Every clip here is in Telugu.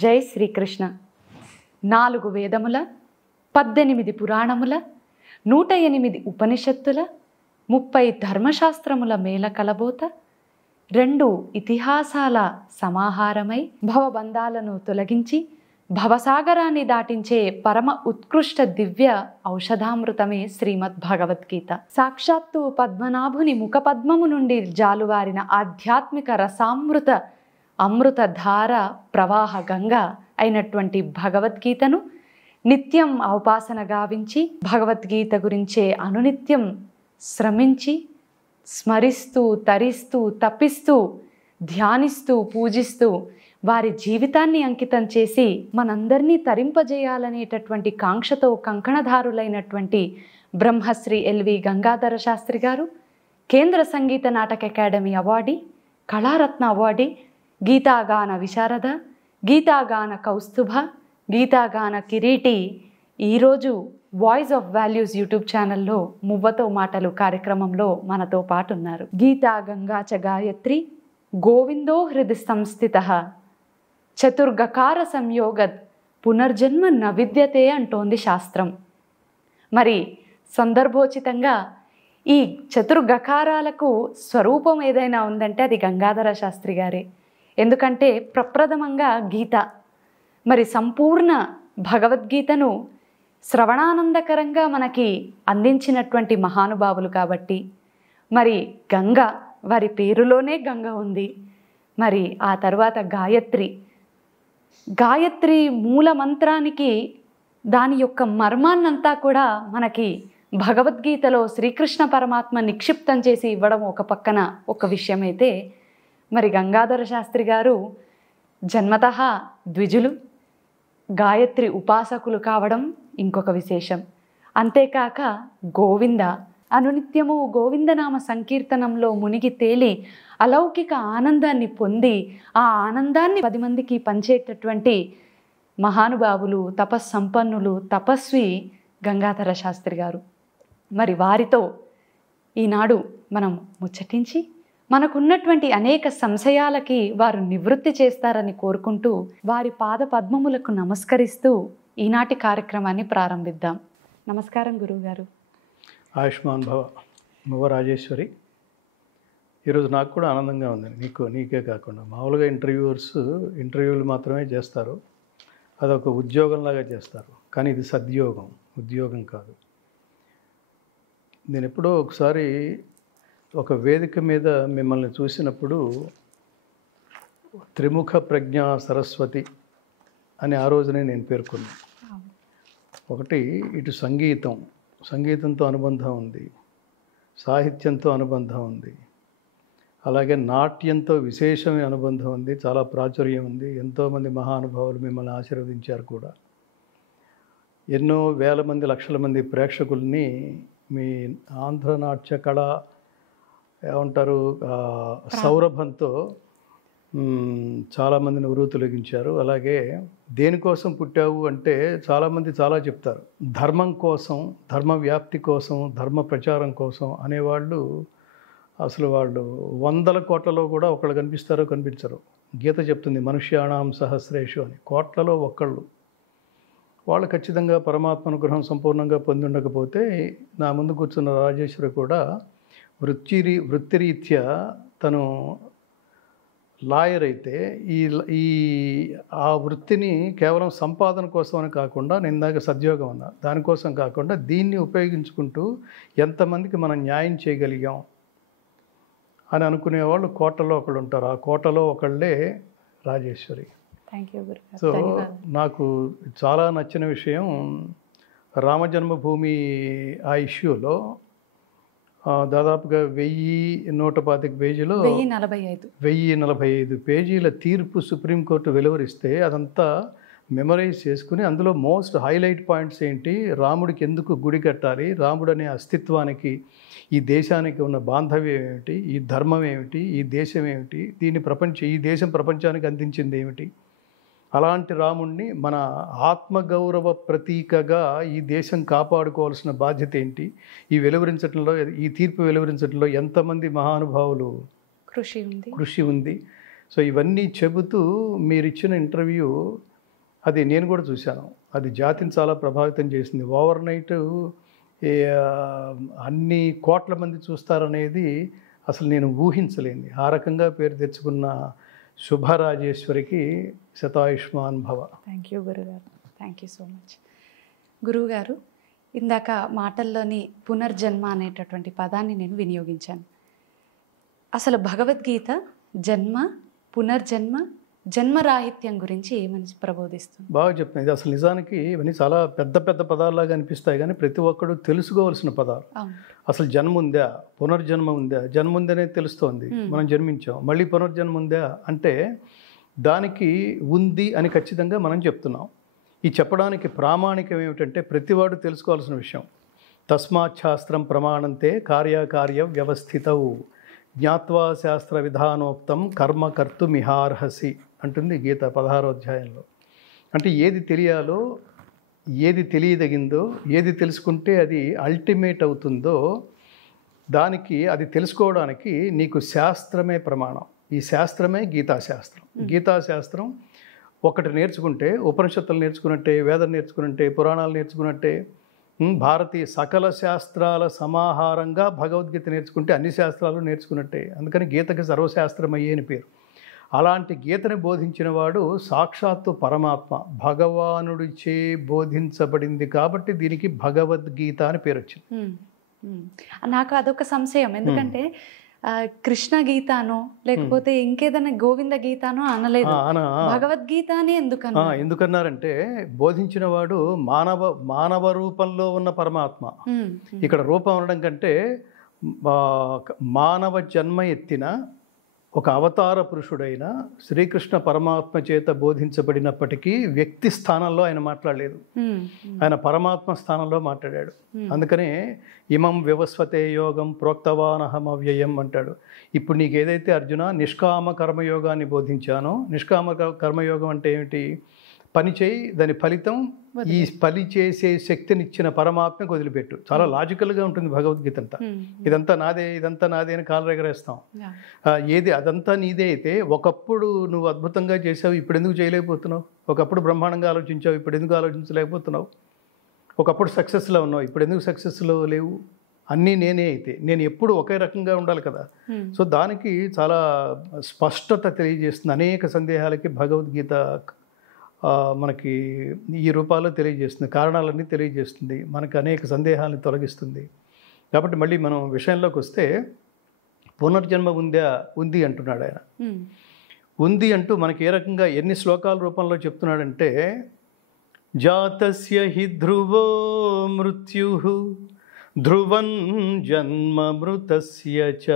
జై శ్రీకృష్ణ. 4 వేదముల, 18 పురాణముల, 108 ఉపనిషత్తుల, 30 ధర్మశాస్త్రముల మేల కలబోత, 2 ఇతిహాసాల సమాహారమై భవబంధాలను తొలగించి భవసాగరాన్ని దాటించే పరమ ఉత్కృష్ట దివ్య ఔషధామృతమే శ్రీమద్ భగవద్గీత. సాక్షాత్తు పద్మనాభుని ముఖపద్మము నుండి జాలువారిన ఆధ్యాత్మిక రసామృత అమృతధార ప్రవాహ గంగ అయినటువంటి భగవద్గీతను నిత్యం ఔపాసన గావించి భగవద్గీత గురించే అనునిత్యం శ్రమించి స్మరిస్తూ తరిస్తూ తప్పిస్తూ ధ్యానిస్తూ పూజిస్తూ వారి జీవితాన్ని అంకితం చేసి మనందరినీ తరింపజేయాలనేటటువంటి కాంక్షతో కంకణధారులైనటువంటి బ్రహ్మశ్రీ ఎల్వి గంగాధర శాస్త్రి గారు Kendra Sangeet Natak Academy awardee, Kalaratna awardee, గీతాగాన విశారద, గీతాగాన కౌస్తుభ, గీతాగాన కిరీటి ఈరోజు వాయిస్ ఆఫ్ వాల్యూస్ యూట్యూబ్ ఛానల్లో మువ్వతో మాటలు కార్యక్రమంలో మనతో పాటు ఉన్నారు. గీతా గంగాచ గాయత్రి గోవిందో హృది సంస్థితః చతుర్గకార సంయోగద్ పునర్జన్మ న విద్యతే అంటోంది శాస్త్రం. మరి సందర్భోచితంగా ఈ చతుర్గకారాలకు స్వరూపం ఏదైనా ఉందంటే అది గంగాధర శాస్త్రి గారే. ఎందుకంటే ప్రప్రథమంగా గీత, మరి సంపూర్ణ భగవద్గీతను శ్రవణానందకరంగా మనకి అందించినటువంటి మహానుభావులు కాబట్టి, మరి గంగ వారి పేరులోనే గంగ ఉంది. మరి ఆ తర్వాత గాయత్రి మూల మంత్రానికి దాని యొక్క మర్మాన్నంతా కూడా మనకి భగవద్గీతలో శ్రీకృష్ణ పరమాత్మ నిక్షిప్తం చేసి ఇవ్వడం ఒక పక్కన ఒక విషయమైతే, మరి గంగాధర శాస్త్రి గారు జన్మతః ద్విజులు, గాయత్రి ఉపాసకులు కావడం ఇంకొక విశేషం. అంతేకాక గోవింద అనునిత్యము గోవిందనామ సంకీర్తనంలో మునిగి తేలి అలౌకిక ఆనందాన్ని పొంది ఆ ఆనందాన్ని 10 మందికి పంచేటటువంటి మహానుభావులు, తపస్సంపన్నులు, తపస్వి గంగాధర శాస్త్రి గారు. మరి వారితో ఈనాడు మనం ముచ్చటించి మనకున్నటువంటి అనేక సంశయాలకి వారు నివృత్తి చేస్తారని కోరుకుంటూ వారి పాద పద్మములకు నమస్కరిస్తూ ఈనాటి కార్యక్రమాన్ని ప్రారంభిద్దాం. నమస్కారం గురువుగారు. ఆయుష్మాన్ భవ. మువ్వ రాజేశ్వరి. ఈరోజు నాకు కూడా ఆనందంగా ఉంది. నీకే కాకుండా మామూలుగా ఇంటర్వ్యూలు మాత్రమే చేస్తారు, అదొక ఉద్యోగంలాగా చేస్తారు. కానీ ఇది సద్యోగం, ఉద్యోగం కాదు. నేను ఎప్పుడో ఒకసారి ఒక వేదిక మీద మిమ్మల్ని చూసినప్పుడు త్రిముఖ ప్రజ్ఞా సరస్వతి అని ఆ రోజునే నేను పేర్కొన్నాను. ఒకటి ఇటు సంగీతంతో అనుబంధం ఉంది, సాహిత్యంతో అనుబంధం ఉంది, అలాగే నాట్యంతో విశేషమైన అనుబంధం ఉంది, చాలా ప్రాచుర్యం ఉంది. ఎంతోమంది మహానుభావులు మిమ్మల్ని ఆశీర్వదించారు కూడా. ఎన్నో వేల మంది, లక్షల మంది ప్రేక్షకుల్ని మీ ఆంధ్ర నాట్య కళ ఏమంటారు సౌరభంతో చాలామందిని ఉరుతొలగించారు. అలాగే దేనికోసం పుట్టావు అంటే చాలామంది చాలా చెప్తారు. ధర్మం కోసం, ధర్మ వ్యాప్తి కోసం, ధర్మ ప్రచారం కోసం అనేవాళ్ళు అసలు వాళ్ళు 100 కోట్లలో కూడా ఒకళ్ళు కనిపిస్తారో కనిపించరు. గీత చెప్తుంది మనుష్యాణం సహస్రేషు అని. కోట్లలో ఒక్కళ్ళు. వాళ్ళు ఖచ్చితంగా పరమాత్మ అనుగ్రహం సంపూర్ణంగా పొంది ఉండకపోతే నా ముందు కూర్చున్న రాజేశ్వరి కూడా వృత్తిరీత్యా తను లాయర్ అయితే ఆ వృత్తిని కేవలం సంపాదన కోసం అని కాకుండా, నేను ఇందాక సద్యోగం అన్నా, దానికోసం కాకుండా దీన్ని ఉపయోగించుకుంటూ ఎంతమందికి మనం న్యాయం చేయగలిగాం అని అనుకునేవాళ్ళు కోటలో ఒకళ్ళు ఉంటారు. ఆ కోటలో ఒకళ్ళే రాజేశ్వరి. సో నాకు చాలా నచ్చిన విషయం, రామజన్మభూమి ఆ ఇష్యూలో దాదాపుగా 1125 పేజీలో 1045 పేజీల తీర్పు సుప్రీంకోర్టు వెలువరిస్తే అదంతా మెమరైజ్ చేసుకుని అందులో మోస్ట్ హైలైట్ పాయింట్స్ ఏంటి, రాముడికి ఎందుకు గుడి కట్టాలి, రాముడు అనే అస్తిత్వానికి ఈ దేశానికి ఉన్న బాంధవ్యం ఏమిటి, ఈ ధర్మం ఏమిటి, ఈ దేశం ఏమిటి, ఈ దేశం ప్రపంచానికి అందించింది ఏమిటి, అలాంటి రాముణ్ణి మన ఆత్మగౌరవ ప్రతీకగా ఈ దేశం కాపాడుకోవాల్సిన బాధ్యత ఏంటి, ఈ తీర్పు వెలువరించడంలో ఎంతమంది మహానుభావులు కృషి ఉంది. సో ఇవన్నీ చెబుతూ మీరు ఇచ్చిన ఇంటర్వ్యూ అది నేను కూడా చూశాను. అది జాతిని చాలా ప్రభావితం చేసింది. ఓవర్ నైట్ అన్ని కోట్ల మంది చూస్తారనేది అసలు నేను ఊహించలేంది. ఆ రకంగా పేరు తెచ్చుకున్న శుభరాజేశ్వరికి శతాయుష్మాన్ భవ. థ్యాంక్ యూ గురుగారు, థ్యాంక్ యూ సో మచ్. గురువుగారు, ఇందాక మాటల్లోని పునర్జన్మ అనేటటువంటి పదాన్ని నేను వినియోగించాను. అసలు భగవద్గీత జన్మ, పునర్జన్మ, జన్మరాహిత్యం గురించి ఏమని ప్రబోధిస్తుంది? బాగా చెప్తుంది. ఇది అసలు నిజానికి ఇవన్నీ చాలా పెద్ద పెద్ద పదాల్లాగా అనిపిస్తాయి, కానీ ప్రతి ఒక్కడు తెలుసుకోవాల్సిన పదాలు. అసలు జన్మ ఉందా, పునర్జన్మ ఉందా? జన్మ ఉందనేది తెలుస్తోంది, మనం జన్మించాం. మళ్ళీ పునర్జన్మ ఉందా అంటే దానికి ఉంది అని ఖచ్చితంగా మనం చెప్తున్నాం. ఈ చెప్పడానికి ప్రామాణికం ఏమిటంటే ప్రతివాడు తెలుసుకోవాల్సిన విషయం. తస్మాత్ శాస్త్రం ప్రమాణంతే కార్యకార్య వ్యవస్థితౌ జ్ఞాత్వా శాస్త్ర విధానోక్తం కర్మ కర్తుమిహార్హసి అంటుంది గీత 16వ అధ్యాయంలో. అంటే ఏది తెలియాలో, ఏది తెలియదగిందో, ఏది తెలుసుకుంటే అది అల్టిమేట్ అవుతుందో దానికి, అది తెలుసుకోవడానికి నీకు శాస్త్రమే ప్రమాణం. ఈ శాస్త్రమే గీతాశాస్త్రం. గీతాశాస్త్రం ఒకటి నేర్చుకుంటే ఉపనిషత్తులు నేర్చుకున్నట్టే, వేదం నేర్చుకున్నట్టే, పురాణాలు నేర్చుకున్నట్టే, భారతీయ సకల శాస్త్రాల సమాహారంగా భగవద్గీత నేర్చుకుంటే అన్ని శాస్త్రాలు నేర్చుకున్నట్టే. అందుకని గీతకి సర్వశాస్త్రమయ్యే అని పేరు. అలాంటి గీతని బోధించిన వాడు సాక్షాత్తు పరమాత్మ, భగవానుడిచే బోధించబడింది కాబట్టి దీనికి భగవద్గీత అని పేరు వచ్చింది. నాకు అదొక సంశయం, ఎందుకంటే కృష్ణ గీతానో లేకపోతే ఇంకేదైనా గోవింద గీతానో అనలేదు, భగవద్గీత అని ఎందుకన్నారంటే బోధించిన వాడు మానవ రూపంలో ఉన్న పరమాత్మ. ఇక్కడ రూపం అనడం కంటే మానవ జన్మ ఎత్తిన ఒక అవతార పురుషుడైన శ్రీకృష్ణ పరమాత్మ చేత బోధించబడినప్పటికీ వ్యక్తి స్థానంలో ఆయన మాట్లాడలేదు, ఆయన పరమాత్మ స్థానంలో మాట్లాడాడు. అందుకనే ఇమం వివస్వతే యోగం ప్రోక్తవానహం అవ్యయం అంటాడు. ఇప్పుడు నీకు ఏదైతే అర్జున నిష్కామ కర్మయోగాన్ని బోధించానో, నిష్కామ కర్మయోగం అంటే ఏమిటి? పని చేయి, దాని ఫలితం ఈ పని చేసే శక్తినిచ్చిన పరమాత్మకు వదిలిపెట్టు. చాలా లాజికల్గా ఉంటుంది భగవద్గీత అంతా. ఇదంతా నాదే, ఇదంతా నాదే అని కాలు ఎగరేస్తాం. ఏది అదంతా నీదే అయితే ఒకప్పుడు నువ్వు అద్భుతంగా చేసావు, ఇప్పుడు ఎందుకు చేయలేకపోతున్నావు? ఒకప్పుడు బ్రహ్మాండంగా ఆలోచించావు, ఇప్పుడు ఎందుకు ఆలోచించలేకపోతున్నావు? ఒకప్పుడు సక్సెస్లో ఉన్నావు, ఇప్పుడు ఎందుకు సక్సెస్లో లేవు? అన్నీ నేనే అయితే నేను ఎప్పుడు ఒకే రకంగా ఉండాలి కదా. సో దానికి చాలా స్పష్టత తెలియజేస్తుంది. అనేక సందేహాలకి భగవద్గీత మనకి ఈ రూపాల్లో తెలియజేస్తుంది, కారణాలన్నీ తెలియజేస్తుంది, మనకు అనేక సందేహాలను తొలగిస్తుంది. కాబట్టి మళ్ళీ మనం విషయంలోకి వస్తే పునర్జన్మ ఉంది అంటున్నాడు ఆయన. ఉంది అంటూ మనకి ఏ రకంగా ఎన్ని శ్లోకాల రూపంలో చెప్తున్నాడంటే, జాతస్య హి ధ్రువో మృత్యుః ధ్రువం జన్మ మృతస్య చ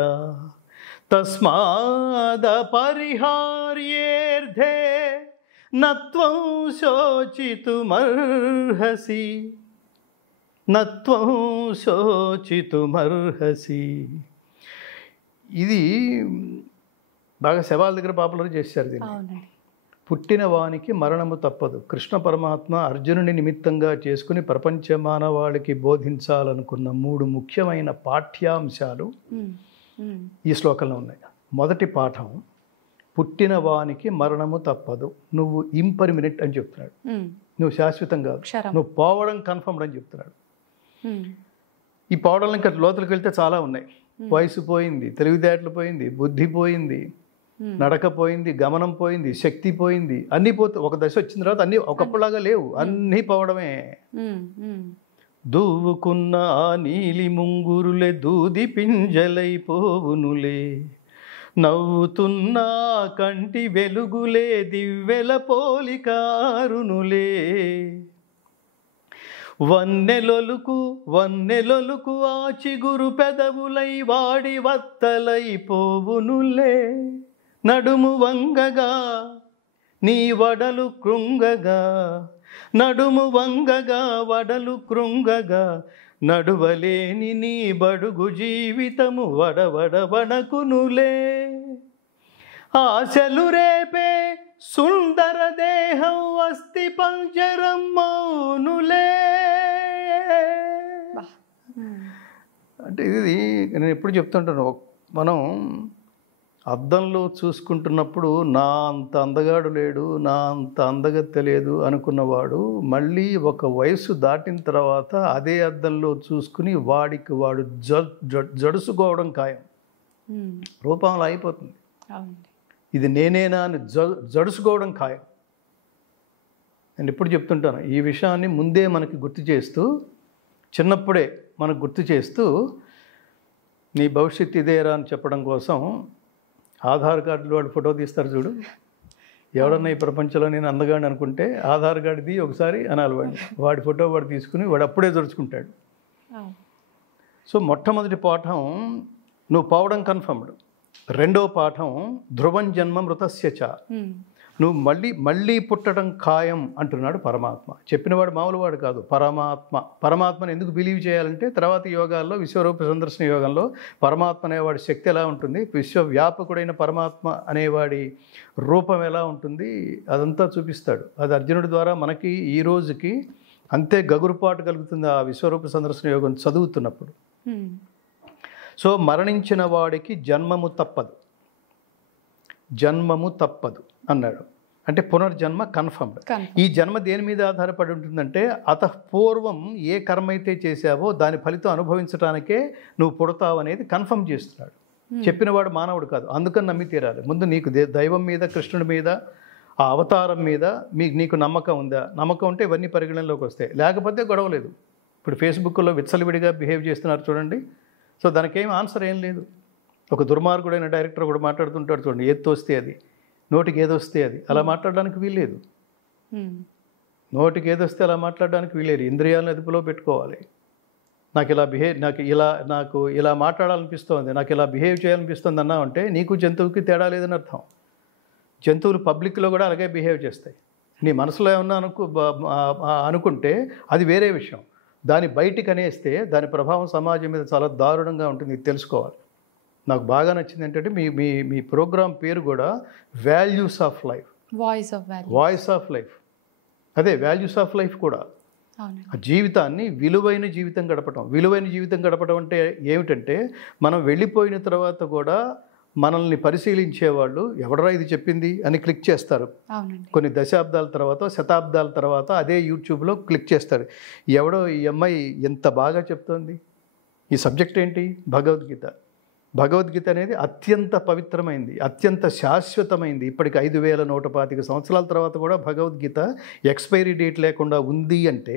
తస్మాద్ పరిహార్యేర్థే నత్వం శోచితుమర్హసి, నత్వం శోచితుమర్హసి. ఇది బాగా శవాల దగ్గర పాపులర్ చేశారు దీన్ని. పుట్టిన వానికి మరణము తప్పదు. కృష్ణ పరమాత్మ అర్జునుని నిమిత్తంగా చేసుకుని ప్రపంచ మానవాళికి బోధించాలనుకున్న 3 ముఖ్యమైన పాఠ్యాంశాలు ఈ శ్లోకంలో ఉన్నాయి. మొదటి పాఠం, పుట్టిన వానికి మరణము తప్పదు. నువ్వు ఇంపర్మినెంట్ అని చెప్తున్నాడు, నువ్వు శాశ్వతం కాదు, నువ్వు పోవడం కన్ఫర్మ్డ్ అని చెప్తున్నాడు. ఈ పోవడం ఇంకా లోతులకు వెళ్తే చాలా ఉన్నాయి. వయసు పోయింది, తెలివితేటలు పోయింది, బుద్ధి పోయింది, నడక పోయింది, గమనం పోయింది, శక్తి పోయింది, అన్నీ పోతే ఒక దశ వచ్చిన తర్వాత అన్నీ ఒకప్పుడులాగా లేవు, అన్నీ పోవడమే. దూవుకున్న నీలి ముంగురులే దూది పింజలైపోవునులే, నవ్వుతున్నా కంటి వెలుగులే దివ్వెల పోలికారునులే, వన్నెలొలుకు ఆ చిగురు పెదవులై వాడి వత్తలైపోవునులే, నడుము వంగగా నీ వడలు కృంగగా, నడుము వంగగా వడలు కృంగగా, నడువలేని నీ బడుగు జీవితము వడవడవడకునులే, ఆశలు రేపే సుందర దేహం అస్థి పంజరం మౌనులే. అంటే ఇది నేను ఎప్పుడు చెప్తుంటాను, మనం అద్దంలో చూసుకుంటున్నప్పుడు నా అంత అందగాడు లేడు, నా అంత అందగత్తె లేదు అనుకున్నవాడు మళ్ళీ ఒక వయసు దాటిన తర్వాత అదే అద్దంలో చూసుకుని వాడికి వాడు జడుసుకోవడం ఖాయం. రూపంలో అయిపోతుంది. ఇది నేనేనా అని జడుసుకోవడం ఖాయం. నేను ఎప్పుడు చెప్తుంటాను ఈ విషయాన్ని ముందే మనకి గుర్తు చేస్తూ, చిన్నప్పుడే మనకు గుర్తు చేస్తూ, నీ భవిష్యత్తు ఇదేరా అని చెప్పడం కోసం ఆధార్ కార్డులో వాడు ఫోటో తీస్తారు చూడు. ఎవడన్నా ఈ ప్రపంచంలో నేను అందగాడు అనుకుంటే ఆధార్ కార్డుది ఒకసారి అనాలి వాడి ఫోటో వాడు తీసుకుని వాడు అప్పుడే జరుచుకుంటాడు. సో మొట్టమొదటి పాఠం నువ్వు పోవడం కన్ఫర్మ్డ్. రెండో పాఠం ధ్రువం జన్మ మృతస్య చ, నువ్వు మళ్ళీ పుట్టడం ఖాయం అంటున్నాడు పరమాత్మ. చెప్పినవాడు మామూలు వాడు కాదు, పరమాత్మ. పరమాత్మను ఎందుకు బిలీవ్ చేయాలంటే తర్వాత యోగాల్లో విశ్వరూప సందర్శన యోగంలో పరమాత్మ అనేవాడి శక్తి ఎలా ఉంటుంది, విశ్వవ్యాపకుడైన పరమాత్మ అనేవాడి రూపం ఎలా ఉంటుంది అదంతా చూపిస్తాడు. అది అర్జునుడి ద్వారా మనకి ఈ రోజుకి అంతే గగురుపాటు కలుగుతుంది ఆ విశ్వరూప సందర్శన యోగం చదువుతున్నప్పుడు. సో మరణించిన వాడికి జన్మము తప్పదు, జన్మము తప్పదు అన్నాడు. అంటే పునర్జన్మ కన్ఫర్మ్డ్. ఈ జన్మ దేని మీద ఆధారపడి ఉంటుందంటే పూర్వం ఏ కర్మ అయితే చేశావో దాని ఫలితం అనుభవించడానికే నువ్వు పుడతావు అనేది కన్ఫర్మ్ చేస్తున్నాడు. చెప్పినవాడు మానవుడు కాదు, అందుకని నమ్మి తీరాలి. ముందు నీకు దైవం మీద, కృష్ణుడి మీద, ఆ అవతారం మీద నీకు నమ్మకం ఉందా? నమ్మకం ఉంటే ఇవన్నీ పరిగణనలోకి వస్తాయి, లేకపోతే గొడవ లేదు. ఇప్పుడు ఫేస్బుక్లో విచ్చలవిడిగా బిహేవ్ చేస్తున్నారు చూడండి. సో దానికి ఏం ఆన్సర్ ఏం లేదు. ఒక దుర్మార్గుడైన డైరెక్టర్ కూడా మాట్లాడుతుంటాడు చూడండి, ఏది తోస్తే అది, నోటికి ఏదొస్తే అది, అలా మాట్లాడడానికి వీల్లేదు. నోటికి ఏదొస్తే అలా మాట్లాడడానికి వీల్లేదు. ఇంద్రియాలను అదుపులో పెట్టుకోవాలి. నాకు ఇలా మాట్లాడాలనిపిస్తోంది, నాకు ఇలా బిహేవ్ చేయాలనిపిస్తుంది అన్నా అంటే నీకు జంతువుకి తేడా లేదని అర్థం. జంతువులు పబ్లిక్లో కూడా అలాగే బిహేవ్ చేస్తాయి. నీ మనసులో ఏమన్నా అనుకుంటే అది వేరే విషయం. దాన్ని బయటికి అనేస్తే దాని ప్రభావం సమాజం మీద చాలా దారుణంగా ఉంటుంది. ఇది తెలుసుకోవాలి. నాకు బాగా నచ్చింది ఏంటంటే మీ ప్రోగ్రామ్ పేరు కూడా values of life, voice of life. అదే వాల్యూస్ ఆఫ్ లైఫ్ కూడా ఆ జీవితాన్ని విలువైన జీవితం గడపటం. విలువైన జీవితం గడపడం అంటే ఏమిటంటే మనం వెళ్ళిపోయిన తర్వాత కూడా మనల్ని పరిశీలించేవాళ్ళు ఎవడరా ఇది చెప్పింది అని క్లిక్ చేస్తారు. కొన్ని దశాబ్దాల తర్వాత, శతాబ్దాల తర్వాత అదే యూట్యూబ్లో క్లిక్ చేస్తారు. ఎవడో ఈ అమ్మాయి ఎంత బాగా చెప్తోంది, ఈ సబ్జెక్ట్ ఏంటి? భగవద్గీత. భగవద్గీత అనేది అత్యంత పవిత్రమైంది, అత్యంత శాశ్వతమైంది. ఇప్పటికి 5125 సంవత్సరాల తర్వాత కూడా భగవద్గీత ఎక్స్పైరీ డేట్ లేకుండా ఉంది అంటే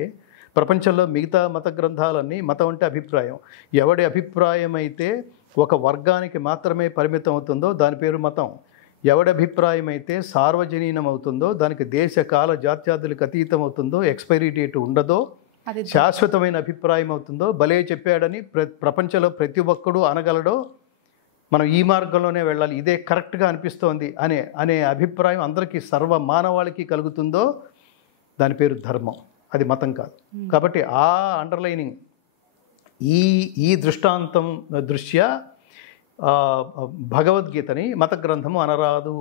ప్రపంచంలో మిగతా మత గ్రంథాలన్నీ, మతం అంటే అభిప్రాయం, ఎవడి అభిప్రాయం అయితే ఒక వర్గానికి మాత్రమే పరిమితం అవుతుందో దాని పేరు మతం. ఎవడి అభిప్రాయం అయితే సార్వజనీనం అవుతుందో, దానికి దేశ కాల జాత్యాదులకు అతీతం అవుతుందో, ఎక్స్పైరీ డేట్ ఉండదో, శాశ్వతమైన అభిప్రాయం అవుతుందో, భలే చెప్పాడని ప్రపంచంలో ప్రతి ఒక్కడూ అనగలడో, మనం ఈ మార్గంలోనే వెళ్ళాలి, ఇదే కరెక్ట్గా అనిపిస్తోంది అనే అభిప్రాయం అందరికీ, సర్వ మానవాళికి కలుగుతుందో దాని పేరు ధర్మం. అది మతం కాదు. కాబట్టి ఆ అండర్లైనింగ్ ఈ దృష్టాంతం దృష్ట్యా భగవద్గీతని మత గ్రంథము అనరాదు.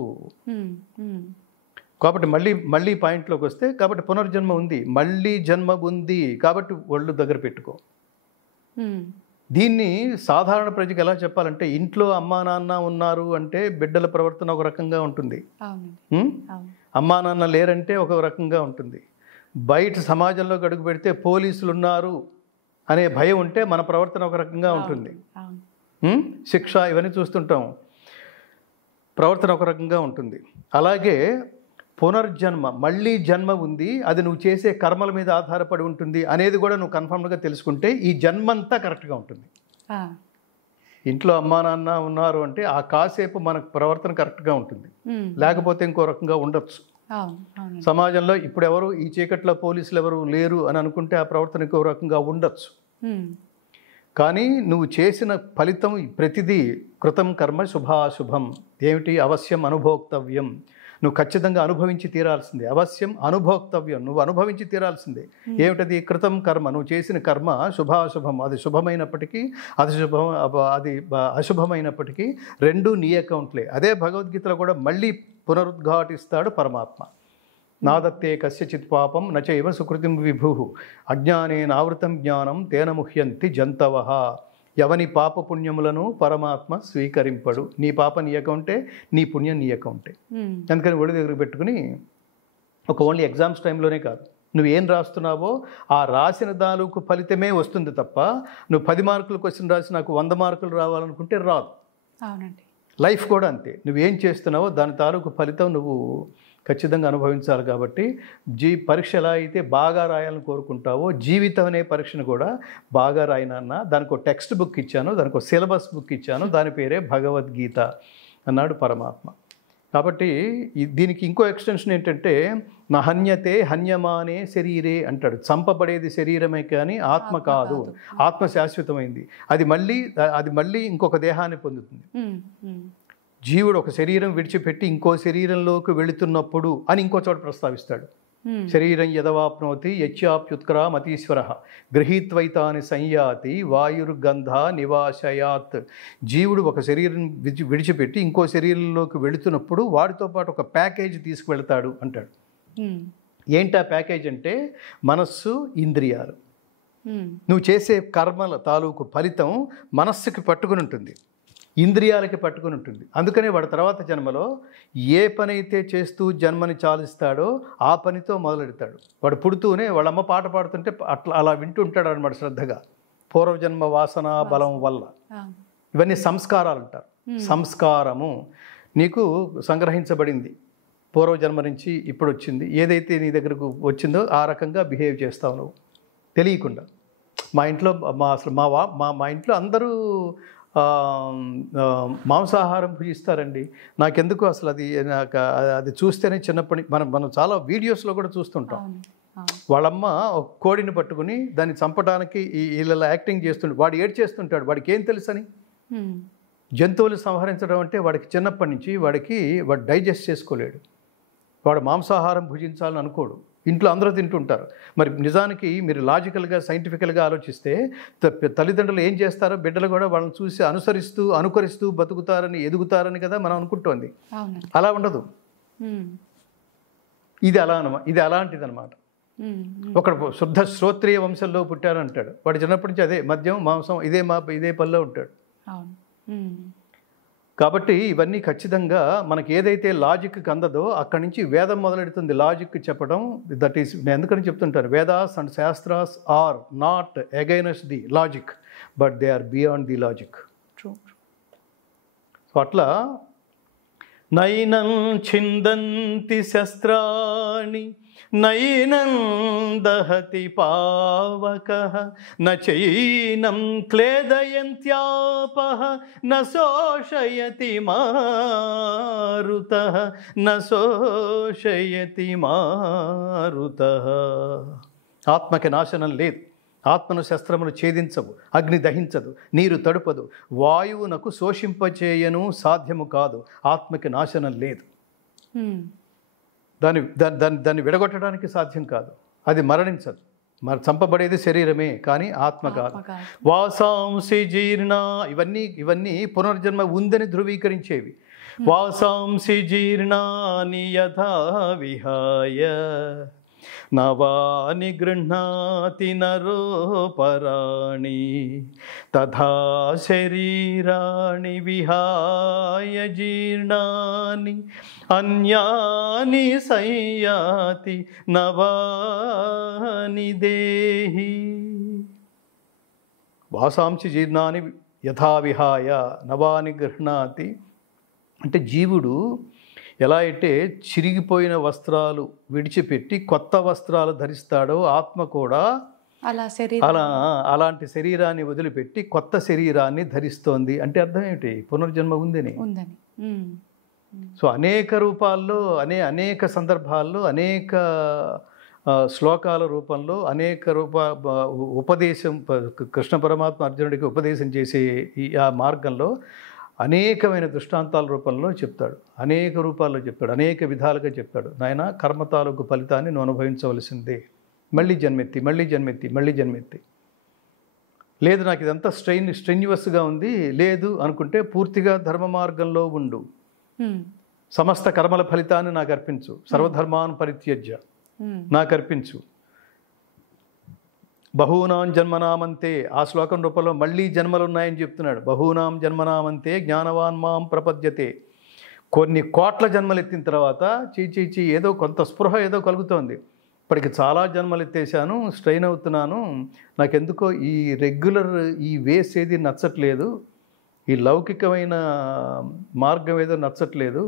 కాబట్టి మళ్ళీ పాయింట్లోకి వస్తే, కాబట్టి పునర్జన్మ ఉంది, మళ్ళీ జన్మ ఉంది, కాబట్టి ఒళ్ళు దగ్గర పెట్టుకో. దీన్ని సాధారణ ప్రజలకు ఎలా చెప్పాలంటే, ఇంట్లో అమ్మా నాన్న ఉన్నారు అంటే బిడ్డల ప్రవర్తన ఒక రకంగా ఉంటుంది, అమ్మా నాన్న లేరంటే ఒక రకంగా ఉంటుంది. బయట సమాజంలో అడుగు పెడితే పోలీసులు ఉన్నారు అనే భయం ఉంటే మన ప్రవర్తన ఒక రకంగా ఉంటుంది. శిక్ష ఇవన్నీ చూస్తుంటాం, ప్రవర్తన ఒక రకంగా ఉంటుంది. అలాగే పునర్జన్మ, మళ్ళీ జన్మ ఉంది, అది నువ్వు చేసే కర్మల మీద ఆధారపడి ఉంటుంది అనేది కూడా నువ్వు కన్ఫర్మ్గా తెలుసుకుంటే ఈ జన్మంతా కరెక్ట్గా ఉంటుంది. ఇంట్లో అమ్మా నాన్న ఉన్నారు అంటే ఆ కాసేపు మనకు ప్రవర్తన కరెక్ట్గా ఉంటుంది, లేకపోతే ఇంకో రకంగా ఉండొచ్చు. సమాజంలో ఇప్పుడు ఎవరు ఈ చీకట్లో పోలీసులు ఎవరు లేరు అని అనుకుంటే ఆ ప్రవర్తన ఇంకో రకంగా ఉండొచ్చు. కానీ నువ్వు చేసిన ఫలితం ప్రతిదీ కృతం కర్మ శుభాశుభం. ఏమిటి? అవశ్యం అనుభోక్తవ్యం. నువ్వు ఖచ్చితంగా అనుభవించి తీరాల్సిందే. అవశ్యం అనుభోక్తవ్యం, నువ్వు అనుభవించి తీరాల్సిందే. ఏమిటది? కృతం కర్మ, నువ్వు చేసిన కర్మ శుభాశుభం. అది శుభమైనప్పటికీ అది అశుభమైనప్పటికీ రెండూ నీ అకౌంట్లే. అదే భగవద్గీతలో కూడా మళ్ళీ పునరుద్ఘాటిస్తాడు పరమాత్మ. నాదత్తే కస్యచిత్ పాపం నచైవ సుకృతిం విభు అజ్ఞానేన ఆవృతం జ్ఞానం తేన ముహ్యంతి జంతవః. ఎవని పాప పుణ్యములను పరమాత్మ స్వీకరింపడు. నీ పాప నీ అకౌంటే, నీ పుణ్యం నీ అకౌంటే. అందుకని ఒళ్ళు దగ్గర పెట్టుకుని ఒక ఓన్లీ ఎగ్జామ్స్ టైంలోనే కాదు, నువ్వు ఏం రాస్తున్నావో ఆ రాసిన తాలూకు ఫలితమే వస్తుంది తప్ప నువ్వు 10 మార్కులు క్వశ్చన్ రాసి నాకు 100 మార్కులు రావాలనుకుంటే రాదు. అవునండి. లైఫ్ కూడా అంతే, నువ్వేం చేస్తున్నావో దాని తాలూకు ఫలితం నువ్వు ఖచ్చితంగా అనుభవించాలి. కాబట్టి పరీక్ష ఎలా అయితే బాగా రాయాలని కోరుకుంటావో జీవితం అనే పరీక్షను కూడా బాగా రాయినన్నా, దానికి ఒక టెక్స్ట్ బుక్ ఇచ్చాను, దానికి ఒక సిలబస్ బుక్ ఇచ్చాను, దాని పేరే భగవద్గీత అన్నాడు పరమాత్మ. కాబట్టి దీనికి ఇంకో ఎక్స్టెన్షన్ ఏంటంటే నా హన్యతే హన్యమానే శరీరే అంటాడు. చంపబడేది శరీరమే కానీ ఆత్మ కాదు. ఆత్మ శాశ్వతమైంది. అది మళ్ళీ ఇంకొక దేహాన్ని పొందుతుంది. జీవుడు ఒక శరీరం విడిచిపెట్టి ఇంకో శరీరంలోకి వెళుతున్నప్పుడు అని ఇంకో చోట ప్రస్తావిస్తాడు. శరీరం యదవాప్నోతి యచ్చాప్యుత్క్రామతీశ్వర గృహీత్వైతాని సంయాతి వాయుర్గంధ నివాసయాత్. జీవుడు ఒక శరీరం విడిచిపెట్టి ఇంకో శరీరంలోకి వెళుతున్నప్పుడు వాడితో పాటు ఒక ప్యాకేజ్ తీసుకువెళ్తాడు అంటాడు. ఏంటా ప్యాకేజ్ అంటే మనస్సు, ఇంద్రియాలు. నువ్వు చేసే కర్మల తాలూకు ఫలితం మనస్సుకి పట్టుకుని ఉంటుంది, ఇంద్రియాలకి పట్టుకుని ఉంటుంది. అందుకనే వాడు తర్వాత జన్మలో ఏ పని అయితే చేస్తూ జన్మని చాలిస్తాడో ఆ పనితో మొదలెడతాడు. వాడు పుడుతూనే వాళ్ళమ్మ పాట పాడుతుంటే అలా వింటూ ఉంటాడు అనమాట శ్రద్ధగా. పూర్వజన్మ వాసన బలం వల్ల. ఇవన్నీ సంస్కారాలు అంటారు. సంస్కారము నీకు సంగ్రహించబడింది, పూర్వజన్మ నుంచి ఇప్పుడు వచ్చింది. ఏదైతే నీ దగ్గరకు వచ్చిందో ఆ రకంగా బిహేవ్ చేస్తావు నువ్వు తెలియకుండా. మా ఇంట్లో మా ఇంట్లో అందరూ మాంసాహారం భుజిస్తారండి. నాకెందుకు అసలు అది చూస్తేనే చిన్నప్పటి మనం చాలా వీడియోస్లో కూడా చూస్తుంటాం. వాళ్ళమ్మ ఒక కోడిని పట్టుకుని దాన్ని చంపడానికి వీళ్ళ యాక్టింగ్ చేస్తుంటాడు. వాడు ఏడ్చేస్తుంటాడు. వాడికి ఏం తెలుసని? జంతువులు సంహరించడం అంటే వాడికి చిన్నప్పటి నుంచి వాడు డైజెస్ట్ చేసుకోలేడు. వాడు మాంసాహారం భుజించాలని అనుకోడు. ఇంట్లో అందరూ తింటుంటారు. మరి నిజానికి మీరు లాజికల్గా సైంటిఫికల్గా ఆలోచిస్తే తల్లిదండ్రులు ఏం చేస్తారో బిడ్డలు కూడా వాళ్ళని చూసి అనుకరిస్తూ బతుకుతారని, ఎదుగుతారని కదా మనం అనుకుంటోంది. అలా ఉండదు. ఇది అలాంటిదన్నమాట. ఒకడు శుద్ధ శ్రోత్రియ వంశంలో పుట్టారంటాడు. వాడు చిన్నప్పటి నుంచి అదే మద్యం మాంసం ఇదే పనిలో ఉంటాడు. కాబట్టి ఇవన్నీ ఖచ్చితంగా మనకి ఏదైతే లాజిక్కి అందదో అక్కడి నుంచి వేదం మొదలెడుతుంది లాజిక్ చెప్పడం. దట్ ఈస్ నేను ఎందుకని చెప్తుంటాను, Vedas and Shastras are not against the logic but they are beyond the logic. So అట్లా నైనం ఛిందంతి శస్త్రాణి నైనం దహతి పావకః నచైనం క్లేదయంత్యాపః నశోషయతి మారుతః ఆత్మకి నాశనం లేదు. ఆత్మను శస్త్రములు ఛేదించవు, అగ్ని దహించదు, నీరు తడుపదు, వాయువునకు శోషింపచేయను సాధ్యము కాదు. ఆత్మకి నాశనం లేదు. దాన్ని విడగొట్టడానికి సాధ్యం కాదు. అది మరణించదు. చంపబడేది శరీరమే కానీ ఆత్మ కాదు. వాసాంసి జీర్ణ ఇవన్నీ పునర్జన్మ ఉందని ధృవీకరించేవి. వాసాంసి జీర్ణాని యథా విహాయ నవాని గృహ్ణాతి నరోపరాణి తథా శరీరాణి విహాయ జీర్ణాని అన్యాని సంయాతి నవాని దేహి. వాసాంసి జీర్ణాని యథా విహాయ నవాని గృహ్ణాతి అంటే జీవుడు ఎలా అయితే చిరిగిపోయిన వస్త్రాలు విడిచిపెట్టి కొత్త వస్త్రాలు ధరిస్తాడో ఆత్మ కూడా అలాంటి శరీరాన్ని వదిలిపెట్టి కొత్త శరీరాన్ని ధరిస్తోంది. అంటే అర్థం ఏమిటి? పునర్జన్మ ఉందని. సో అనేక రూపాల్లో అనేక సందర్భాల్లో అనేక శ్లోకాల రూపంలో అనేక ఉపదేశం కృష్ణ పరమాత్మ అర్జునుడికి ఉపదేశం చేసే ఆ మార్గంలో అనేకమైన దృష్టాంతాల రూపంలో చెప్తాడు, అనేక రూపాల్లో చెప్తాడు, అనేక విధాలుగా చెప్తాడు. నాయన కర్మ తాలూకు ఫలితాన్ని నువ్వు అనుభవించవలసిందే. మళ్ళీ జన్మెత్తి లేదు నాకు ఇదంతా స్ట్రెన్యువస్గా ఉంది లేదు అనుకుంటే పూర్తిగా ధర్మ మార్గంలో ఉండు. సమస్త కర్మల ఫలితాన్ని నాకు అర్పించు. సర్వధర్మాన్ పరిత్యజ్య నాకు అర్పించు. బహూనాం జన్మనామంతే, ఆ శ్లోకం రూపంలో మళ్ళీ జన్మలు ఉన్నాయని చెప్తున్నాడు. బహూనాం జన్మనామంతే జ్ఞానవాన్ మాం ప్రపద్యతే. కొన్ని కోట్ల జన్మలు ఎత్తిన తర్వాత చీ ఏదో కొంత స్పృహ ఏదో కలుగుతోంది. ఇప్పటికి చాలా జన్మలు ఎత్తేసాను, స్ట్రెయిన్ అవుతున్నాను, నాకెందుకో ఈ రెగ్యులర్ ఈ వేస్ ఏది నచ్చట్లేదు, ఈ లౌకికమైన మార్గం ఏదో నచ్చట్లేదు,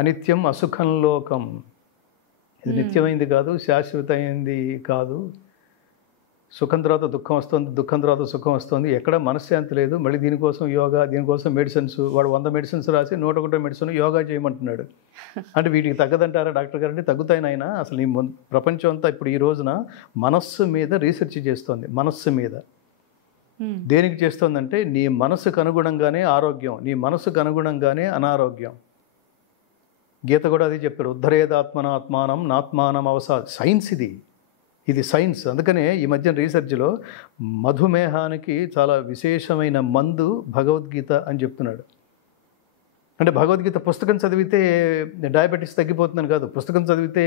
అనిత్యం అసుఖం లోకం, ఇది నిత్యమైంది కాదు, శాశ్వతమైంది కాదు, సుఖం తర్వాత దుఃఖం వస్తుంది, దుఃఖం తర్వాత సుఖం వస్తుంది, ఎక్కడ మనశ్శాంతి లేదు, మళ్ళీ దీనికోసం యోగా, దీనికోసం మెడిసిన్స్, వాడు 100 మెడిసిన్స్ రాసి 101 మెడిసిన్ యోగా చేయమంటున్నాడు. అంటే వీటికి తగ్గదంటారా డాక్టర్ గారు? అంటే తగ్గుతాయి నాయన. అసలు నీ ప్రపంచం అంతా ఇప్పుడు ఈ రోజున మనస్సు మీద రీసెర్చ్ చేస్తోంది. మనస్సు మీద దేనికి చేస్తోందంటే నీ మనసుకు అనుగుణంగానే ఆరోగ్యం, నీ మనసుకు అనుగుణంగానే అనారోగ్యం. గీత కూడా అది చెప్పారు, ఉద్ధరేదాత్మనాత్మానం నాత్మానం అవసా. సైన్స్ ఇది సైన్స్. అందుకనే ఈ మధ్య రీసెర్చ్లో మధుమేహానికి చాలా విశేషమైన మందు భగవద్గీత అని చెప్తున్నాడు. అంటే భగవద్గీత పుస్తకం చదివితే డయాబెటీస్ తగ్గిపోతుందని కాదు, పుస్తకం చదివితే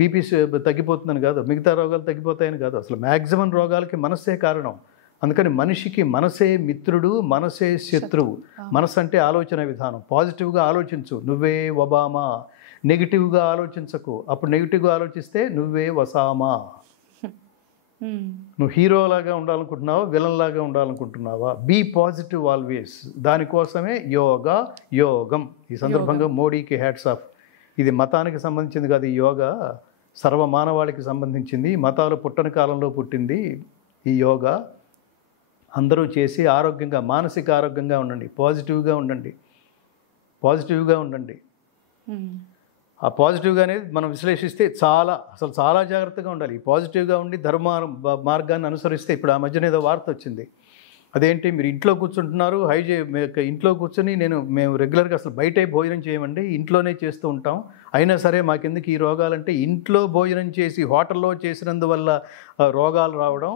బీపీ తగ్గిపోతుందని కాదు, మిగతా రోగాలు తగ్గిపోతాయని కాదు, అసలు మ్యాక్సిమం రోగాలకి మనస్సే కారణం. అందుకని మనిషికి మనసే మిత్రుడు, మనసే శత్రువు. మనసు అంటే ఆలోచన విధానం. పాజిటివ్గా ఆలోచించు, నువ్వే ఒబామా. నెగిటివ్గా ఆలోచించకు, అప్పుడు నెగిటివ్గా ఆలోచిస్తే నువ్వే వసామా. నువ్వు హీరోలాగా ఉండాలనుకుంటున్నావా, విలన్లాగా ఉండాలనుకుంటున్నావా? Be positive always. దానికోసమే యోగం. ఈ సందర్భంగా మోడీకి హ్యాట్స్ ఆఫ్. ఇది మతానికి సంబంధించింది కాదు, ఈ యోగా సర్వమానవాళికి సంబంధించింది. మతాలు పుట్టని కాలంలో పుట్టింది ఈ యోగా. అందరూ చేసి ఆరోగ్యంగా, మానసిక ఆరోగ్యంగా ఉండండి, పాజిటివ్గా ఉండండి. ఆ పాజిటివ్గా అనేది మనం విశ్లేషిస్తే చాలా జాగ్రత్తగా ఉండాలి. ఈ పాజిటివ్గా ఉండి ధర్మ మార్గాన్ని అనుసరిస్తే, ఇప్పుడు ఆ మధ్యన ఏదో వార్త వచ్చింది, అదేంటి మీరు ఇంట్లో కూర్చుంటున్నారు, ఇంట్లో కూర్చొని మేము రెగ్యులర్గా అసలు బయటే భోజనం చేయమండి, ఇంట్లోనే చేస్తూ ఉంటాం, అయినా సరే మాకెందుకు ఈ రోగాలంటే, ఇంట్లో భోజనం చేసి హోటల్లో చేసినందువల్ల రోగాలు రావడం,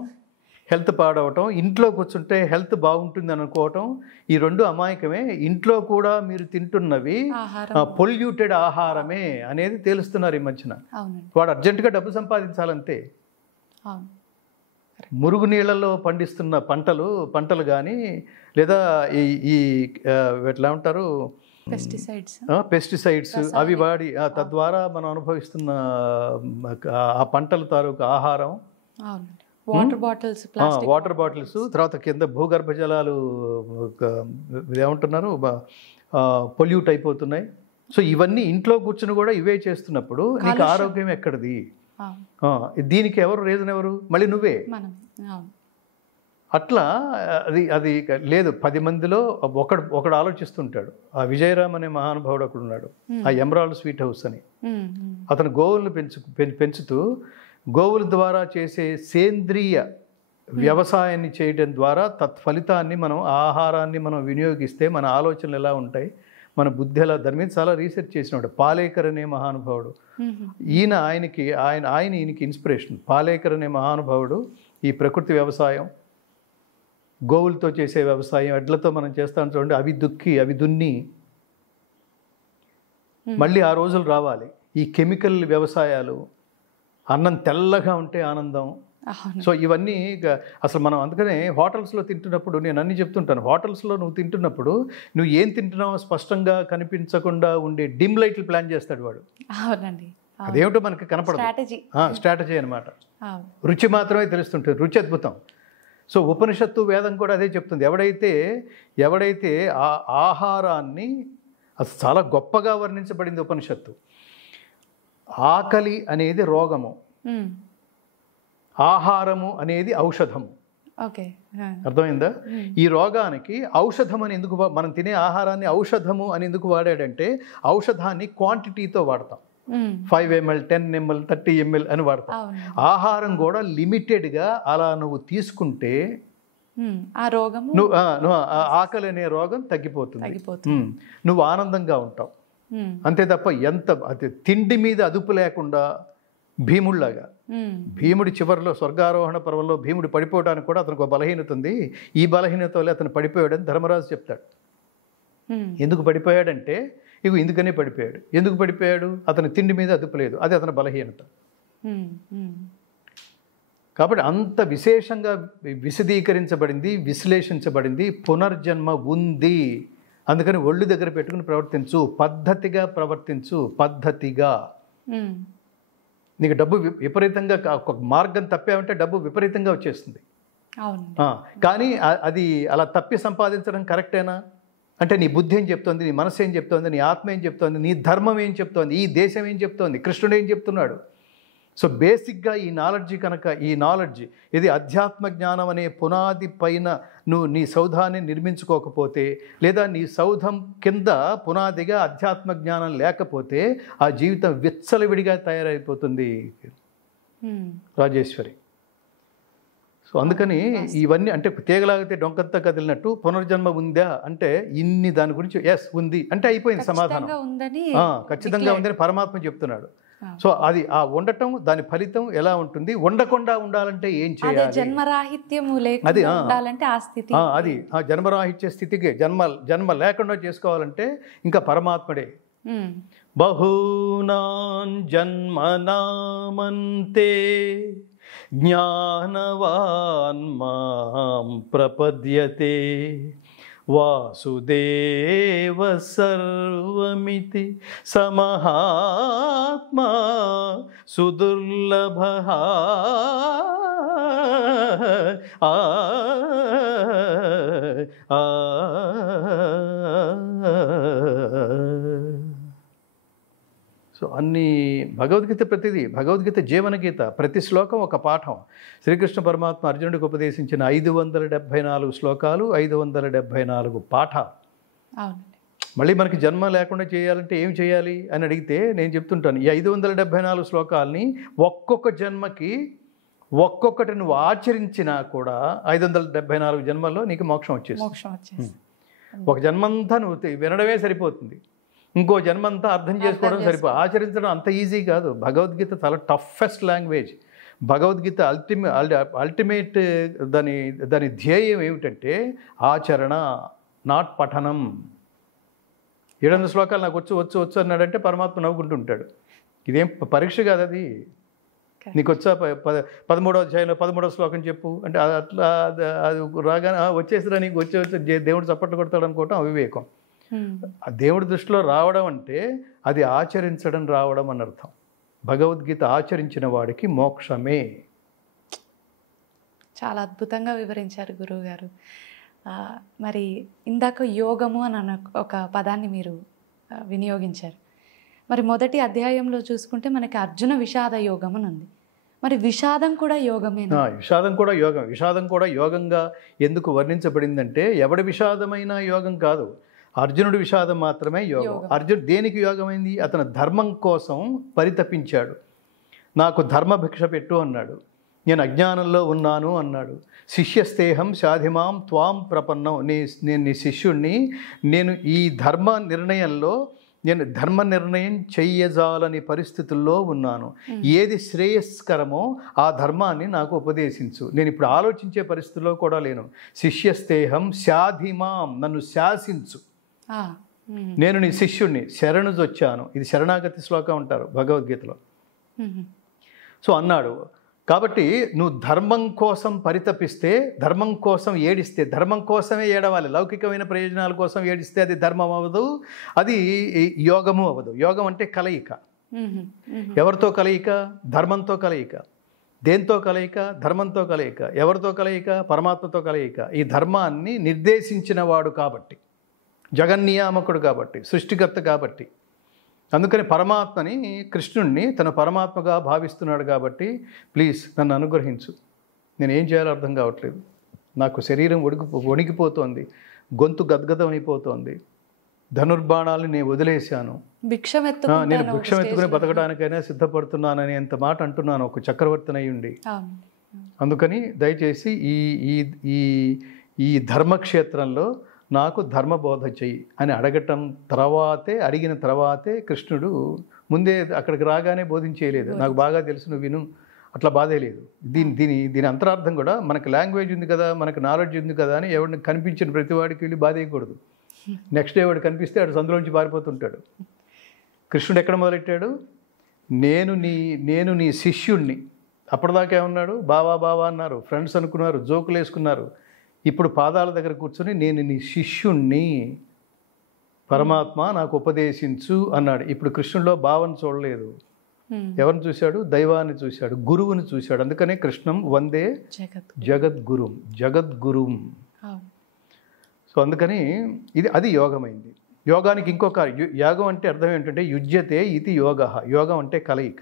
హెల్త్ పాడవటం, ఇంట్లో కూర్చుంటే హెల్త్ బాగుంటుంది అనుకోవటం, ఈ రెండు అమాయకమే. ఇంట్లో కూడా మీరు తింటున్నవి పొల్యూటెడ్ ఆహారమే అనేది తేలుస్తున్నారు ఈ మధ్యన. వాడు అర్జెంటుగా డబ్బు సంపాదించాలంతే. మురుగు నీళ్ళల్లో పండిస్తున్న పంటలు కానీ, లేదా ఈ ఎట్లా ఉంటారు పెస్టిసైడ్స్ అవి వాడి తద్వారా మనం అనుభవిస్తున్న ఆ పంటల తాలూకు ఆహారం, వాటర్ బాటిల్స్, తర్వాత కింద భూగర్భ జలాలు ఏమంటున్నారు పొల్యూట్ అయిపోతున్నాయి. సో ఇవన్నీ ఇంట్లో కూర్చుని కూడా ఇవే చేస్తున్నప్పుడు నీకు ఆరోగ్యం ఎక్కడిది? దీనికి రీజన్ ఎవరు? మళ్ళీ నువ్వే. అట్లా అది లేదు. 10 మందిలో ఒకడు ఆలోచిస్తుంటాడు. ఆ విజయరామ్ అనే మహానుభావుడు ఒకడు ఉన్నాడు, ఆ ఎమరాల్డ్ స్వీట్ హౌస్ అని. అతను గోవులను పెంచుతూ గోవుల ద్వారా చేసే సేంద్రియ వ్యవసాయాన్ని చేయడం ద్వారా తత్ఫలితాన్ని మనం ఆహారాన్ని మనం వినియోగిస్తే మన ఆలోచనలు ఎలా ఉంటాయి, మన బుద్ధి ఎలా, దాని మీద చాలా రీసెర్చ్ చేసినాడు పాలేకర్ అనే మహానుభావుడు. ఈయనకి ఇన్స్పిరేషన్. పాలేకర్ అనే మహానుభావుడు ఈ ప్రకృతి వ్యవసాయం, గోవులతో చేసే వ్యవసాయం, ఎడ్లతో మనం చేస్తాం చూడండి, అవి దున్ని మళ్ళీ ఆ రోజులు రావాలి. ఈ కెమికల్ వ్యవసాయాలు, అన్నం తెల్లగా ఉంటే ఆనందం. సో ఇవన్నీ అసలు మనం అందుకనే హోటల్స్లో తింటున్నప్పుడు నేను అన్నీ చెప్తుంటాను. హోటల్స్లో నువ్వు తింటున్నప్పుడు నువ్వు ఏం తింటున్నావో స్పష్టంగా కనిపించకుండా ఉండే డిమ్ లైట్లు ప్లాన్ చేస్తాడు వాడు. అదేమిటో మనకి కనపడదు. స్ట్రాటజీ అనమాట. రుచి మాత్రమే తెలుస్తుంటుంది, రుచి అద్భుతం. సో ఉపనిషత్తు వేదం కూడా అదే చెప్తుంది. ఎవడైతే ఆ ఆహారాన్ని అసలు చాలా గొప్పగా వర్ణించబడింది ఉపనిషత్తు. ఆకలి అనేది రోగము, ఆహారము అనేది ఔషధము. అర్థమైందా? ఈ రోగానికి ఔషధం అని ఎందుకు, మనం తినే ఆహారాన్ని ఔషధము అని ఎందుకు వాడాడంటే, ఔషధాన్ని క్వాంటిటీతో వాడతాం. 5 ml, 10 ml, 30 ml అని వాడతాం. ఆహారం కూడా లిమిటెడ్గా అలా నువ్వు తీసుకుంటే ఆకలి అనే రోగం తగ్గిపోతుంది. నువ్వు ఆనందంగా ఉంటావు. అంతే తప్ప తిండి మీద అదుపు లేకుండా భీముడిలాగా, భీముడి చివరిలో స్వర్గారోహణ పర్వంలో భీముడు పడిపోవడానికి కూడా అతనికి ఒక బలహీనత ఉంది. ఈ బలహీనత వల్ల అతను పడిపోయాడని ధర్మరాజు చెప్తాడు. ఎందుకు పడిపోయాడంటే ఎందుకనే పడిపోయాడు. ఎందుకు పడిపోయాడు? అతని తిండి మీద అదుపు లేదు, అది అతని బలహీనత. కాబట్టి అంత విశేషంగా విశదీకరించబడింది, విశ్లేషించబడింది. పునర్జన్మ ఉంది, అందుకని ఒళ్ళు దగ్గర పెట్టుకుని ప్రవర్తించు, పద్ధతిగా ప్రవర్తించు, పద్ధతిగా. నీకు డబ్బు విపరీతంగా ఒక మార్గం తప్పావంటే డబ్బు విపరీతంగా వచ్చేస్తుంది. కానీ అది అలా తప్పి సంపాదించడం కరెక్టేనా అంటే నీ బుద్ధి ఏం చెప్తోంది, నీ మనసు ఏం చెప్తోంది, నీ ఆత్మ ఏం చెప్తోంది, నీ ధర్మం ఏం చెప్తోంది, ఈ దేశం ఏం చెప్తోంది, కృష్ణుడు ఏం చెప్తున్నాడు. సో బేసిక్గా ఈ నాలెడ్జ్ ఇది అధ్యాత్మ జ్ఞానం అనే పునాది పైన నువ్వు నీ సౌధాన్ని నిర్మించుకోకపోతే, లేదా నీ సౌధం కింద పునాదిగా అధ్యాత్మ జ్ఞానం లేకపోతే ఆ జీవితం విచ్చలవిడిగా తయారైపోతుంది రాజేశ్వరి. సో అందుకని ఇవన్నీ అంటే తీగలాగితే డొంకంతా కదిలినట్టు పునర్జన్మ ఉందా అంటే ఇన్ని దాని గురించి ఎస్ ఉంది అంటే అయిపోయింది సమాధానం. ఖచ్చితంగా ఉందని పరమాత్మ చెప్తున్నాడు. సో అది ఆ ఉండటం, దాని ఫలితం ఎలా ఉంటుంది, ఉండకుండా ఉండాలంటే ఏం చేయాలి, జన్మరాహిత్యము లేకుండా ఉండాలంటే ఆ స్థితి, అది ఆ జన్మరాహిత్య స్థితికి జన్మ లేకుండా చేసుకోవాలంటే ఇంకా పరమాత్ముడే. బహూనాం జన్మనామంతే జ్ఞానవాన్ మాం ప్రపద్యతే వాసుదేవ సర్వమితి సమహాత్మా సుదుర్లభః. సో అన్ని భగవద్గీత, ప్రతిదీ భగవద్గీత జీవనగీత, ప్రతి శ్లోకం ఒక పాఠం. శ్రీకృష్ణ పరమాత్మ అర్జునుడికి ఉపదేశించిన 574 శ్లోకాలు, 574 పాఠాలు. మళ్ళీ మనకి జన్మ లేకుండా చేయాలంటే ఏం చేయాలి అని అడిగితే నేను చెప్తుంటాను, ఈ 574 శ్లోకాలని ఒక్కొక్క జన్మకి ఒక్కొక్కటి నువ్వు ఆచరించినా కూడా 574 జన్మల్లో నీకు మోక్షం వచ్చేస్తుంది. ఒక జన్మంతా నువ్వు వినడమే సరిపోతుంది, ఇంకో జన్మంతా అర్థం చేసుకోవడం ఆచరించడం అంత ఈజీ కాదు. భగవద్గీత చాలా టఫెస్ట్ లాంగ్వేజ్. భగవద్గీత అల్టిమేట్ దాని ధ్యేయం ఏమిటంటే ఆచరణ, నాట్ పఠనం. 700 శ్లోకాలు నాకు వచ్చు అన్నాడంటే పరమాత్మ నవ్వుకుంటుంటాడు. ఇదేం పరీక్ష కాదు, అది నీకు వచ్చా 13వ అధ్యాయంలో 13వ శ్లోకం చెప్పు అంటే అట్లా అది రాగానే వచ్చేసిరా నీకు వచ్చే దేవుడు చప్పట్లు కొడతాడు అనుకోవటం అవివేకం. ఆ దేవుడి దృష్టిలో రావడం అంటే అది ఆచరించడం రావడం అని అర్థం. భగవద్గీత ఆచరించిన వాడికి మోక్షమే. చాలా అద్భుతంగా వివరించారు గురువు గారు. మరి ఇందాక యోగము అని ఒక పదాన్ని మీరు వినియోగించారు. మరి మొదటి అధ్యాయంలో చూసుకుంటే మనకి అర్జున విషాద యోగం అని ఉంది. మరి విషాదం కూడా యోగమేనా? విషాదం కూడా యోగంగా ఎందుకు వర్ణించబడిందంటే ఎవడి విషాదమైనా యోగం కాదు, అర్జునుడి విషాదం మాత్రమే యోగం. అర్జునుడు దేనికి యోగమైంది? అతను ధర్మం కోసం పరితపించాడు. నాకు ధర్మభిక్ష పెట్టు అన్నాడు, నేను అజ్ఞానంలో ఉన్నాను అన్నాడు. శిష్యస్తేహం శాధిమాం త్వాం ప్రపన్నం, నేను నీ శిష్యుణ్ణి, నేను ఈ ధర్మ నిర్ణయంలో నేను ధర్మ నిర్ణయం చెయ్యజాలని పరిస్థితుల్లో ఉన్నాను. ఏది శ్రేయస్కరమో ఆ ధర్మాన్ని నాకు ఉపదేశించు, నేను ఇప్పుడు ఆలోచించే పరిస్థితుల్లో కూడా లేను. శిష్యస్తేహం శాధిమాం, నన్ను శాసించు, నేను నీ శిష్యుణ్ణి, శరణుజొచ్చాను. ఇది శరణాగతి శ్లోకం అంటారు భగవద్గీతలో. సో అన్నాడు. కాబట్టి నువ్వు ధర్మం కోసం పరితపిస్తే, ధర్మం కోసం ఏడిస్తే, ధర్మం కోసమే ఏడవాలి. లౌకికమైన ప్రయోజనాల కోసం ఏడిస్తే అది ధర్మం అవ్వదు, అది యోగము అవ్వదు. యోగం అంటే కలయిక. ఎవరితో కలయిక? ధర్మంతో కలయిక. దేంతో కలయిక? ధర్మంతో కలయిక. ఎవరితో కలయిక? పరమాత్మతో కలయిక. ఈ ధర్మాన్ని నిర్దేశించిన వాడు కాబట్టి, జగన్నియామకుడు కాబట్టి, సృష్టికర్త కాబట్టి, అందుకని పరమాత్మని, కృష్ణుణ్ణి తన పరమాత్మగా భావిస్తున్నాడు కాబట్టి ప్లీజ్ నన్ను అనుగ్రహించు, నేను ఏం చేయాలో అర్థం కావట్లేదు, నాకు శరీరం వణికిపోతోంది, గొంతు గద్గదం అయిపోతోంది, ధనుర్బాణాలు నేను వదిలేశాను, నేను భిక్షం ఎత్తుకుని బతకడానికైనా సిద్ధపడుతున్నానని ఎంత మాట అంటున్నాను ఒక చక్రవర్తిని అయ్యుండి. అందుకని దయచేసి ఈ ధర్మక్షేత్రంలో నాకు ధర్మబోధ చెయ్యి అని అడిగిన తర్వాతే కృష్ణుడు ముందే అక్కడికి రాగానే బోధించేయలేదు. నాకు బాగా తెలుసు, నువ్వు విను, అట్లా బాధే లేదు. దీని అంతరార్థం కూడా మనకు లాంగ్వేజ్ ఉంది కదా, మనకు నాలెడ్జ్ ఉంది కదా అని ఎవరిని కనిపించిన ప్రతివాడికి వెళ్ళి బాధేయకూడదు. నెక్స్ట్ డే వాడు కనిపిస్తే వాడు సందులోంచి పారిపోతుంటాడు. కృష్ణుడు ఎక్కడ మొదలెట్టాడు? నేను నీ శిష్యుణ్ణి, అప్పటిదాకా ఏమన్నాడు? బావా బావా అన్నారు, ఫ్రెండ్స్ అనుకున్నారు, జోకులు వేసుకున్నారు. ఇప్పుడు పాదాల దగ్గర కూర్చొని నేను నీ శిష్యుణ్ణి, పరమాత్మ నాకు ఉపదేశించు అన్నాడు. ఇప్పుడు కృష్ణుడిలో బావని చూడలేదు, ఎవరిని చూశాడు? దైవాన్ని చూశాడు, గురువుని చూశాడు. అందుకనే కృష్ణం వందే జగద్గురుం, జగద్గురుం. సో అందుకని అది యోగమైంది. యోగానికి ఇంకొక యాగం అంటే అర్థం ఏంటంటే యుజ్యతే ఇది యోగ. యోగం అంటే కలయిక.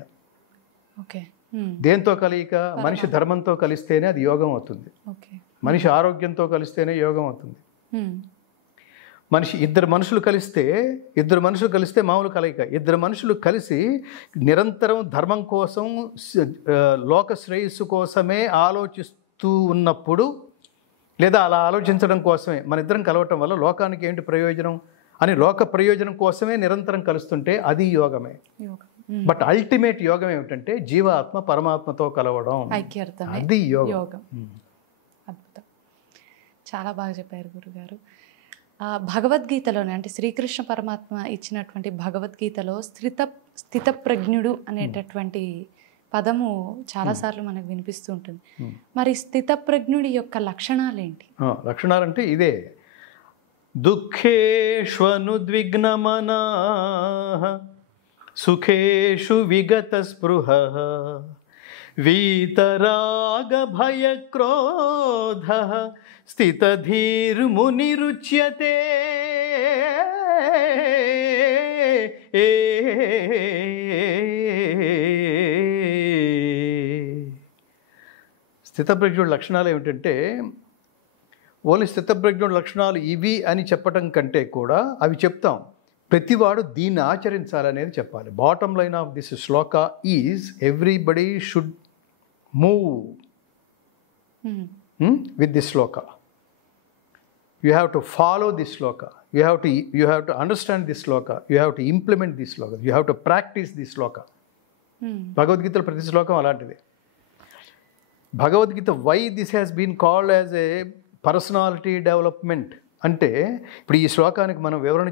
దేంతో కలయిక? మనిషి ధర్మంతో కలిస్తేనే అది యోగం అవుతుంది. మనిషి ఆరోగ్యంతో కలిస్తేనే యోగం అవుతుంది. ఇద్దరు మనుషులు కలిస్తే మామూలు కలయిక. ఇద్దరు మనుషులు కలిసి నిరంతరం ధర్మం కోసం, లోక శ్రేయస్సు కోసమే ఆలోచిస్తూ ఉన్నప్పుడు, లేదా అలా ఆలోచించడం కోసమే మన ఇద్దరం కలవటం వల్ల లోకానికి ఏంటి ప్రయోజనం అని లోక ప్రయోజనం కోసమే నిరంతరం కలుస్తుంటే అది యోగమే. బట్ అల్టిమేట్ యోగం ఏమిటంటే జీవాత్మ పరమాత్మతో కలవడం, అది యోగం. అద్భుతం, చాలా బాగా చెప్పారు గురుగారు. భగవద్గీతలోనే, అంటే శ్రీకృష్ణ పరమాత్మ ఇచ్చినటువంటి భగవద్గీతలో స్థితప్రజ్ఞుడు అనేటటువంటి పదము చాలాసార్లు మనకు వినిపిస్తూ ఉంటుంది. మరి స్థితప్రజ్ఞుడి యొక్క లక్షణాలు ఏంటి? లక్షణాలంటే ఇదే: దుఃఖేష్వనుద్విగ్నమనాః సుఖేషు విగత స్పృహః వీతరాగభయక్రోధః స్థితధీర్మునిరుచ్యతే. స్థితప్రజ్ఞుడి లక్షణాలు ఏమిటంటే, ఓన్లీ స్థితప్రజ్ఞుడి లక్షణాలు ఇవి అని చెప్పటం కంటే కూడా అవి చెప్తాం, ప్రతివాడు దీన్ని ఆచరించాలనేది చెప్పాలి. Bottom line of this Shloka is everybody should move with this sloka. You have to follow this sloka. You have to understand this sloka. You have to implement this sloka. You have to practice this sloka. భగవద్గీతలో ప్రతి శ్లోకం అలాంటిది. Bhagavad Gita why this has been called as a personality development అంటే, ఇప్పుడు ఈ శ్లోకానికి మనం వివరణ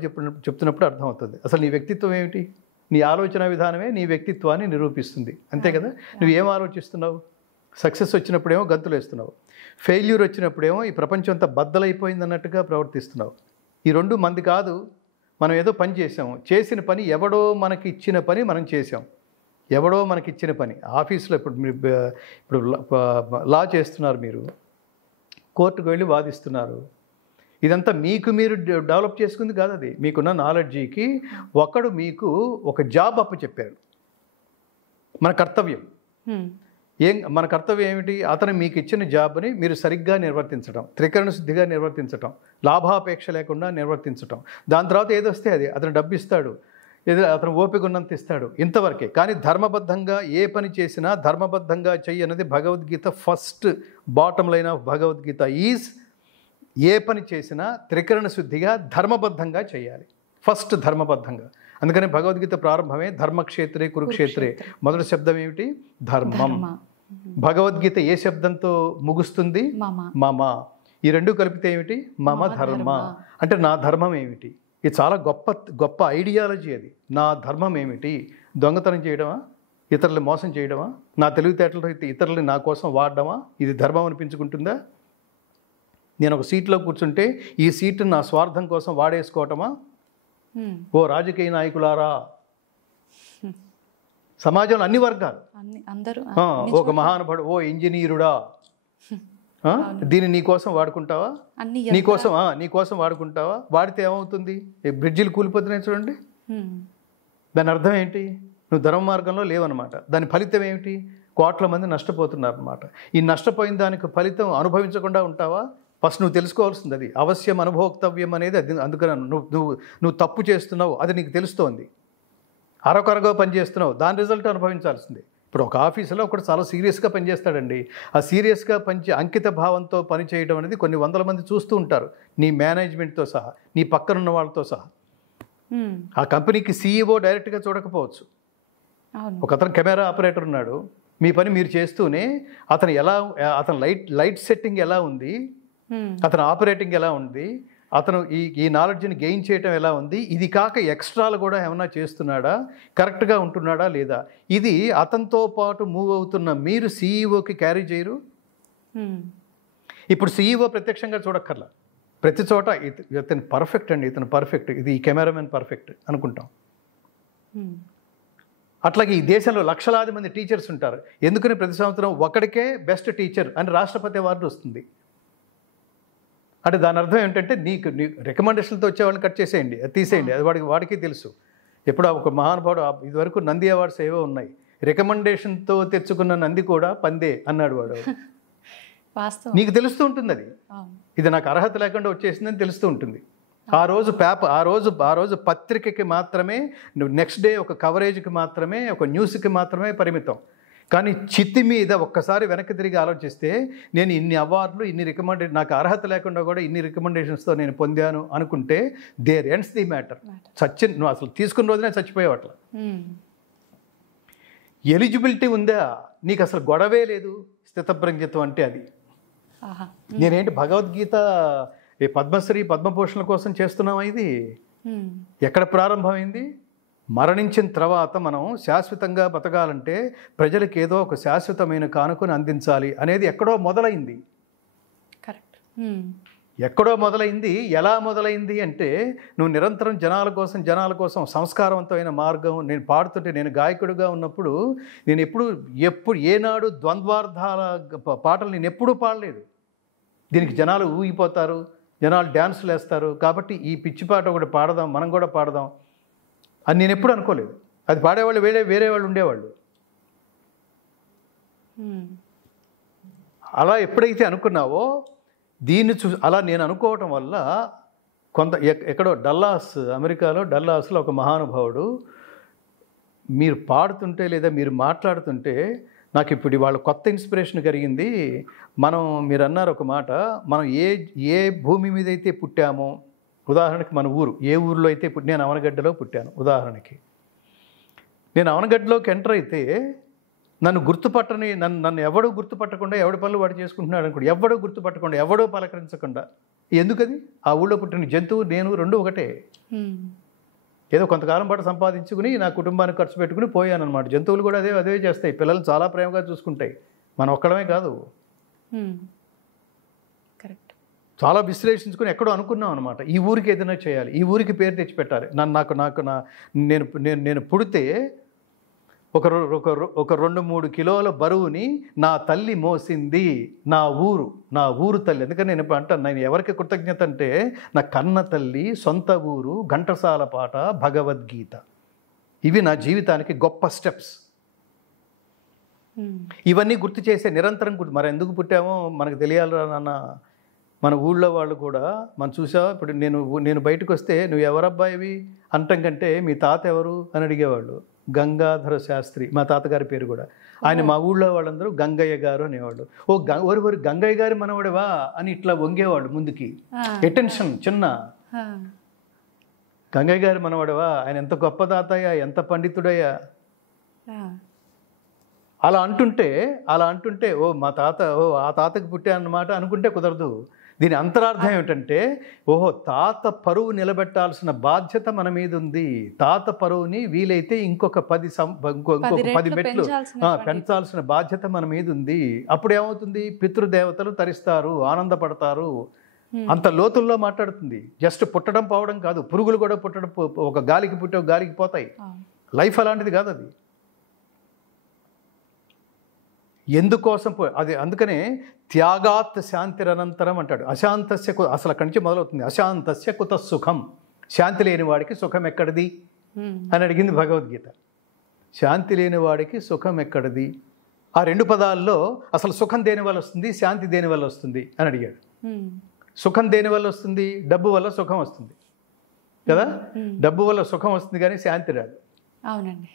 చెప్తున్నప్పుడు అర్థమవుతుంది అసలు నీ వ్యక్తిత్వం ఏమిటి. నీ ఆలోచన విధానమే నీ వ్యక్తిత్వాన్ని నిరూపిస్తుంది, అంతే కదా. నువ్వేం ఆలోచిస్తున్నావు? సక్సెస్ వచ్చినప్పుడేమో గంతులు వేస్తున్నావు, ఫెయిల్యూర్ వచ్చినప్పుడేమో ఈ ప్రపంచం అంతా బద్దలైపోయింది అన్నట్టుగా ప్రవర్తిస్తున్నావు. ఈ రెండు మంది కాదు. మనం ఏదో పని చేసాము, చేసిన పని ఎవడో మనకి ఇచ్చిన పని మనం చేసాం. ఎవడో మనకి ఇచ్చిన పని ఆఫీస్లో ఇప్పుడు లా చేస్తున్నారు, మీరు కోర్టుకు వెళ్ళి వాదిస్తున్నారు. ఇదంతా మీకు మీరు డెవలప్ చేసుకుంది కాదు, అది మీకున్న నాలెడ్జీకి ఒకడు మీకు ఒక జాబ్ అప్పచెప్పారు. మన కర్తవ్యం మన కర్తవ్యం ఏమిటి? అతను మీకు ఇచ్చిన జాబ్ని మీరు సరిగ్గా నిర్వర్తించడం, త్రికరణ శుద్ధిగా నిర్వర్తించడం, లాభాపేక్ష లేకుండా నిర్వర్తించడం. దాని తర్వాత ఏదొస్తే అది అతను డబ్బు ఇస్తాడు, ఏదో అతను ఓపిక ఉన్నంత ఇస్తాడు, ఇంతవరకే. కానీ ధర్మబద్ధంగా ఏ పని చేసినా ధర్మబద్ధంగా చెయ్యి అన్నది Bhagavad Gita first bottom line of Bhagavad Gita is, ఏ పని చేసినా త్రికరణ శుద్ధిగా ధర్మబద్ధంగా చేయాలి, ఫస్ట్ ధర్మబద్ధంగా. అందుకని భగవద్గీత ప్రారంభమే ధర్మక్షేత్రే కురుక్షేత్రే. మొదటి శబ్దం ఏమిటి? ధర్మం. భగవద్గీత ఏ శబ్దంతో ముగుస్తుంది? మమ. ఈ రెండు కలిపితే ఏమిటి? మమ ధర్మ. అంటే నా ధర్మం ఏమిటి? ఇది చాలా గొప్ప ఐడియాలజీ. అది నా ధర్మం ఏమిటి? దొంగతనం చేయడమా? ఇతరులు మోసం చేయడమా? నా తెలివితేటలతో ఇతరులని నా కోసం వాడడమా? ఇది ధర్మం అనిపించుకుంటుందా? నేను ఒక సీట్లో కూర్చుంటే ఈ సీటును నా స్వార్థం కోసం వాడేసుకోవటమా? ఓ రాజకీయ నాయకులారా, సమాజంలో అన్ని వర్గాలు, ఒక మహానుభావుడు, ఓ ఇంజనీరుడా, దీన్ని నీకోసం వాడుకుంటావా? నీకోసం వాడుకుంటావా? వాడితే ఏమవుతుంది? బ్రిడ్జిలు కూలిపోతున్నాయి చూడండి. దాని అర్థం ఏంటి? నువ్వు ధర్మ మార్గంలో లేవన్నమాట. దాని ఫలితం ఏమిటి? కోట్ల మంది నష్టపోతున్నారు అన్నమాట. ఈ నష్టపోయిన దానికి ఫలితం అనుభవించకుండా ఉంటావా? ఫస్ట్ నువ్వు తెలుసుకోవాల్సింది అది. అవశ్యం అనుభోక్తవ్యం అనేది అది. అందుకని నువ్వు తప్పు చేస్తున్నావు, అది నీకు తెలుస్తోంది. అరకొరగా పని చేస్తున్నావు, దాని రిజల్ట్ అనుభవించాల్సిందే. ఇప్పుడు ఒక ఆఫీసులో ఒకటి చాలా సీరియస్గా పనిచేస్తాడండి. ఆ సీరియస్గా అంకిత భావంతో పని చేయడం అనేది కొన్ని వందల మంది చూస్తూ ఉంటారు, నీ మేనేజ్మెంట్తో సహా, నీ పక్కనున్న వాళ్ళతో సహా. ఆ కంపెనీకి CEO డైరెక్ట్గా చూడకపోవచ్చు. ఒక అతను కెమెరా ఆపరేటర్ ఉన్నాడు, మీ పని మీరు చేస్తూనే అతను లైట్ సెట్టింగ్ ఎలా ఉంది, అతను ఆపరేటింగ్ ఎలా ఉంది, అతను ఈ నాలెడ్జ్ని గెయిన్ చేయటం ఎలా ఉంది, ఇది కాక ఎక్స్ట్రాలు కూడా ఏమైనా చేస్తున్నాడా, కరెక్ట్గా ఉంటున్నాడా లేదా, ఇది అతనితో పాటు మూవ్ అవుతున్న మీరు సీఈఓకి క్యారీ చేయరు. ఇప్పుడు సీఈఓ ప్రత్యక్షంగా చూడక్కర్లా, ప్రతి చోట ఇతను పర్ఫెక్ట్ అండి, ఇతను పర్ఫెక్ట్, ఇది ఈ కెమెరామెన్ పర్ఫెక్ట్ అనుకుంటాం. అట్లాగే ఈ దేశంలో లక్షలాది మంది టీచర్స్ ఉంటారు, ఎందుకని ప్రతి సంవత్సరం ఒకడికే బెస్ట్ టీచర్ అని రాష్ట్రపతి అవార్డు వస్తుంది. అంటే దాని అర్థం ఏంటంటే నీ రికమెండేషన్తో వచ్చేవాళ్ళని కట్ చేసేయండి, అది తీసేయండి, అది వాడికి తెలుసు. ఎప్పుడు ఒక మహానుభావుడు ఇదివరకు నంది అవార్డ్స్ ఏవో ఉన్నాయి, రికమెండేషన్తో తెచ్చుకున్న నంది కూడా పందే అన్నాడు వాడు. నీకు తెలుస్తూ ఉంటుంది అది, ఇది నాకు అర్హత లేకుండా వచ్చేసిందని తెలుస్తూ ఉంటుంది. ఆ రోజు పత్రికకి మాత్రమే, నెక్స్ట్ డే ఒక కవరేజ్కి మాత్రమే, ఒక న్యూస్కి మాత్రమే పరిమితం. కానీ చిత్తి మీద ఒక్కసారి వెనక్కి తిరిగి ఆలోచిస్తే నేను ఇన్ని అవార్డులు, ఇన్ని నాకు అర్హత లేకుండా కూడా ఇన్ని రికమెండేషన్స్తో నేను పొందాను అనుకుంటే దేర్ ఎండ్స్ ది మ్యాటర్. నువ్వు అసలు తీసుకున్న రోజునే చచ్చిపోయావు అట్లా. ఎలిజిబిలిటీ ఉందా, నీకు అసలు గొడవే లేదు స్థితప్రజ్ఞత్వం అంటే అది. నేనేంటి భగవద్గీత పద్మశ్రీ పద్మభూషణల కోసం చేస్తున్నామా? ఇది ఎక్కడ ప్రారంభమైంది? మరణించిన తర్వాత మనం శాశ్వతంగా బతకాలంటే ప్రజలకు ఏదో ఒక శాశ్వతమైన కానుకను అందించాలి అనేది ఎక్కడో మొదలైంది. కరెక్ట్. ఎక్కడో మొదలైంది. ఎలా మొదలైంది అంటే నువ్వు నిరంతరం జనాల కోసం సంస్కారవంతమైన మార్గం. నేను పాడుతుంటే, నేను గాయకుడిగా ఉన్నప్పుడు నేను ఎప్పుడు ఏనాడు ద్వంద్వార్థాల పాటలు నేను ఎప్పుడూ పాడలేదు. దీనికి జనాలు ఊగిపోతారు, జనాలు డ్యాన్సులు వేస్తారు, కాబట్టి ఈ పిచ్చి పాట ఒకటి పాడదాం, మనం కూడా పాడదాం అని నేను ఎప్పుడు అనుకోలేదు. అది పాడేవాళ్ళు వేరే వాళ్ళు ఉండేవాళ్ళు. అలా ఎప్పుడైతే అనుకున్నావో దీన్ని అలా నేను అనుకోవటం వల్ల ఎక్కడో అమెరికాలో డల్లాస్లో ఒక మహానుభావుడు మీరు పాడుతుంటే లేదా మీరు మాట్లాడుతుంటే నాకు ఇప్పుడు ఇవాళ కొత్త ఇన్స్పిరేషన్ కలిగింది. మీరు అన్నారు ఒక మాట, మనం ఏ భూమి మీద అయితే పుట్టామో, ఉదాహరణకి మన ఊరు, ఏ ఊరిలో అయితే నేను అవనగడ్డలో పుట్టాను ఉదాహరణకి, నేను అవనగడ్డలోకి ఎంటర్ అయితే నన్ను ఎవడో గుర్తుపట్టకుండా, ఎవడి పనులు వాడు చేసుకుంటున్నాడు అనుకోండి, ఎవడో గుర్తుపట్టకుండా, ఎవడో పలకరించకుండా, ఎందుకది? ఆ ఊళ్ళో పుట్టిన జంతువు నేను రెండు ఒకటే. ఏదో కొంతకాలం పాటు సంపాదించుకుని నా కుటుంబానికి ఖర్చు పెట్టుకుని పోయాను అనమాట. జంతువులు కూడా అదే చేస్తాయి, పిల్లలు చాలా ప్రేమగా చూసుకుంటాయి, మనం ఒక్కడమే కాదు. కరెక్ట్. చాలా విశ్లేషించుకుని ఎక్కడో అనుకున్నాం అనమాట, ఈ ఊరికి ఏదైనా చేయాలి, ఈ ఊరికి పేరు తెచ్చిపెట్టాలి. నేను పుడితే ఒక 2-3 కిలోల బరువుని నా తల్లి మోసింది, నా ఊరు తల్లి. అందుకని నేను అంటాను, నేను ఎవరికి కృతజ్ఞత అంటే నా కన్న తల్లి, సొంత ఊరు, ఘంటసాల పాట, భగవద్గీత, ఇవి నా జీవితానికి గొప్ప స్టెప్స్. ఇవన్నీ గుర్తు చేసే నిరంతరం మరి ఎందుకు పుట్టామో మనకు తెలియాలిరా నాన్న. మన ఊళ్ళో వాళ్ళు కూడా మనం చూసావా, ఇప్పుడు నేను బయటకు వస్తే నువ్వు ఎవరబ్బాయివి అంటాం కంటే మీ తాత ఎవరు అని అడిగేవాళ్ళు. గంగాధర శాస్త్రి మా తాతగారి పేరు కూడా. ఆయన మా ఊళ్ళో వాళ్ళందరూ గంగయ్య గారు అనేవాళ్ళు. ఓరి గంగయ్య గారి మనవడవా అని ఇట్లా వంగేవాళ్ళు ముందుకి, అటెన్షన్ చిన్న. గంగయ్య గారి మనవడవా, ఆయన ఎంత గొప్ప తాతయ్య, ఎంత పండితుడయ్యా. అలా అంటుంటే మా తాత, ఆ తాతకి పుట్టానన్నమాట అనుకుంటే కుదరదు. దీని అంతరార్థం ఏమిటంటే, తాత పరువు నిలబెట్టాల్సిన బాధ్యత మన మీద ఉంది. తాత పరువుని వీలైతే ఇంకొక 10 మెట్లు పెంచాల్సిన బాధ్యత మన మీద ఉంది. అప్పుడు ఏమవుతుంది, పితృదేవతలు తరిస్తారు, ఆనందపడతారు. అంత లోతుల్లో మాట్లాడుతుంది. జస్ట్ పుట్టడం పోవడం కాదు, పురుగులు కూడా ఒక గాలికి పుట్టే గాలికి పోతాయి. లైఫ్ అలాంటిది కాదు అది. ఎందుకోసం అది, అందుకనే త్యాగాత్ శాంతిరనంతరం అంటాడు. అశాంతస్య, అసలు అక్కడి నుంచి మొదలవుతుంది. అశాంతస్య కుత సుఖం, శాంతి లేని వాడికి సుఖం ఎక్కడిది అని అడిగింది భగవద్గీత. శాంతి లేని వాడికి సుఖం ఎక్కడిది? ఆ 2 పదాల్లో అసలు సుఖం దేని వల్ల వస్తుంది, శాంతి దేని వల్ల వస్తుంది అని అడిగాడు. సుఖం దేని వల్ల వస్తుంది? డబ్బు వల్ల సుఖం వస్తుంది కదా. డబ్బు వల్ల సుఖం వస్తుంది కానీ శాంతి రాదు. అవునండి,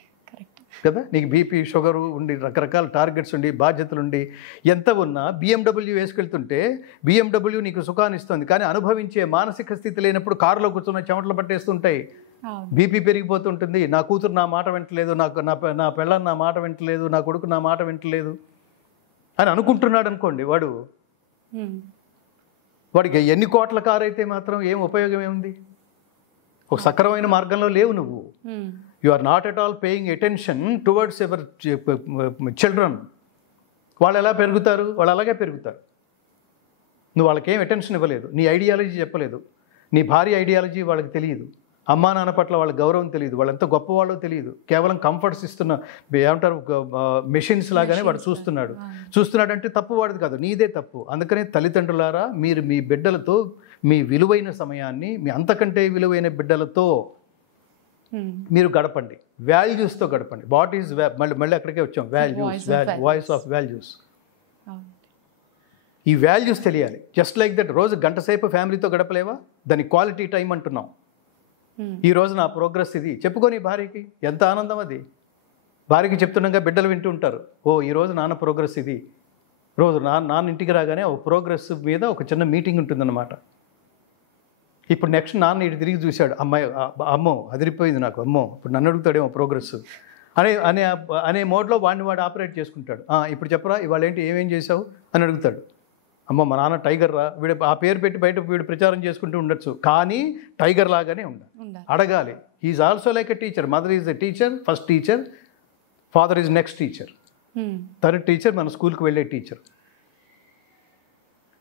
కదా. నీకు బీపీ, షుగరు ఉండి, రకరకాల టార్గెట్స్ ఉండి, బాధ్యతలు ఉండి, ఎంత ఉన్నా BMW వేసుకెళ్తుంటే BMW నీకు సుఖాన్ని ఇస్తుంది, కానీ అనుభవించే మానసిక స్థితి లేనప్పుడు కారులో కూర్చున్న చెమటలు పట్టేస్తుంటాయి, బీపీ పెరిగిపోతుంటుంది. నా కూతురు నా మాట వింటలేదు, నా పెళ్ళాన్ని నా మాట వింటలేదు, నా కొడుకు నా మాట వింటలేదు అని అనుకుంటున్నాడు అనుకోండి, వాడు వాడికి ఎన్ని కోట్ల కారు అయితే మాత్రం ఏం ఉపయోగం ఏముంది? ఒక సక్రమైన మార్గంలో లేవు నువ్వు. You are not at all paying attention towards our children. వాళ్ళు ఎలా పెరుగుతారు? వాళ్ళు అలాగే పెరుగుతారు. నువ్వు వాళ్ళకేం అటెన్షన్ ఇవ్వలేదు, నీ ఐడియాలజీ చెప్పలేదు, నీ భార్య ఐడియాలజీ వాళ్ళకి తెలియదు, అమ్మా నాన్న పట్ల వాళ్ళ గౌరవం తెలియదు, వాళ్ళు ఎంత గొప్పవాళ్ళో తెలియదు. కేవలం కంఫర్ట్స్ ఇస్తున్న ఏమంటారు మెషిన్స్ లాగానే వాడు చూస్తున్నాడంటే తప్పు వాడిది కాదు, నీదే తప్పు. అందుకనే తల్లిదండ్రులారా, మీరు మీ బిడ్డలతో మీ విలువైన సమయాన్ని మీ అంతకంటే విలువైన బిడ్డలతో మీరు గడపండి, వాల్యూస్తో గడపండి. వాట్ ఈజ్ మళ్ళీ అక్కడికే వచ్చాం, వాల్యూస్, వాయిస్ ఆఫ్ వాల్యూస్. ఈ వాల్యూస్ తెలియాలి. జస్ట్ లైక్ దట్, రోజు గంట సేపు ఫ్యామిలీతో గడపలేవా? దాని క్వాలిటీ టైం అంటున్నాం. ఈ రోజు నా ప్రోగ్రెస్ ఇది చెప్పుకొని భార్యకి, ఎంత ఆనందం అది. భార్యకి చెప్తున్నాగా బిడ్డలు వింటూ ఉంటారు, ఓ ఈరోజు నాన్న ప్రోగ్రెస్ ఇది. రోజు నాన్న ఇంటికి రాగానే ఒక ప్రోగ్రెస్ మీద ఒక చిన్న మీటింగ్ ఉంటుందన్నమాట. ఇప్పుడు నెక్స్ట్ నాన్న ఇటు తిరిగి చూశాడు, అమ్మాయి అమ్మో అదిరిపోయింది నాకు, అమ్మో ఇప్పుడు నన్ను అడుగుతాడేమో ప్రోగ్రెస్ అనే మోడ్లో వాడు ఆపరేట్ చేసుకుంటాడు. ఇప్పుడు చెప్పరా ఇవాళ ఏంటి, ఏమేం చేసావు అని అడుగుతాడు. అమ్మ మా నాన్న టైగర్ రా, వీడు ఆ పేరు పెట్టి బయట వీడు ప్రచారం చేసుకుంటూ ఉండొచ్చు, కానీ టైగర్ లాగానే ఉండాలి, అడగాలి. Is also like a teacher. Mother is a teacher, first teacher. Father is next teacher, third teacher, మన స్కూల్కి వెళ్ళే టీచర్.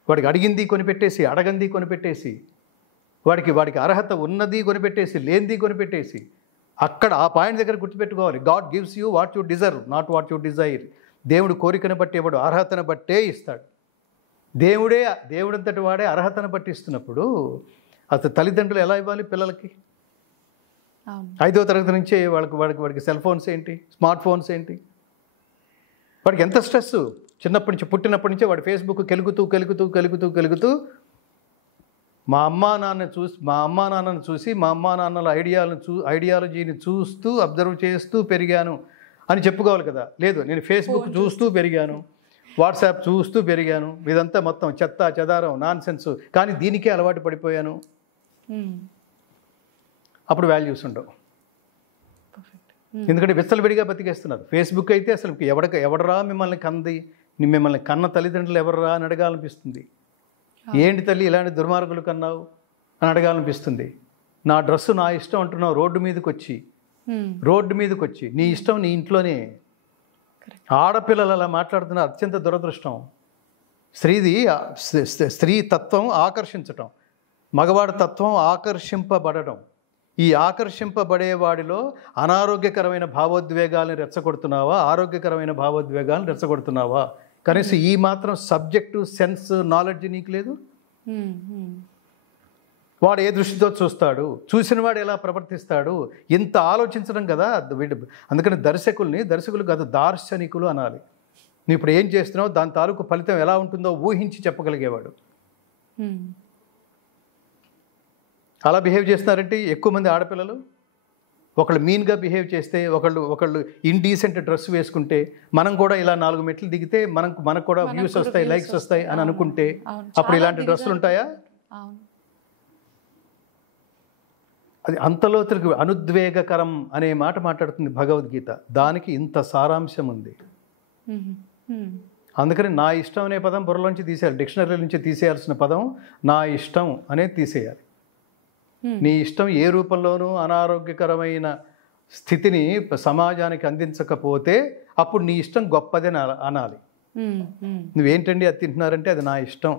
వాడికి అడిగింది కొనిపెట్టేసి, అడగంది కొనిపెట్టేసి, వాడికి అర్హత ఉన్నది కొనిపెట్టేసి, లేనిది కొనిపెట్టేసి, అక్కడ ఆ పాయింట్ దగ్గర గుర్తుపెట్టుకోవాలి. God gives you what you deserve, not what you Dzire. దేవుడు కోరికను బట్టి ఇవ్వడు, అర్హతను బట్టే ఇస్తాడు. దేవుడంతటి వాడే అర్హతను బట్టి ఇస్తున్నప్పుడు అసలు తల్లిదండ్రులు ఎలా ఇవ్వాలి పిల్లలకి? 5వ తరగతి నుంచే వాడికి సెల్ ఫోన్స్ ఏంటి, స్మార్ట్ ఫోన్స్ ఏంటి, వాడికి ఎంత స్ట్రెస్. చిన్నప్పటి నుంచి, పుట్టినప్పటి నుంచే వాడు ఫేస్బుక్ కెలుగుతూ మా అమ్మా నాన్నను చూసి మా అమ్మా నాన్నల ఐడియాలజీని చూస్తూ అబ్జర్వ్ చేస్తూ పెరిగాను అని చెప్పుకోవాలి కదా. లేదు, నేను ఫేస్బుక్ చూస్తూ పెరిగాను, వాట్సాప్ చూస్తూ పెరిగాను, ఇదంతా మొత్తం చెత్త చెదారం నాన్ సెన్స్, కానీ దీనికే అలవాటు పడిపోయాను. అప్పుడు వాల్యూస్ ఉండవు. ఎందుకంటే విచ్చలవిడిగా బతికేస్తున్నారు. ఫేస్బుక్ అయితే అసలు ఎవడరా మిమ్మల్ని కన్న తల్లిదండ్రులు ఎవర్రా అని అడగాలనిపిస్తుంది. ఏంటి తల్లి ఇలాంటి దుర్మార్గులు కన్నావు అని అడగాలనిపిస్తుంది. నా డ్రెస్సు నా ఇష్టం అంటున్నావు, రోడ్డు మీదకి వచ్చి నీ ఇష్టం నీ ఇంట్లోనే. ఆడపిల్లలు అలా మాట్లాడుతున్న అత్యంత దురదృష్టం. స్త్రీ తత్వం ఆకర్షించటం, మగవాడి తత్వం ఆకర్షింపబడటం. ఈ ఆకర్షింపబడేవాడిలో అనారోగ్యకరమైన భావోద్వేగాలను రెచ్చగొడుతున్నావా, ఆరోగ్యకరమైన భావోద్వేగాలను రెచ్చగొడుతున్నావా? కనీసం ఈ మాత్రం సబ్జెక్టు సెన్స్ నాలెడ్జ్ నీకు లేదు. వాడు ఏ దృష్టితో చూస్తాడు, చూసిన వాడు ఎలా ప్రవర్తిస్తాడు, ఇంత ఆలోచించడం కదా వీడు. అందుకని దర్శకులు కాదు దార్శనికులు అనాలి. నువ్వు ఇప్పుడు ఏం చేస్తున్నావు, దాని తాలూకు ఫలితం ఎలా ఉంటుందో ఊహించి చెప్పగలిగేవాడు. అలా బిహేవ్ చేస్తున్నారంటే ఎక్కువ మంది ఆడపిల్లలు. ఒకళ్ళు మీన్గా బిహేవ్ చేస్తే, ఒకళ్ళు ఇండీసెంట్ డ్రెస్ వేసుకుంటే, మనం కూడా ఇలా 4 మెట్లు దిగితే మనకు కూడా వ్యూస్ వస్తాయి, లైక్స్ వస్తాయి అని అనుకుంటే, అప్పుడు ఇలాంటి డ్రెస్సులు ఉంటాయా? అది అంతలోతులకు అనుద్వేగకరం అనే మాట మాట్లాడుతుంది భగవద్గీత. దానికి ఇంత సారాంశం ఉంది. అందుకని నా ఇష్టం అనే పదం బుర్రలోంచి తీసేయాలి. డిక్షనరీ నుంచి తీసేయాల్సిన పదం నా ఇష్టం అనేది తీసేయాలి. నీ ఇష్టం ఏ రూపంలోనూ అనారోగ్యకరమైన స్థితిని సమాజానికి అందించకపోతే అప్పుడు నీ ఇష్టం గొప్పదే అనాలి. నువ్వేంటండి అది తింటున్నారంటే అది నా ఇష్టం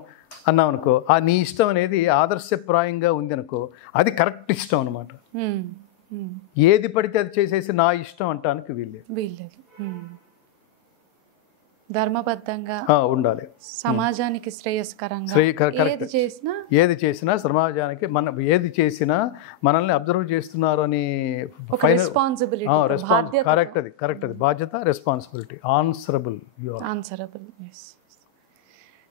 అన్నావు అనుకో, ఆ నీ ఇష్టం అనేది ఆదర్శప్రాయంగా ఉంది అనుకో, అది కరెక్ట్ ఇష్టం అనమాట. ఏది పడితే అది చేసేసి నా ఇష్టం అంటానికి వీల్లేదు. ధర్మబద్ధంగా ఉండాలి, సమాజానికి శ్రేయస్కరంగా ఏది చేసినా సమాజానికి ఏది చేసినా మనల్ని అబ్జర్వ్ చేస్తున్నారు అని కరెక్ట్ అది బాధ్యత, రెస్పాన్సిబిలిటీ, ఆన్సరబుల్.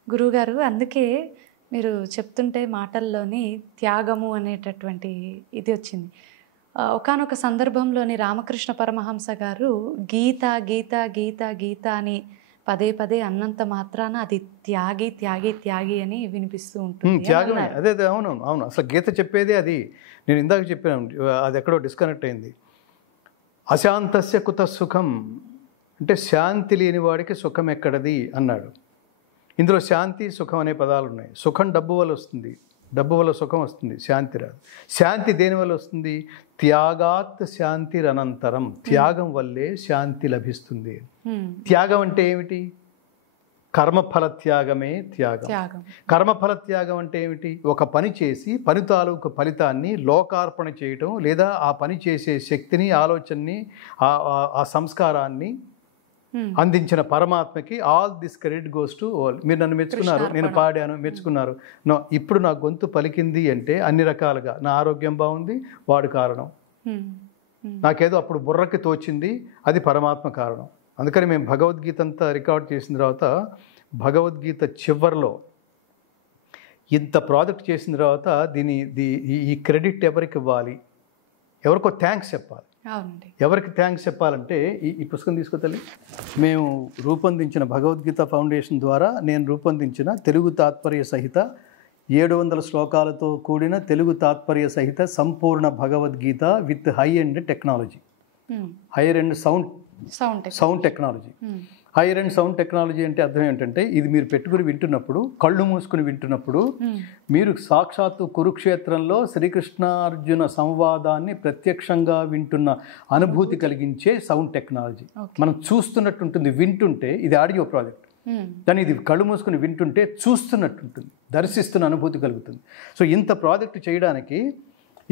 గురువుగారు, అందుకే మీరు చెప్తుంటే మాటల్లోని త్యాగము అనేటటువంటి ఇది వచ్చింది. ఒకానొక సందర్భంలోని రామకృష్ణ పరమహంస గారు గీత గీత గీత గీత అని పదే అన్నంత మాత్రాన అది త్యాగి అని వినిపిస్తూ ఉంటుంది. త్యాగమే అదే. అవును అసలు గీత చెప్పేది అది. నేను ఇందాక చెప్పాను, అది ఎక్కడో డిస్కనెక్ట్ అయింది. అశాంతస్య కుత సుఖం అంటే శాంతి లేని వాడికి సుఖం ఎక్కడది అన్నాడు. ఇందులో శాంతి సుఖం అనే పదాలు ఉన్నాయి. సుఖం డబ్బు వల్ల వస్తుంది, డబ్బు వల్ల సుఖం వస్తుంది, శాంతి రాదు. శాంతి దేని వల్ల వస్తుంది? త్యాగాత్ శాంతిరనంతరం, త్యాగం వల్లే శాంతి లభిస్తుంది. త్యాగం అంటే ఏమిటి? కర్మఫల త్యాగమే త్యాగం. కర్మఫల త్యాగం అంటే ఏమిటి? ఒక పని చేసి పని తాలూకు ఫలితాన్ని లోకార్పణ చేయటం, లేదా ఆ పని చేసే శక్తిని, ఆలోచనని, ఆ సంస్కారాన్ని అందించిన పరమాత్మకి all this credit goes to all. మీరు నన్ను మెచ్చుకున్నారు, నేను పాడాను, మెచ్చుకున్నారు. ఇప్పుడు నా గొంతు పలికింది అంటే అన్ని రకాలుగా నా ఆరోగ్యం బాగుంది, వాడు కారణం. నాకేదో అప్పుడు బుర్రకి తోచింది, అది పరమాత్మ కారణం. అందుకని మేము భగవద్గీత అంతా రికార్డ్ చేసిన తర్వాత భగవద్గీత చివరిలో ఇంత ప్రాజెక్ట్ చేసిన తర్వాత ఈ క్రెడిట్ ఎవరికి ఇవ్వాలి? ఎవరికో థ్యాంక్స్ చెప్పాలి. ఎవరికి థ్యాంక్స్ చెప్పాలంటే ఈ పుస్తకం తీసుకొతల్లి. మేము రూపొందించిన భగవద్గీత ఫౌండేషన్ ద్వారా నేను రూపొందించిన తెలుగు తాత్పర్య సహిత 700 శ్లోకాలతో కూడిన తెలుగు తాత్పర్య సహిత సంపూర్ణ Bhagavad Gita with high end technology, higher end sound technology. Hire and sound technology అంటే అర్థం ఏంటంటే, ఇది మీరు పెట్టుకుని వింటున్నప్పుడు, కళ్ళు మూసుకుని వింటున్నప్పుడు మీరు సాక్షాత్తు కురుక్షేత్రంలో శ్రీకృష్ణార్జున సంవాదాన్ని ప్రత్యక్షంగా వింటున్న అనుభూతి కలిగించే సౌండ్ టెక్నాలజీ. మనం చూస్తున్నట్టు ఉంటుంది వింటుంటే, ఇది ఆడియో ప్రాజెక్ట్. కానీ ఇది కళ్ళు మూసుకుని వింటుంటే చూస్తున్నట్టు ఉంటుంది, దర్శిస్తున్న అనుభూతి కలుగుతుంది. సో ఇంత ప్రాజెక్ట్ చేయడానికి,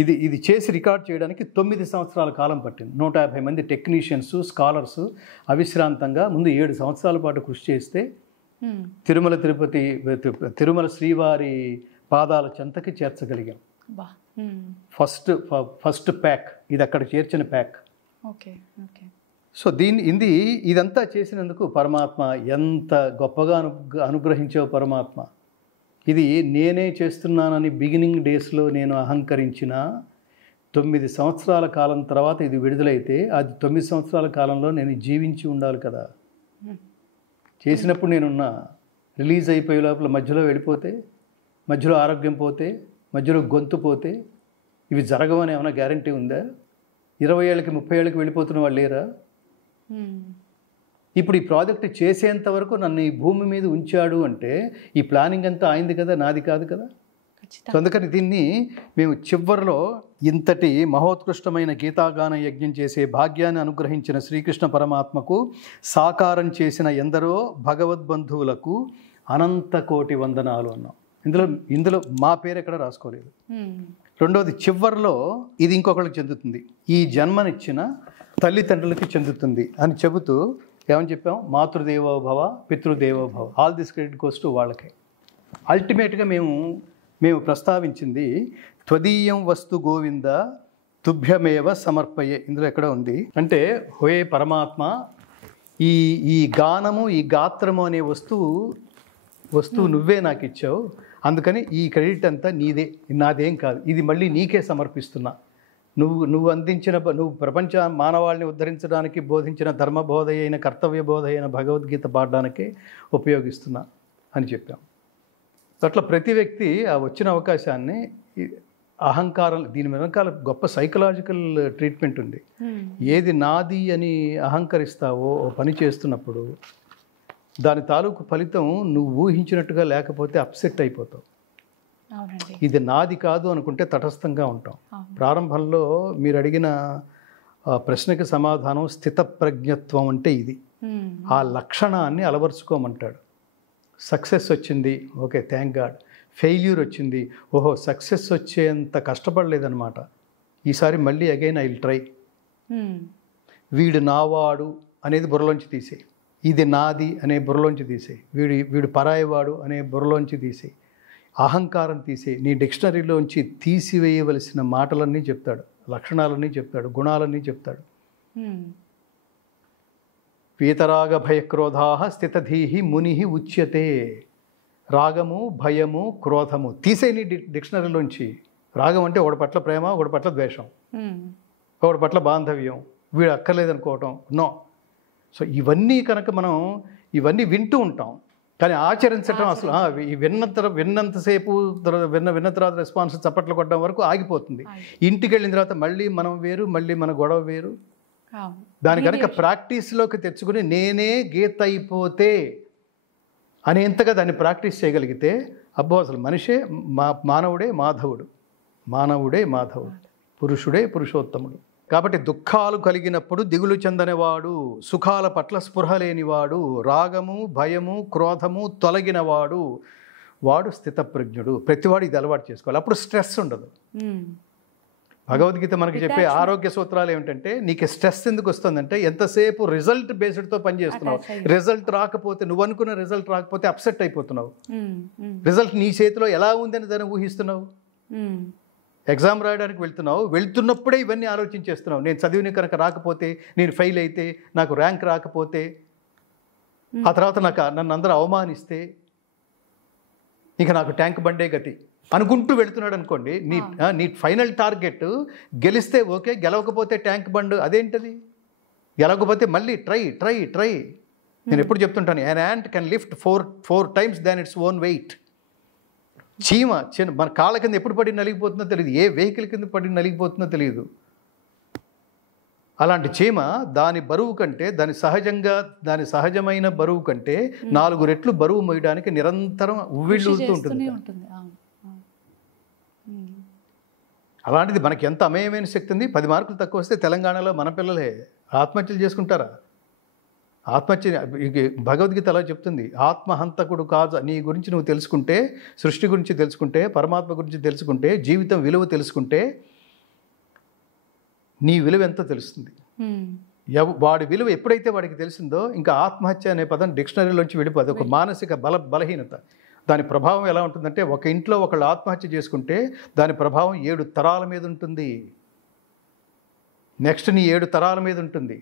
ఇది చేసి రికార్డ్ చేయడానికి 9 సంవత్సరాల కాలం పట్టింది. 150 మంది టెక్నీషియన్స్, స్కాలర్స్ అవిశ్రాంతంగా ముందు 7 సంవత్సరాల పాటు కృషి చేస్తే తిరుమల శ్రీవారి పాదాల చెంతకి చేర్చగలిగాం. ఫస్ట్ ప్యాక్, ఇది అక్కడ చేర్చిన ప్యాక్. సో ఇదంతా చేసినందుకు పరమాత్మ ఎంత గొప్పగా అనుగ్రహించావు పరమాత్మ. ఇది నేనే చేస్తున్నానని బిగినింగ్ డేస్లో నేను అహంకరించిన 9 సంవత్సరాల కాలం తర్వాత ఇది విడుదలైతే, అది 9 సంవత్సరాల కాలంలో నేను జీవించి ఉండాలి కదా. చేసినప్పుడు నేనున్నా, రిలీజ్ అయిపోయే లోపల మధ్యలో వెళ్ళిపోతే, మధ్యలో ఆరోగ్యం పోతే, మధ్యలో గొంతు పోతే, ఇవి జరగవని ఏమైనా గ్యారంటీ ఉందా? 20 ఏళ్ళకి 30 ఏళ్ళకి వెళ్ళిపోతున్న వాళ్ళు లేరా? ఇప్పుడు ఈ ప్రాజెక్ట్ చేసేంత వరకు నన్ను ఈ భూమి మీద ఉంచాడు అంటే ఈ ప్లానింగ్ అంతా అయింది కదా, నాది కాదు కదా. సో అందుకని దీన్ని మేము చివరిలో ఇంతటి మహోత్కృష్టమైన గీతాగాన యజ్ఞం చేసే భాగ్యాన్ని అనుగ్రహించిన శ్రీకృష్ణ పరమాత్మకు, సాకారం చేసిన ఎందరో భగవద్బంధువులకు అనంత కోటి వందనాలు అన్నాం. ఇందులో మా పేరు ఎక్కడ రాసుకోలేదు. రెండవది, చివరిలో ఇది ఇంకొకరికి చెందుతుంది, ఈ జన్మనిచ్చిన తల్లిదండ్రులకి చెందుతుంది అని చెబుతూ ఏమని చెప్పాం? మాతృదేవోభవ, పితృదేవోభవ, all this credit goes to వాళ్ళకే. అల్టిమేట్గా మేము ప్రస్తావించింది త్వదీయం వస్తు గోవింద తుభ్యమేవ సమర్పయే. ఇందులో ఎక్కడ ఉంది అంటే, హోయే పరమాత్మ, ఈ గానము, ఈ గాత్రము అనే వస్తువు నువ్వే నాకు ఇచ్చావు, అందుకని ఈ క్రెడిట్ అంతా నీదే, నాదేం కాదు, ఇది మళ్ళీ నీకే సమర్పిస్తున్నా. నువ్వు అందించిన, నువ్వు ప్రపంచ మానవాళిని ఉద్ధరించడానికి బోధించిన ధర్మబోధ అయిన, కర్తవ్య బోధ అయిన భగవద్గీత పాడడానికే ఉపయోగిస్తున్నా అని చెప్పాం. అట్లా ప్రతి వ్యక్తి ఆ వచ్చిన అవకాశాన్ని, అహంకారం, దీని వెనకాల గొప్ప సైకలాజికల్ ట్రీట్మెంట్ ఉంది. ఏది నాది అని అహంకరిస్తావో పని చేస్తున్నప్పుడు, దాని తాలూకు ఫలితం నువ్వు ఊహించినట్టుగా లేకపోతే అప్సెట్ అయిపోతావు. ఇది నాది కాదు అనుకుంటే తటస్థంగా ఉంటాం. ప్రారంభంలో మీరు అడిగిన ప్రశ్నకి సమాధానం స్థితప్రజ్ఞత్వం అంటే ఇది. ఆ లక్షణాన్ని అలవర్చుకోమంటాడు. సక్సెస్ వచ్చింది, ఓకే థ్యాంక్ గాడ్. ఫెయిల్యూర్ వచ్చింది, ఓహో సక్సెస్ వచ్చేంత కష్టపడలేదన్నమాట, ఈసారి మళ్ళీ అగైన్ ఐ విల్ ట్రై. వీడు నావాడు అనేది బుర్రలోంచి తీసే, ఇది నాది అనే బుర్రలోంచి తీసే, వీడు పరాయివాడు అనే బుర్రలోంచి తీసే, అహంకారం తీసే. నీ డిక్షనరీలోంచి తీసివేయవలసిన మాటలన్నీ చెప్తాడు, లక్షణాలన్నీ చెప్తాడు, గుణాలన్నీ చెప్తాడు. వీతరాగ భయక్రోధా స్థితధీహి ముని ఉచ్యతే. రాగము, భయము, క్రోధము తీసే నీ డిక్షనరీలోంచి. రాగం అంటే ఒకటి పట్ల ప్రేమ, ఒకటి పట్ల ద్వేషం, ఒకటి పట్ల బాంధవ్యం, వీడు అక్కర్లేదనుకోవటం, నో. సో ఇవన్నీ కనుక మనం ఇవన్నీ వింటూ ఉంటాం, కానీ ఆచరించడం అసలు విన్నంతసేపు విన్న తర్వాత రెస్పాన్స్ చప్పట్లు కొట్టడం వరకు ఆగిపోతుంది. ఇంటికి వెళ్ళిన తర్వాత మళ్ళీ మనం వేరు, మళ్ళీ మన గొడవ వేరు. దాని కనుక ప్రాక్టీస్లోకి తెచ్చుకుని నేనే గీత అయిపోతే అనేంతగా దాన్ని ప్రాక్టీస్ చేయగలిగితే అబ్బో అసలు మనిషే మానవుడే మాధవుడు, మానవుడే మాధవుడు, పురుషుడే పురుషోత్తముడు. కాబట్టి దుఃఖాలు కలిగినప్పుడు దిగులు చెందనివాడు, సుఖాల పట్ల స్పృహ లేనివాడు, రాగము భయము క్రోధము తొలగినవాడు, వాడు స్థితప్రజ్ఞుడు. ప్రతివాడు ఇది అలవాటు చేసుకోవాలి, అప్పుడు స్ట్రెస్ ఉండదు. భగవద్గీత మనకి చెప్పే ఆరోగ్య సూత్రాలు ఏమిటంటే, నీకు స్ట్రెస్ ఎందుకు వస్తుందంటే ఎంతసేపు రిజల్ట్ బేస్డ్తో పనిచేస్తున్నావు. రిజల్ట్ రాకపోతే, నువ్వు అనుకున్న రిజల్ట్ రాకపోతే అప్సెట్ అయిపోతున్నావు. రిజల్ట్ నీ చేతిలో ఎలా ఉందని దాన్ని ఊహిస్తున్నావు. ఎగ్జామ్ రాయడానికి వెళ్తున్నప్పుడే ఇవన్నీ ఆలోచించేస్తున్నావు. నేను చదివిన కనుక రాకపోతే, నేను ఫెయిల్ అయితే, నాకు ర్యాంక్ రాకపోతే, ఆ తర్వాత నన్ను అందరూ అవమానిస్తే ఇక నాకు ట్యాంక్ బండే గతి అనుకుంటూ వెళుతున్నాడు అనుకోండి. నీ ఫైనల్ టార్గెట్ గెలిస్తే ఓకే, గెలవకపోతే ట్యాంక్ బండ్. అదేంటది? గెలవకపోతే మళ్ళీ ట్రై. నేను ఎప్పుడు చెప్తుంటాను, an ant can lift four times than its own weight. చీమ మన కాళ్ళ కింద ఎప్పుడు పడి నలిగిపోతుందో తెలియదు, ఏ వెహికల్ కింద పడి నలిగిపోతుందో తెలియదు. అలాంటి చీమ దాని బరువు కంటే, దాని సహజమైన బరువు కంటే 4 రెట్లు బరువు మోయడానికి నిరంతరం ఉవ్విళ్ళూరుతూ ఉంటుంది. అలాంటిది మనకి ఎంత అమేయమైన శక్తి ఉంది. 10 మార్కులు తక్కువ వస్తే తెలంగాణలో మన పిల్లలే ఆత్మహత్యలు చేసుకుంటారా? ఆత్మహత్య భగవద్గీత అలా చెప్తుంది. ఆత్మహంతకుడు కాదు. నీ గురించి నువ్వు తెలుసుకుంటే, సృష్టి గురించి తెలుసుకుంటే, పరమాత్మ గురించి తెలుసుకుంటే, జీవితం విలువ తెలుసుకుంటే నీ విలువ ఎంతో తెలుస్తుంది. వాడి విలువ ఎప్పుడైతే వాడికి తెలిసిందో ఇంకా ఆత్మహత్య అనే పదం డిక్షనరీలోంచి వెళ్ళిపోదు. ఒక మానసిక బలహీనత. దాని ప్రభావం ఎలా ఉంటుందంటే, ఒక ఇంట్లో ఒకళ్ళు ఆత్మహత్య చేసుకుంటే దాని ప్రభావం 7 తరాల మీద ఉంటుంది. నెక్స్ట్ నీ 7 తరాల మీద ఉంటుంది.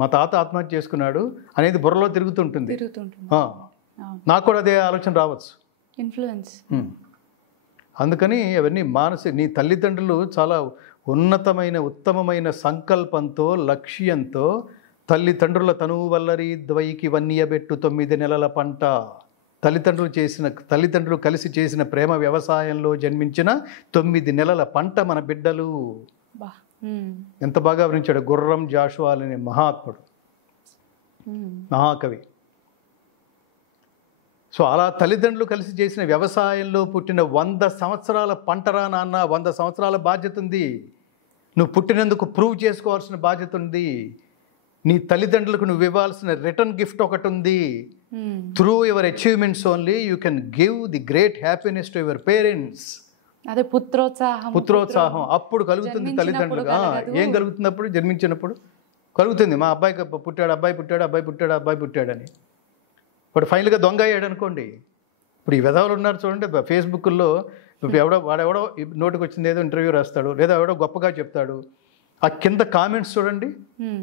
మా తాత ఆత్మహత్య చేసుకున్నాడు అనేది బుర్రలో తిరుగుతుంటుంది. నాకు కూడా అదే ఆలోచన రావచ్చు, ఇన్ఫ్లుయెన్స్. అందుకని అవన్నీ నీ తల్లిదండ్రులు చాలా ఉన్నతమైన ఉత్తమమైన సంకల్పంతో, లక్ష్యంతో, తల్లిదండ్రుల తనువు వల్లరి ద్వైకి వన్యబెట్టు 9 నెలల పంట, తల్లిదండ్రులు కలిసి చేసిన ప్రేమ వ్యవసాయంలో జన్మించిన 9 నెలల పంట మన బిడ్డలు. ఎంత బాగా వివరించాడు గుర్రం జాషువా అనే మహాత్ముడు, మహాకవి. సో అలా తల్లిదండ్రులు కలిసి చేసిన వ్యవసాయంలో పుట్టిన 100 సంవత్సరాల పంటరా నాన్న. 100 సంవత్సరాల బాధ్యత ఉంది. నువ్వు పుట్టినందుకు ప్రూవ్ చేసుకోవాల్సిన బాధ్యత ఉంది. నీ తల్లిదండ్రులకు నువ్వు ఇవ్వాల్సిన రిటర్న్ గిఫ్ట్ ఒకటి ఉంది. Through your achievements only you can give the great happiness to your parents. అదే పుత్రోత్సాహం అప్పుడు కలుగుతుంది తల్లిదండ్రులుగా. ఏం కలుగుతుంది అప్పుడు? జన్మించినప్పుడు కలుగుతుంది. మా అబ్బాయి పుట్టాడు, అబ్బాయి పుట్టాడని. వాడు ఫైనల్గా దొంగ అయ్యాడు అనుకోండి. ఇప్పుడు ఈ విధవలు ఉన్నారు చూడండి ఫేస్బుక్లో. వాడెవడో నోటికి వచ్చింది ఏదో ఇంటర్వ్యూ రాస్తాడు, లేదా ఎవడో గొప్పగా చెప్తాడు. ఆ కింద కామెంట్స్ చూడండి.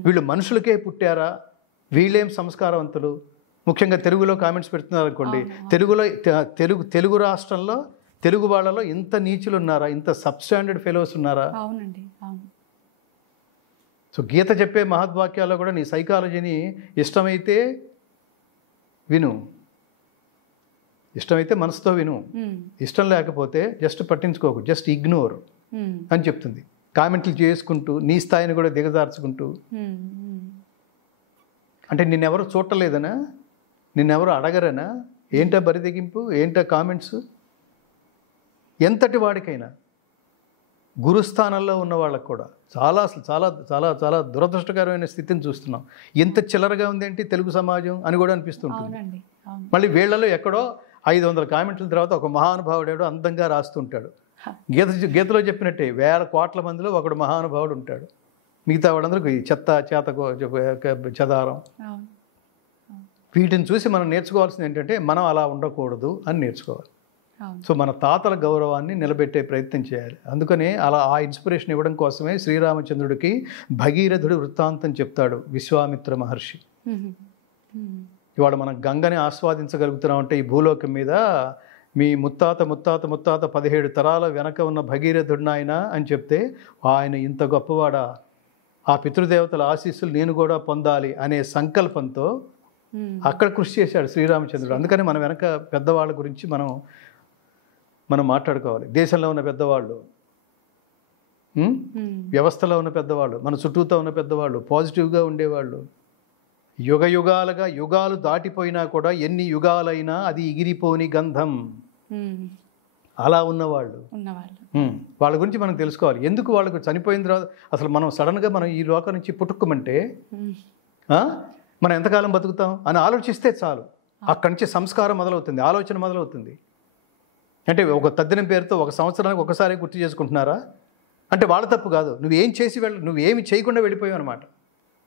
వీళ్ళు మనుషులకే పుట్టారా, వీళ్ళేం సంస్కారవంతులు. ముఖ్యంగా తెలుగులో కామెంట్స్ పెడుతున్నారు అనుకోండి. తెలుగు రాష్ట్రంలో తెలుగు వాళ్ళలో ఇంత నీచులు ఉన్నారా, ఇంత సబ్స్టాండర్డ్ ఫెలోస్ ఉన్నారా? అవునండి. సో గీత చెప్పే మహద్వాక్యాల్లో కూడా నీ సైకాలజీని ఇష్టమైతే విను, ఇష్టమైతే మనసుతో విను, ఇష్టం లేకపోతే జస్ట్ పట్టించుకోకు, జస్ట్ ఇగ్నోర్ అని చెప్తుంది. కామెంట్లు చేసుకుంటూ నీ స్థాయిని కూడా దిగజార్చుకుంటూ, అంటే నిన్నెవరు చూడలేదనా, నిన్నెవరు అడగరనా, ఏంటా బరిదెగింపు, ఏంటా కామెంట్స్. ఎంతటి వాడికైనా, గురుస్థానంలో ఉన్న వాళ్ళకు కూడా చాలా చాలా చాలా చాలా దురదృష్టకరమైన స్థితిని చూస్తున్నాం. ఎంత చిల్లరగా ఉందేంటి తెలుగు సమాజం అని కూడా అనిపిస్తుంటుంది. మళ్ళీ వీళ్ళలో ఎక్కడో 500 కామెంట్ల తర్వాత ఒక మహానుభావుడు అందంగా రాస్తుంటాడు. గీతలో చెప్పినట్టే 1000 కోట్ల మందిలో ఒకడు మహానుభావుడు ఉంటాడు. మిగతా వాళ్ళందరూ చేతకో చెదారం. వీటిని చూసి మనం నేర్చుకోవాల్సింది ఏంటంటే, మనం అలా ఉండకూడదు అని నేర్చుకోవాలి. సో మన తాతల గౌరవాన్ని నిలబెట్టే ప్రయత్నం చేయాలి. అందుకనే అలా ఆ ఇన్స్పిరేషన్ ఇవ్వడం కోసమే శ్రీరామచంద్రుడికి భగీరథుడి వృత్తాంతం చెప్తాడు విశ్వామిత్ర మహర్షి. ఇవాళ మనం గంగని ఆస్వాదించగలుగుతున్నామంటే ఈ భూలోకం మీద మీ ముత్తాత 17 తరాల వెనక ఉన్న భగీరథుడిని ఆయన అని చెప్తే, ఆయన ఇంత గొప్పవాడా, ఆ పితృదేవతల ఆశీస్సులు నేను కూడా పొందాలి అనే సంకల్పంతో అక్కడ కృషి చేశాడు శ్రీరామచంద్రుడు. అందుకని మన వెనక పెద్దవాళ్ళ గురించి మనం మాట్లాడుకోవాలి. దేశంలో ఉన్న పెద్దవాళ్ళు, వ్యవస్థలో ఉన్న పెద్దవాళ్ళు, మన చుట్టూతో ఉన్న పెద్దవాళ్ళు, పాజిటివ్గా ఉండేవాళ్ళు, యుగ యుగాలుగా యుగాలు దాటిపోయినా కూడా ఎన్ని యుగాలైనా అది ఎగిరిపోని గంధం. అలా ఉన్నవాళ్ళు వాళ్ళ గురించి మనం తెలుసుకోవాలి. ఎందుకు వాళ్ళకు చనిపోయిన తర్వాత అసలు మనం సడన్గా మనం ఈ లోకం నుంచి పుట్టుకోమంటే మనం ఎంతకాలం బతుకుతాం అని ఆలోచిస్తే చాలు. అక్కడి నుంచి సంస్కారం మొదలవుతుంది, ఆలోచన మొదలవుతుంది. అంటే ఒక తద్దినం పేరుతో 1 సంవత్సరానికి ఒకసారి గుర్తు చేసుకుంటున్నారా అంటే వాళ్ళ తప్పు కాదు. నువ్వేం చేసి నువ్వేమి చేయకుండా వెళ్ళిపోయావు అనమాట.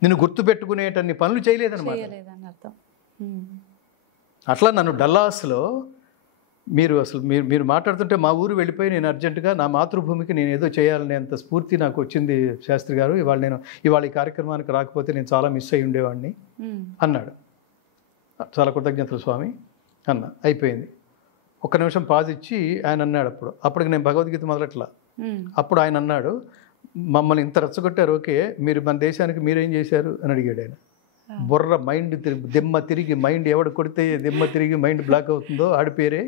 నిన్ను గుర్తుపెట్టుకునేటన్ని పనులు చేయలేదన్నమాట. అట్లా నన్ను డల్లాస్లో మీరు మాట్లాడుతుంటే మా ఊరు వెళ్ళిపోయి నేను అర్జెంటుగా నా మాతృభూమికి నేను ఏదో చేయాలనే అంత స్ఫూర్తి నాకు వచ్చింది శాస్త్రి గారు. ఇవాళ ఈ కార్యక్రమానికి రాకపోతే నేను చాలా మిస్ అయ్యి ఉండేవాడిని అన్నాడు. చాలా కృతజ్ఞతలు స్వామి అన్న. అయిపోయింది. 1 నిమిషం పాజ్ ఇచ్చి ఆయన అన్నాడు, అప్పటికి నేను భగవద్గీత మొదలట్లా. అప్పుడు ఆయన అన్నాడు, మమ్మల్ని ఇంత రెచ్చగొట్టారు, ఓకే, మీరు మన దేశానికి మీరేం చేశారు అని అడిగాడు ఆయన. బుర్ర మైండ్ దిమ్మ తిరిగి మైండ్ ఎవడు కొడితే దిమ్మ తిరిగి మైండ్ బ్లాక్ అవుతుందో ఆడి పేరే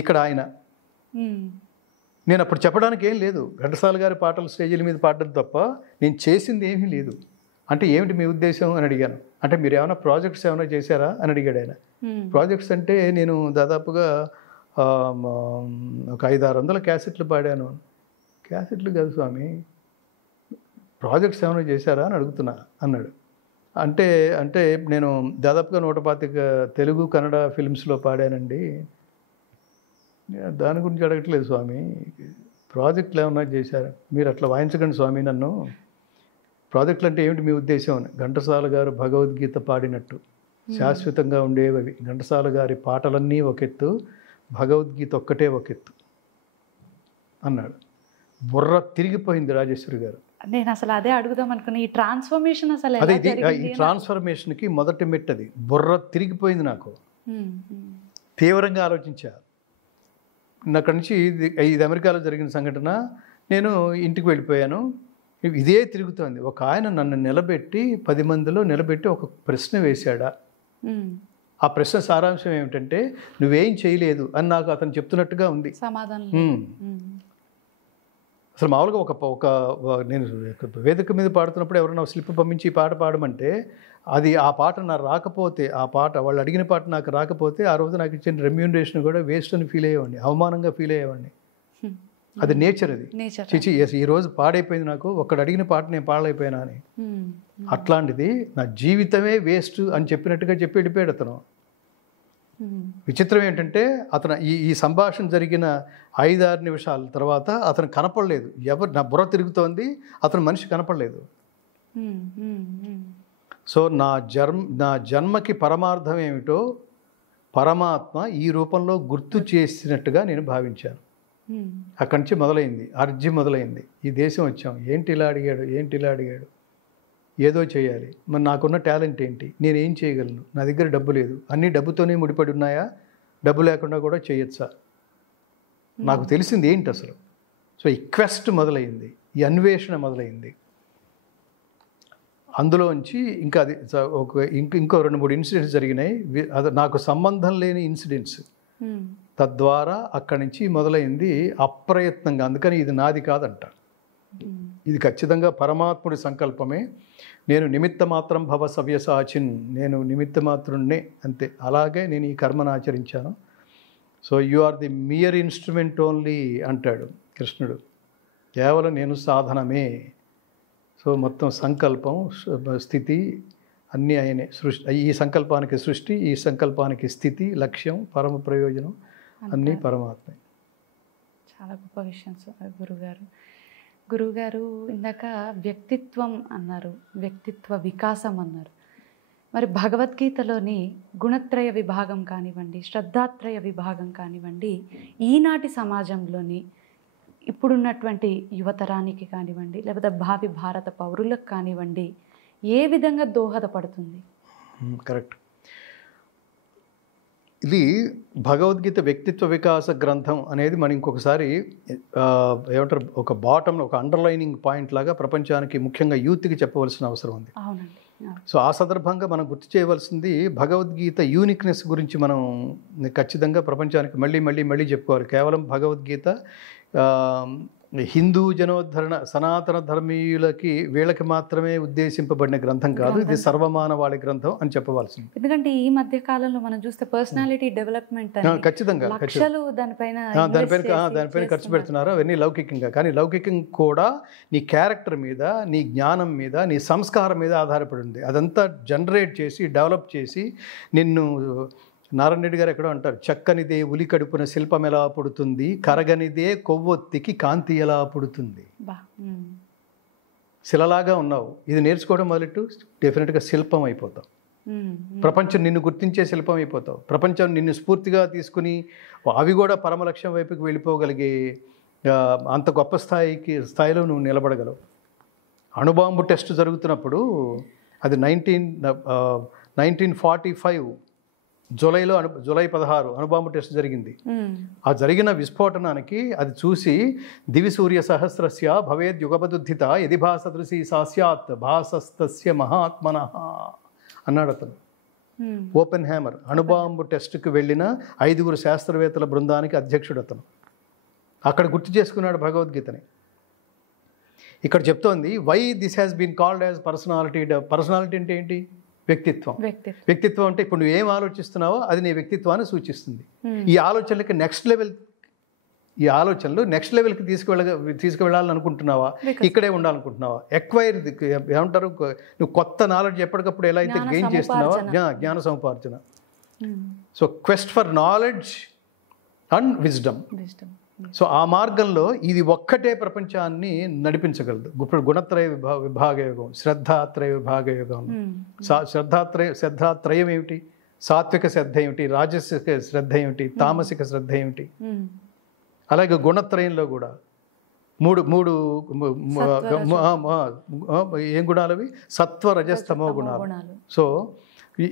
ఇక్కడ ఆయన. నేను అప్పుడు చెప్పడానికి ఏం లేదు. ఘంటసాల గారి పాటలు స్టేజీల మీద పాడడం తప్ప నేను చేసింది ఏమీ లేదు. అంటే ఏమిటి మీ ఉద్దేశం అని అడిగాను. అంటే మీరు ఏమైనా ప్రాజెక్ట్స్ ఏమైనా చేశారా అని అడిగాడు ఆయన. ప్రాజెక్ట్స్ అంటే నేను దాదాపుగా ఒక 500-600 క్యాసెట్లు పాడాను. క్యాసెట్లు కాదు స్వామి, ప్రాజెక్ట్స్ ఏమైనా చేశారా అని అడుగుతున్నా అన్నాడు. అంటే నేను దాదాపుగా 125 తెలుగు కన్నడ ఫిల్మ్స్లో పాడానండి. దాని గురించి అడగట్లేదు స్వామి, ప్రాజెక్టులు ఏమన్నా చేశారా? మీరు అట్లా వాయించకండి స్వామి నన్ను. ప్రాజెక్టులు అంటే ఏమిటి మీ ఉద్దేశం అని. ఘంటసాల గారు భగవద్గీత పాడినట్టు శాశ్వతంగా ఉండేవి ఘంటసాల గారి పాటలన్నీ ఒక ఎత్తు, భగవద్గీత ఒక్కటే ఒక ఎత్తు అన్నాడు. బుర్ర తిరిగిపోయింది రాజేశ్వరి గారు. నేను అసలు అదే అడుగుదాం అనుకున్నా, ఈ ట్రాన్స్ఫర్మేషన్ అసలు అదే ఈ ట్రాన్స్ఫర్మేషన్కి మొదటి మెట్టది. బుర్ర తిరిగిపోయింది నాకు. తీవ్రంగా ఆలోచించా. అక్కడి నుంచి ఇది అమెరికాలో జరిగిన సంఘటన. నేను ఇంటికి వెళ్ళిపోయాను. ఇదే తిరుగుతోంది. ఒక ఆయన నన్ను నిలబెట్టి 10 మందిలో నిలబెట్టి ఒక ప్రశ్న వేశాడా. ఆ ప్రశ్న సారాంశం ఏమిటంటే నువ్వేం చేయలేదు అని నాకు అతను చెప్తున్నట్టుగా ఉంది సమాధానం. అసలు మామూలుగా ఒక నేను వేదిక మీద పాడుతున్నప్పుడు ఎవరైనా స్లిప్ పంపించి ఈ పాట పాడమంటే అది ఆ పాట నాకు రాకపోతే, ఆ పాట వాళ్ళు అడిగిన పాట నాకు రాకపోతే ఆ రోజు నాకు ఇచ్చిన రెమ్యూనరేషన్ కూడా వేస్ట్ అని ఫీల్ అయ్యేవాడిని, అవమానంగా ఫీల్ అయ్యేవాడిని. అది నేచర్. అది చిచి ఈరోజు పాడైపోయింది, నాకు ఒక్కడు అడిగిన పాట నేను పాడలేకపోయినా అని. అట్లాంటిది నా జీవితమే వేస్ట్ అని చెప్పినట్టుగా చెప్పి వెళ్ళిపోయాడు అతను. విచిత్రం ఏంటంటే అతను ఈ సంభాషణ జరిగిన 5-6 నిమిషాల తర్వాత అతను కనపడలేదు. నా బుర్ర తిరుగుతోంది, అతను మనిషి కనపడలేదు. సో నా జన్మకి పరమార్థం ఏమిటో పరమాత్మ ఈ రూపంలో గుర్తు చేసినట్టుగా నేను భావించాను. అక్కడి నుంచి మొదలైంది అర్జీ మొదలైంది. ఈ దేశం వచ్చాం, ఏంటి ఇలా అడిగాడు, ఏదో చేయాలి. మరి నాకున్న టాలెంట్ ఏంటి, నేనేం చేయగలను, నా దగ్గర డబ్బు లేదు, అన్నీ డబ్బుతోనే ముడిపడి ఉన్నాయా, డబ్బు లేకుండా కూడా చేయొచ్చా, నాకు తెలిసింది ఏంటి అసలు. సో ఈ క్వెస్ట్ మొదలైంది, ఈ అన్వేషణ మొదలైంది. అందులోంచి ఇంకా అది ఇంకో 2-3 ఇన్సిడెంట్స్ జరిగినాయి. అది నాకు సంబంధం లేని ఇన్సిడెంట్స్. తద్వారా అక్కడి నుంచి మొదలైంది అప్రయత్నంగా. అందుకని ఇది నాది కాదంట, ఇది ఖచ్చితంగా పరమాత్ముడి సంకల్పమే. నేను నిమిత్త మాత్రం భవ సవ్యసాచిన్, నేను నిమిత్త మాత్రుణ్ణే అంతే. అలాగే నేను ఈ కర్మను ఆచరించాను. So you are the mere instrument only అంటాడు కృష్ణుడు. కేవలం నేను సాధనమే. సో మొత్తం సంకల్పం, స్థితి అన్నీ ఆయనే. ఈ సంకల్పానికి సృష్టి, ఈ సంకల్పానికి స్థితి, లక్ష్యం, పరమ ప్రయోజనం అన్నీ పరమాత్మే. చాలా గొప్ప విషయం సార్ గురువుగారు. ఇందాక వ్యక్తిత్వం అన్నారు, వ్యక్తిత్వ వికాసం అన్నారు. మరి భగవద్గీతలోని గుణత్రయ విభాగం కానివ్వండి, శ్రద్ధాత్రయ విభాగం కానివ్వండి, ఈనాటి సమాజంలోని ఇప్పుడున్నటువంటి యువతరానికి కానివ్వండి, లేకపోతే భావి భారత పౌరులకు కానివ్వండి, ఏ విధంగా దోహదపడుతుంది? కరెక్ట్. ఇది భగవద్గీత వ్యక్తిత్వ వికాస గ్రంథం అనేది మనం ఇంకొకసారి ఏమంటారు, ఒక బాటమ్, ఒక అండర్లైనింగ్ పాయింట్ లాగా ప్రపంచానికి, ముఖ్యంగా యూత్కి చెప్పవలసిన అవసరం ఉంది. సో ఆ సందర్భంగా మనం గుర్తు చేయవలసింది భగవద్గీత యూనిక్నెస్ గురించి మనం ఖచ్చితంగా ప్రపంచానికి మళ్ళీ చెప్పుకోవాలి. కేవలం భగవద్గీత హిందూ జనోద్ధరణ సనాతన ధర్మీయులకి వీళ్ళకి మాత్రమే ఉద్దేశింపబడిన గ్రంథం కాదు, ఇది సర్వమానవాళి గ్రంథం అని చెప్పవలసింది. ఎందుకంటే ఈ మధ్య కాలంలో మనం చూస్తే పర్సనాలిటీ డెవలప్మెంట్ ఖచ్చితంగా లక్షలు దానిపైన ఖర్చు పెడుతున్నారు. అవన్నీ లౌకికంగా. కానీ లౌకికం కూడా నీ క్యారెక్టర్ మీద, నీ జ్ఞానం మీద, నీ సంస్కారం మీద ఆధారపడి ఉంది. అదంతా జనరేట్ చేసి డెవలప్ చేసి నిన్ను, నారాయణ రెడ్డి గారు ఎక్కడో అంటారు, చక్కనిదే ఉలి కడుపున శిల్పం ఎలా పుడుతుంది, కరగనిదే కొవ్వొత్తికి కాంతి ఎలా పుడుతుంది. శిలలాగా ఉన్నావు, ఇది నేర్చుకోవడం మొదలెట్టు, డెఫినెట్గా శిల్పం అయిపోతావు. ప్రపంచం నిన్ను గుర్తించే శిల్పం అయిపోతావు. ప్రపంచం నిన్ను స్ఫూర్తిగా తీసుకుని అవి కూడా పరమ లక్ష్యం వైపుకి వెళ్ళిపోగలిగే అంత గొప్ప స్థాయిలో నువ్వు నిలబడగలవు. అణుబాంబు టెస్ట్ జరుగుతున్నప్పుడు అది 1945 జూలై 16 అణుబాంబు టెస్ట్ జరిగింది. ఆ జరిగిన విస్ఫోటనానికి అది చూసి దివి సూర్య సహస్రస్య భవేద్ యుగపదుద్ధిత యది భాసదృశీ సాస్యాత్ భాసస్తస్య మహాత్మనః అన్నాడు అతను. ఓపెన్ హ్యామర్ అణుబాంబు టెస్ట్కి వెళ్ళిన 5 శాస్త్రవేత్తల బృందానికి అధ్యక్షుడు అతను. అక్కడ గుర్తు చేసుకున్నాడు భగవద్గీతని. ఇక్కడ చెప్తోంది why this has been called as personality. Personality అంటే ఏంటి? వ్యక్తిత్వం. వ్యక్తిత్వం అంటే ఇప్పుడు నువ్వు ఏం ఆలోచిస్తున్నావో అది నీ వ్యక్తిత్వాన్ని సూచిస్తుంది. ఈ ఆలోచనలకి ఈ ఆలోచనలు నెక్స్ట్ లెవెల్కి తీసుకువెళ్ళాలని అనుకుంటున్నావా, ఇక్కడే ఉండాలనుకుంటున్నావా? ఎక్వైర్ ఏమంటారు, నువ్వు కొత్త నాలెడ్జ్ ఎప్పటికప్పుడు ఎలా అయితే గెయిన్ చేస్తున్నావో, జ్ఞాన సముపార్జన. So quest for knowledge and wisdom. So ఆ మార్గంలో ఇది ఒక్కటే ప్రపంచాన్ని నడిపించగలదు. ఇప్పుడు గుణత్రయ విభాగ యోగం, శ్రద్ధాత్రయ విభాగ యోగం. శ్రద్ధాత్రయం ఏమిటి? సాత్విక శ్రద్ధ ఏమిటి, రాజసిక శ్రద్ధ ఏమిటి, తామసిక శ్రద్ధ ఏమిటి? అలాగే గుణత్రయంలో కూడా మూడు ఏం గుణాలు అవి? సత్వ రజస్తమో గుణాలు. సో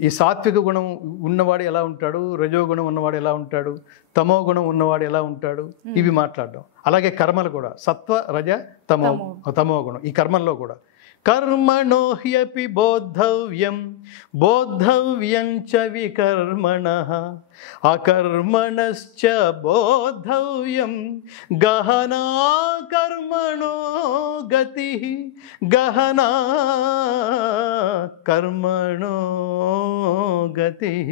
ఈ సాత్విక గుణం ఉన్నవాడు ఎలా ఉంటాడు, రజోగుణం ఉన్నవాడు ఎలా ఉంటాడు, తమో గుణం ఉన్నవాడు ఎలా ఉంటాడు, ఇవి మాట్లాడడం. అలాగే కర్మలు కూడా సత్వ రజ తమో గుణం. ఈ కర్మల్లో కూడా కర్మణో హ్యపి బోద్ధవ్యం బోద్ధవ్యం చ వికర్మణః అకర్మణశ్చ బోద్ధవ్యం గహనా కర్మణో గతిః గహనా కర్మణో గతిః.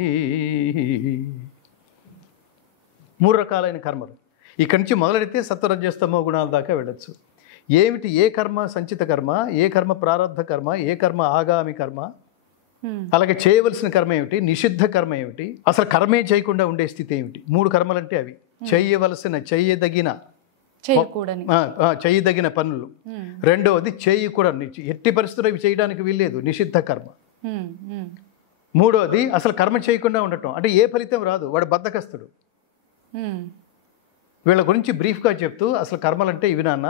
3 రకాలైన కర్మలు. ఇక్కడి నుంచి మొదలెడితే సత్వరజస్తమో గుణాల దాకా వెళ్ళొచ్చు. ఏమిటి? ఏ కర్మ సంచిత కర్మ, ఏ కర్మ ప్రారబ్ధ కర్మ, ఏ కర్మ ఆగామి కర్మ, అలాగే చేయవలసిన కర్మ ఏమిటి, నిషిద్ధ కర్మ ఏమిటి, అసలు కర్మే చేయకుండా ఉండే స్థితి ఏమిటి? 3 కర్మలంటే అవి చేయవలసిన, చేయదగిన పనులు. రెండవది చేయకూడదు, ఎట్టి పరిస్థితుల్లో ఇవి చేయడానికి వీల్లేదు, నిషిద్ధ కర్మ. మూడవది అసలు కర్మ చేయకుండా ఉండటం, అంటే ఏ ఫలితం రాదు, వాడు బద్ధకస్తుడు. వీళ్ళ గురించి బ్రీఫ్గా చెప్తూ అసలు కర్మలంటే ఇవి నాన్న,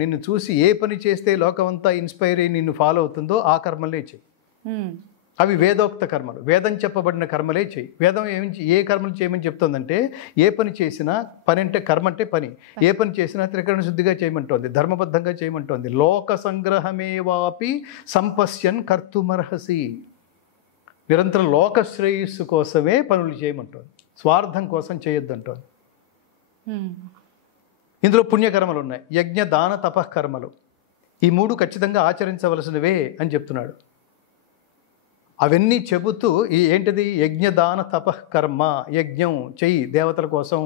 నిన్ను చూసి ఏ పని చేస్తే లోకం అంతా ఇన్స్పైర్ అయ్యి నిన్ను ఫాలో అవుతుందో ఆ కర్మలే చెయ్యి. అవి వేదోక్త కర్మలు, వేదం చెప్పబడిన కర్మలే చెయ్యి. వేదం ఏ కర్మలు చేయమని చెప్తుందంటే, ఏ పని చేసినా, పని అంటే కర్మ అంటే పని, ఏ పని చేసినా త్రికరణ శుద్ధిగా చేయమంటోంది, ధర్మబద్ధంగా చేయమంటోంది. లోక సంగ్రహమేవాపి సంపశ్యన్ కర్తుమర్హసి. నిరంతరం లోక శ్రేయస్సు కోసమే పనులు చేయమంటోంది, స్వార్థం కోసం చేయొద్దంటోంది. ఇందులో పుణ్యకర్మలు ఉన్నాయి, యజ్ఞ దాన తపఃకర్మలు. ఈ 3 ఖచ్చితంగా ఆచరించవలసినవే అని చెప్తున్నాడు. అవన్నీ చెబుతూ ఏంటిది? యజ్ఞ దాన తపఃకర్మ. యజ్ఞం చెయ్యి, దేవతల కోసం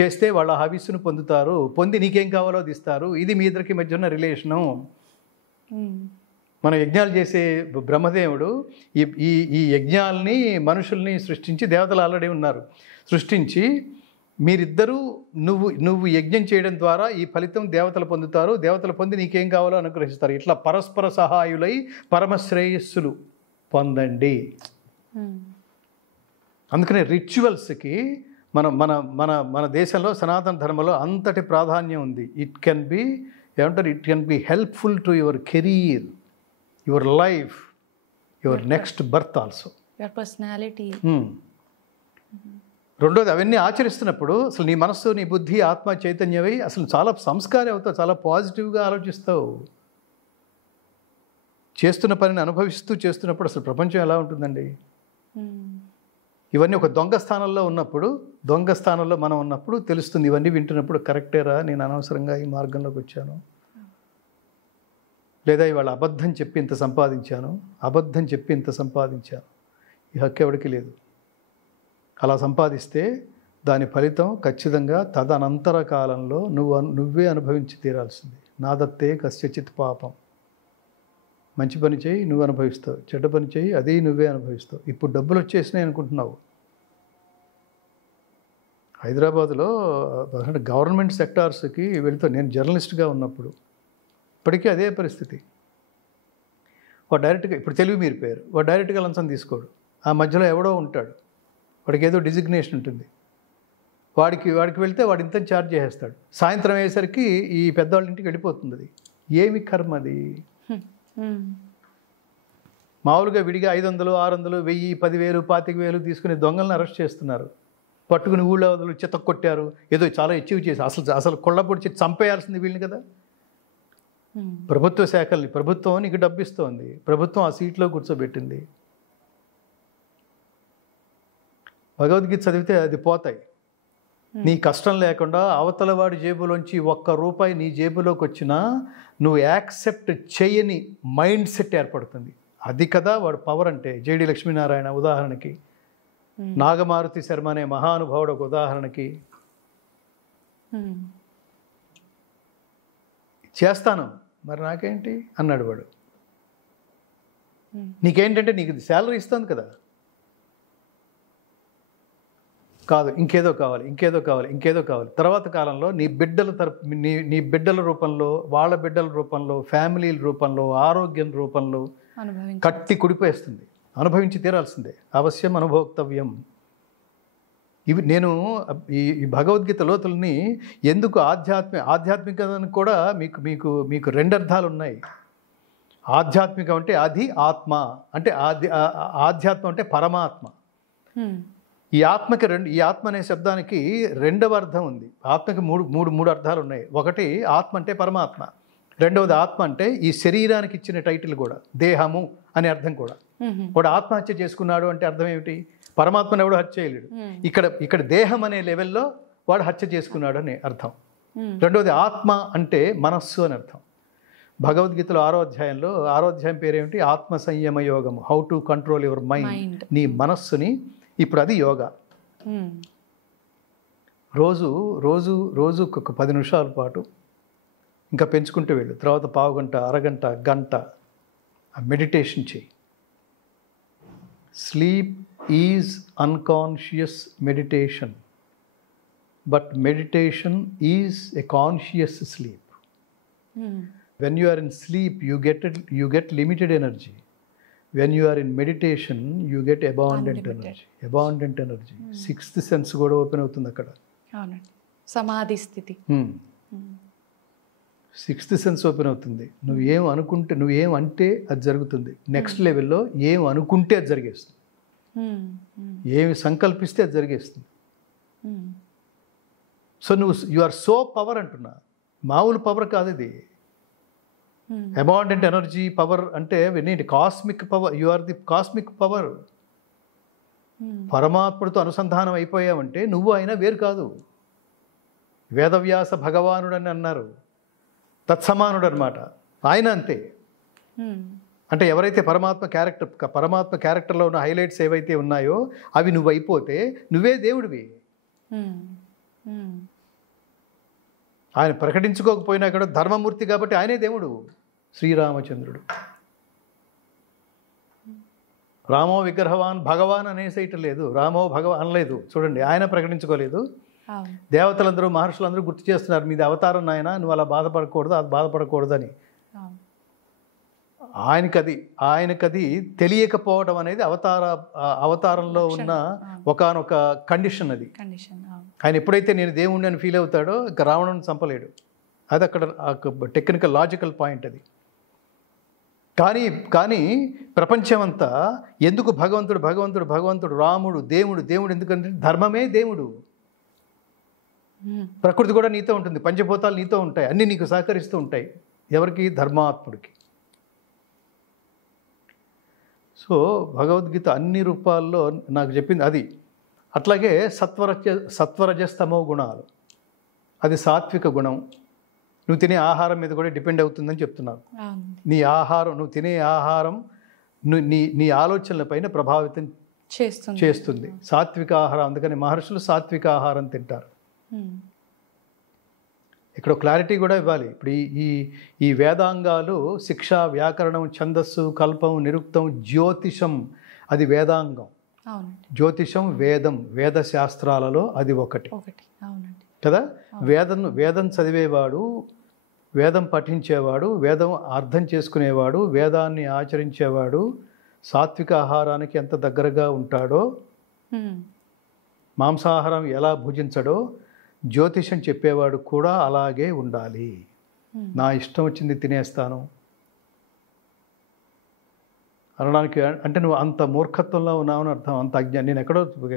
చేస్తే వాళ్ళ హవిస్సును పొందుతారు, పొంది నీకేం కావాలో అది ఇస్తారు. ఇది మీ ఇద్దరికి మధ్య ఉన్న రిలేషను. మన యజ్ఞాలు చేసే బ్రహ్మదేవుడు ఈ యజ్ఞాలని, మనుషుల్ని సృష్టించి, దేవతలు ఆల్రెడీ ఉన్నారు, సృష్టించి మీరిద్దరూ నువ్వు యజ్ఞం చేయడం ద్వారా ఈ ఫలితం దేవతలు పొందుతారు, దేవతలు పొంది నీకేం కావాలో అనుగ్రహిస్తారు. ఇట్లా పరస్పర సహాయులై పరమశ్రేయస్సులు పొందండి. అందుకనే రిచువల్స్కి మన దేశంలో సనాతన ధర్మంలో అంతటి ప్రాధాన్యం ఉంది. It can be helpful to your career, your life, your next birth also, your personality. రెండోది, అవన్నీ ఆచరిస్తున్నప్పుడు అసలు నీ మనస్సు, నీ బుద్ధి, ఆత్మ చైతన్యమై అసలు చాలా సంస్కారం అవుతావు, చాలా పాజిటివ్గా ఆలోచిస్తావు. చేస్తున్న పనిని అనుభవిస్తూ చేస్తున్నప్పుడు అసలు ప్రపంచం ఎలా ఉంటుందండి? ఇవన్నీ ఒక దొంగ స్థానంలో మనం ఉన్నప్పుడు తెలుస్తుంది. ఇవన్నీ వింటున్నప్పుడు కరెక్టేరా, నేను అనవసరంగా ఈ మార్గంలోకి వచ్చాను, లేదా ఇవాళ అబద్ధం చెప్పి ఇంత సంపాదించాను, ఈ హక్కు ఎవరికి లేదు. అలా సంపాదిస్తే దాని ఫలితం ఖచ్చితంగా తదనంతర కాలంలో నువ్వే అనుభవించి తీరాల్సింది. నాదత్తే కస్యచిత్ పాపం. మంచి పని చేయి, నువ్వు అనుభవిస్తావు. చెడ్డ పని చేయి, అది నువ్వే అనుభవిస్తావు. ఇప్పుడు డబ్బులు వచ్చేసినాయి అనుకుంటున్నావు. హైదరాబాదులో గవర్నమెంట్ సెక్టార్స్కి వెళ్తాను నేను జర్నలిస్ట్గా ఉన్నప్పుడు. ఇప్పటికీ అదే పరిస్థితి. వాడు డైరెక్ట్గా, ఇప్పుడు తెలుగు మీరు పేరు, వాడు డైరెక్ట్గా లంచం తీసుకోడు. ఆ మధ్యలో ఎవడో ఉంటాడు, వాడికి ఏదో డిజిగ్నేషన్ ఉంటుంది. వాడికి వెళ్తే వాడు ఇంత ఛార్జ్ చేసేస్తాడు. సాయంత్రం అయ్యేసరికి ఈ పెద్దవాళ్ళ ఇంటికి వెళ్ళిపోతుంది. అది ఏమి కర్మ అది. మామూలుగా విడిగా 500, 600, 1000, 10,000, 25,000 తీసుకుని దొంగలను అరెస్ట్ చేస్తున్నారు. పట్టుకుని ఊళ్ళో వదలు చిత్త కొట్టారు, ఏదో చాలా అచీవ్ చేసి అసలు కొళ్ళపొడిచి చంపేయాల్సింది వీళ్ళని కదా. ప్రభుత్వ శాఖల్ని, ప్రభుత్వం నీకు డబ్బు ఇస్తోంది, ప్రభుత్వం ఆ సీట్లో కూర్చోబెట్టింది. భగవద్గీత చదివితే అది పోతాయి. నీ కష్టం లేకుండా అవతల వాడి జేబులోంచి ₹1 నీ జేబులోకి వచ్చినా నువ్వు యాక్సెప్ట్ చేయని మైండ్ సెట్ ఏర్పడుతుంది. అది కదా వాడు పవర్ అంటే. జేడి లక్ష్మీనారాయణ ఉదాహరణకి, నాగమారుతి శర్మ అనే మహానుభావుడు ఒక ఉదాహరణకి. చేస్తాను మరి నాకేంటి అన్నాడు వాడు. నీకేంటంటే నీకు శాలరీ ఇస్తుంది కదా, కాదు ఇంకేదో కావాలి. తర్వాత కాలంలో నీ బిడ్డల రూపంలో, వాళ్ళ బిడ్డల రూపంలో, ఫ్యామిలీల రూపంలో, ఆరోగ్యం రూపంలో కట్టి కుడిపోయేస్తుంది. అనుభవించి తీరాల్సిందే. అవశ్యం అనుభోక్తవ్యం. ఇవి నేను ఈ భగవద్గీత లోతుల్ని ఎందుకు ఆధ్యాత్మికతను కూడా మీకు 2 అర్థాలు ఉన్నాయి. ఆధ్యాత్మికం అంటే ఆత్మ అంటే ఆధ్యాత్మం అంటే పరమాత్మ. ఈ ఆత్మ అనే శబ్దానికి 2వ అర్థం ఉంది. ఆత్మకి మూడు అర్థాలు ఉన్నాయి. ఒకటి ఆత్మ అంటే పరమాత్మ, రెండవది ఆత్మ అంటే ఈ శరీరానికి ఇచ్చిన టైటిల్ కూడా, దేహము అనే అర్థం కూడా. వాడు ఆత్మహత్య చేసుకున్నాడు అంటే అర్థం ఏమిటి? పరమాత్మను ఎవడు హత్య చేయలేడు. ఇక్కడ దేహం అనే లెవెల్లో వాడు హత్య చేసుకున్నాడు అనే అర్థం. రెండవది ఆత్మ అంటే మనస్సు అని అర్థం. భగవద్గీతలో 6వ అధ్యాయం పేరేమిటి? ఆత్మ సంయమ యోగము, how to control your mind. నీ మనస్సుని. ఇప్పుడు అది యోగా. రోజు ఒక 10 నిమిషాల పాటు ఇంకా పెంచుకుంటూ వెళ్ళు. తర్వాత పావు గంట, అరగంట, గంట మెడిటేషన్ చేయి. Sleep is unconscious meditation, but meditation is a conscious sleep. When you are in sleep, you get limited energy. When you are in meditation, you get abundant energy. Sixth sense కూడా ఓపెన్ అవుతుంది అక్కడ. సమాధి స్థితి. సిక్స్త్ సెన్స్ ఓపెన్ అవుతుంది. నువ్వేం అంటే అది జరుగుతుంది. నెక్స్ట్ లెవెల్లో ఏం అనుకుంటే అది జరిగేస్తుంది. ఏమి సంకల్పిస్తే అది జరిగేస్తుంది. So you are so power అంటున్నా. మామూలు పవర్ కాదు ఇది. అబాండెంట్ ఎనర్జీ పవర్ అంటే వినేంటి? Cosmic power. You are the cosmic power. పరమాత్ముడితో అనుసంధానం అయిపోయావంటే నువ్వు అయినా వేరు కాదు. వేదవ్యాస భగవానుడు అని అన్నారు, తత్సమానుడు అనమాట. ఆయన అంతే. అంటే ఎవరైతే పరమాత్మ క్యారెక్టర్లో ఉన్న హైలైట్స్ ఏవైతే ఉన్నాయో అవి నువ్వు అయిపోతే నువ్వే దేవుడివి. ఆయన ప్రకటించుకోకపోయినా కూడా ధర్మమూర్తి కాబట్టి ఆయనే దేవుడు. శ్రీరామచంద్రుడు రామో విగ్రహవాన్ భగవాన్ అనేసేయటం లేదు, రామో భగవాన్ అనలేదు. చూడండి, ఆయన ప్రకటించుకోలేదు. దేవతలందరూ, మహర్షులందరూ గుర్తు చేస్తున్నారు, మీది అవతారం నాయన, నువ్వు అలా బాధపడకూడదు, అది బాధపడకూడదని. ఆయనకది తెలియకపోవడం అనేది అవతారంలో ఉన్న ఒకానొక కండిషన్. అది ఆయన ఎప్పుడైతే నేను దేవుణ్ణి అని ఫీల్ అవుతాడో ఇక రావణుని చంపలేడు. అది అక్కడ టెక్నికల్ లాజికల్ పాయింట్ అది. కానీ ప్రపంచమంతా ఎందుకు భగవంతుడు, రాముడు దేవుడు ఎందుకంటే ధర్మమే దేవుడు. ప్రకృతి కూడా నీతో ఉంటుంది, పంచభూతాలు నీతో ఉంటాయి, అన్నీ నీకు సహకరిస్తూ ఉంటాయి. ఎవరికి? ధర్మాత్ముడికి. సో భగవద్గీత అన్ని రూపాల్లో నాకు చెప్పింది అది. అట్లాగే సత్వరజస్తమో గుణాలు, అది సాత్విక గుణం. నువ్వు తినే ఆహారం మీద కూడా డిపెండ్ అవుతుందని చెప్తున్నారు. నీ ఆహారం, నువ్వు తినే ఆహారం నీ ఆలోచనల పైన ప్రభావితం చేస్తుంది. సాత్విక ఆహారం, అందుకని మహర్షులు సాత్విక ఆహారం తింటారు. ఇక్కడ క్లారిటీ కూడా ఇవ్వాలి. ఇప్పుడు ఈ వేదాంగాలు శిక్ష, వ్యాకరణం, ఛందస్సు, కల్పం, నిరుక్తం, జ్యోతిషం, అది వేదాంగం. జ్యోతిషం వేదం, వేద శాస్త్రాలలో అది ఒకటి కదా. వేదం చదివేవాడు, వేదం పఠించేవాడు, వేదం అర్థం చేసుకునేవాడు, వేదాన్ని ఆచరించేవాడు సాత్విక ఆహారానికి ఎంత దగ్గరగా ఉంటాడో, మాంసాహారం ఎలా భుజించడో, జ్యోతిషం చెప్పేవాడు కూడా అలాగే ఉండాలి. నా ఇష్టం వచ్చింది తినేస్తాను అనడానికి అంటే నువ్వు అంత మూర్ఖత్వంలో ఉన్నావని అర్థం, అంత అజ్ఞానం. నేను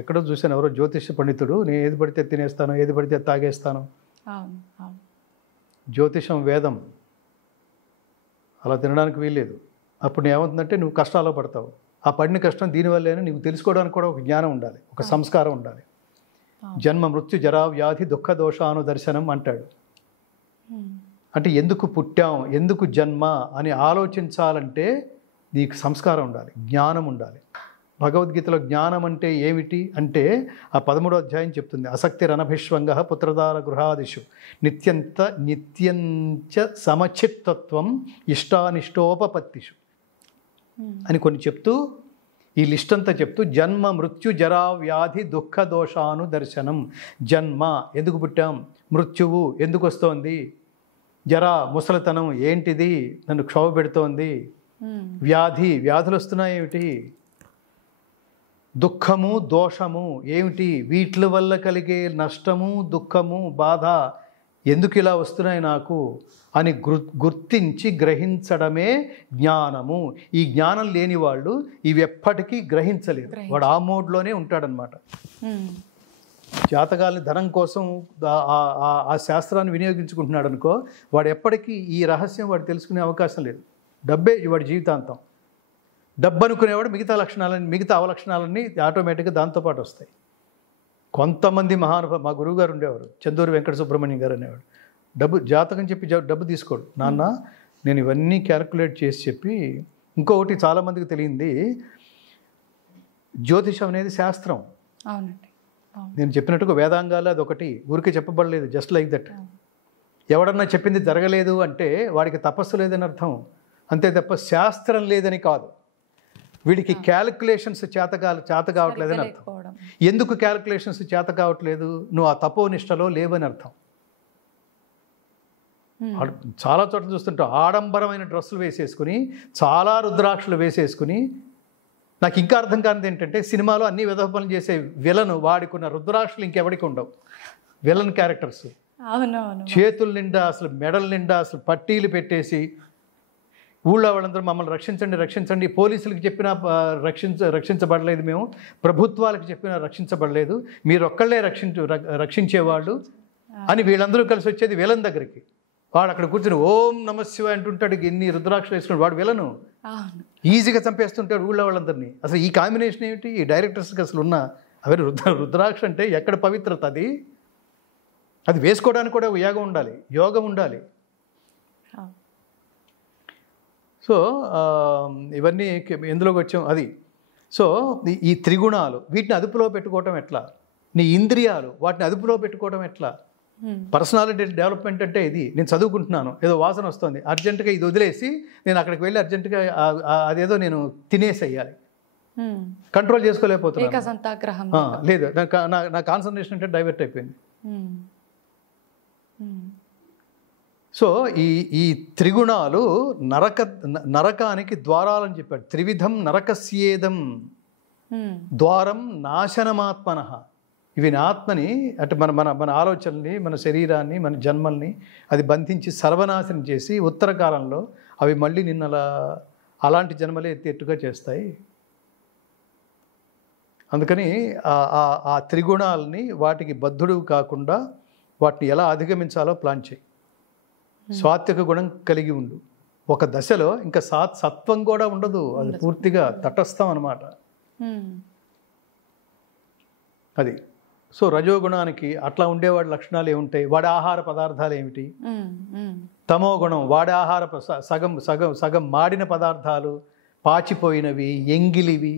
ఎక్కడో చూశాను, ఎవరో జ్యోతిష పండితుడు, నేను ఏది పడితే తినేస్తాను, ఏది పడితే తాగేస్తాను. జ్యోతిషం వేదం, అలా తినడానికి వీల్లేదు. అప్పుడు ఏమవుతుందంటే నువ్వు కష్టాల్లో పడతావు. ఆ పడిన కష్టం దీనివల్లేనే నీకు తెలుసుకోవడానికి కూడా ఒక జ్ఞానం ఉండాలి, ఒక సంస్కారం ఉండాలి. జన్మ మృత్యు జరా వ్యాధి దుఃఖ దోషానుదర్శనం అంటాడు. అంటే ఎందుకు పుట్టాం, ఎందుకు జన్మ అని ఆలోచించాలంటే నీకు సంస్కారం ఉండాలి, జ్ఞానం ఉండాలి. భగవద్గీతలో జ్ఞానం అంటే ఏమిటి అంటే ఆ 13వ అధ్యాయం చెప్తుంది. అసక్తిరనభిష్వంగ పుత్రదార గృహాదిషు నిత్యంచ సమచిత్తత్వం ఇష్టానిష్టోపపత్తిషు అని కొన్ని చెప్తూ, ఈ లిస్ట్ అంతా చెప్తూ, జన్మ మృత్యు జరా వ్యాధి దుఃఖ దోషాను దర్శనం. జన్మ ఎందుకు పుట్టాం, మృత్యువు ఎందుకు వస్తోంది, జరా ముసలితనం ఏంటిది నన్ను క్షోభ పెడుతోంది, వ్యాధులు వస్తున్నాయి ఏమిటి, దుఃఖము దోషము ఏమిటి, వీటి వల్ల కలిగే నష్టము దుఃఖము బాధ ఎందుకు ఇలా వస్తున్నాయి నాకు అని గుర్తించి గ్రహించడమే జ్ఞానము. ఈ జ్ఞానం లేని వాళ్ళు ఇవి ఎప్పటికీ గ్రహించలేరు. వాడు ఆ మోడ్లోనే ఉంటాడనమాట. జాతకాలని ధనం కోసం ఆ శాస్త్రాన్ని వినియోగించుకుంటున్నాడు అనుకో, వాడు ఎప్పటికీ ఈ రహస్యం వాడు తెలుసుకునే అవకాశం లేదు. డబ్బే వాడి జీవితాంతం. డబ్బు అనుకునేవాడు మిగతా అవలక్షణాలన్నీ ఆటోమేటిక్గా దాంతోపాటు వస్తాయి. కొంతమంది మా గురువుగారు ఉండేవారు, చందూరు వెంకట సుబ్రహ్మణ్యం గారు అనేవాడు. జాతకం చెప్పి డబ్బు తీసుకోడు. నాన్న నేను ఇవన్నీ క్యాలిక్యులేట్ చేసి చెప్పి. ఇంకొకటి చాలామందికి తెలియంది, జ్యోతిషం అనేది శాస్త్రం. అవునండి. నేను చెప్పినట్టుగా వేదాంగాలు అదొకటి ఊరికే చెప్పబడలేదు, జస్ట్ లైక్ దట్. ఎవడన్నా చెప్పింది జరగలేదు అంటే వాడికి తపస్సు లేదని అర్థం, అంతే తప్ప శాస్త్రం లేదని కాదు. వీడికి క్యాలిక్యులేషన్స్ చేత కావట్లేదని అర్థం. ఎందుకు క్యాలిక్యులేషన్స్ చేత కావట్లేదు, నువ్వు ఆ తపోనిష్టలో లేవని అర్థం. చాలా చోట్ల చూస్తుంటావు, ఆడంబరమైన డ్రెస్సులు వేసేసుకుని, చాలా రుద్రాక్షలు వేసేసుకుని. నాకు ఇంకా అర్థం కానిది ఏంటంటే, సినిమాలో అన్ని విధ పనులు చేసే విలను వాడికున్న రుద్రాక్షలు ఇంకెవడికి ఉండవు. విలన్ క్యారెక్టర్స్ చేతుల నిండా అసలు మెడల నిండా అసలు పట్టీలు పెట్టేసి, ఊళ్ళో వాళ్ళందరూ మమ్మల్ని రక్షించండి, పోలీసులకు చెప్పినా రక్షించబడలేదు, మేము ప్రభుత్వాలకు చెప్పినా రక్షించబడలేదు, మీరు ఒక్కళ్ళే రక్షించేవాళ్ళు అని వీళ్ళందరూ కలిసి వచ్చేది విలన్ దగ్గరికి. వాడు అక్కడ కూర్చొని ఓం నమశివాయ అంటుంటాడు, ఎన్ని రుద్రాక్షలు వేసుకున్నాడు. వాడు విలను ఈజీగా చంపేస్తుంటాడు ఊళ్ళో వాళ్ళందరినీ. అసలు ఈ కాంబినేషన్ ఏమిటి ఈ డైరెక్టర్స్కి అసలు ఉన్న? అవి రుద్రాక్ష అంటే ఎక్కడ పవిత్రత, అది వేసుకోవడానికి కూడా యోగం ఉండాలి. సో ఇవన్నీ ఎందులోకి వచ్చాం అది. సో ఈ త్రిగుణాలు, వీటిని అదుపులో పెట్టుకోవటం ఎట్లా, నీ ఇంద్రియాలు వాటిని అదుపులో పెట్టుకోవడం ఎట్లా. పర్సనాలిటీ డెవలప్మెంట్ అంటే ఇది. నేను చదువుకుంటున్నాను, ఏదో వాసన వస్తుంది, అర్జెంటుగా ఇది వదిలేసి నేను అక్కడికి వెళ్ళి అర్జెంటుగా అదేదో నేను తినేసేయాలి, కంట్రోల్ చేసుకోలేకపోతున్నాను. లేదు, నా కాన్సన్ట్రేషన్ అంటే డైవర్ట్ అయిపోయింది. సో ఈ త్రిగుణాలు నరకానికి ద్వారాలని చెప్పాడు. త్రివిధం నరకస్యేదం ద్వారం నాశనమాత్మనః. ఇవి నా ఆత్మని అంటే మన ఆలోచనల్ని, మన శరీరాన్ని, మన జన్మల్ని అది బంధించి సర్వనాశనం చేసి ఉత్తర కాలంలో అవి మళ్ళీ అలాంటి జన్మలే ఎత్తేట్టుగా చేస్తాయి. అందుకని ఆ త్రిగుణాలని వాటికి బద్ధుడు కాకుండా వాటిని ఎలా అధిగమించాలో ప్లాన్ చేయి. సాత్విక గుణం కలిగి ఉండు. ఒక దశలో ఇంకా సత్వం కూడా ఉండదు, అది పూర్తిగా తటస్థం అన్నమాట. అది. సో రజోగుణానికి అట్లా ఉండేవాడి లక్షణాలు ఏముంటాయి, వాడి ఆహార పదార్థాలు ఏమిటి. తమో గుణం, వాడి ఆహార సగం సగం సగం మాడిన పదార్థాలు, పాచిపోయినవి, ఎంగిలివి,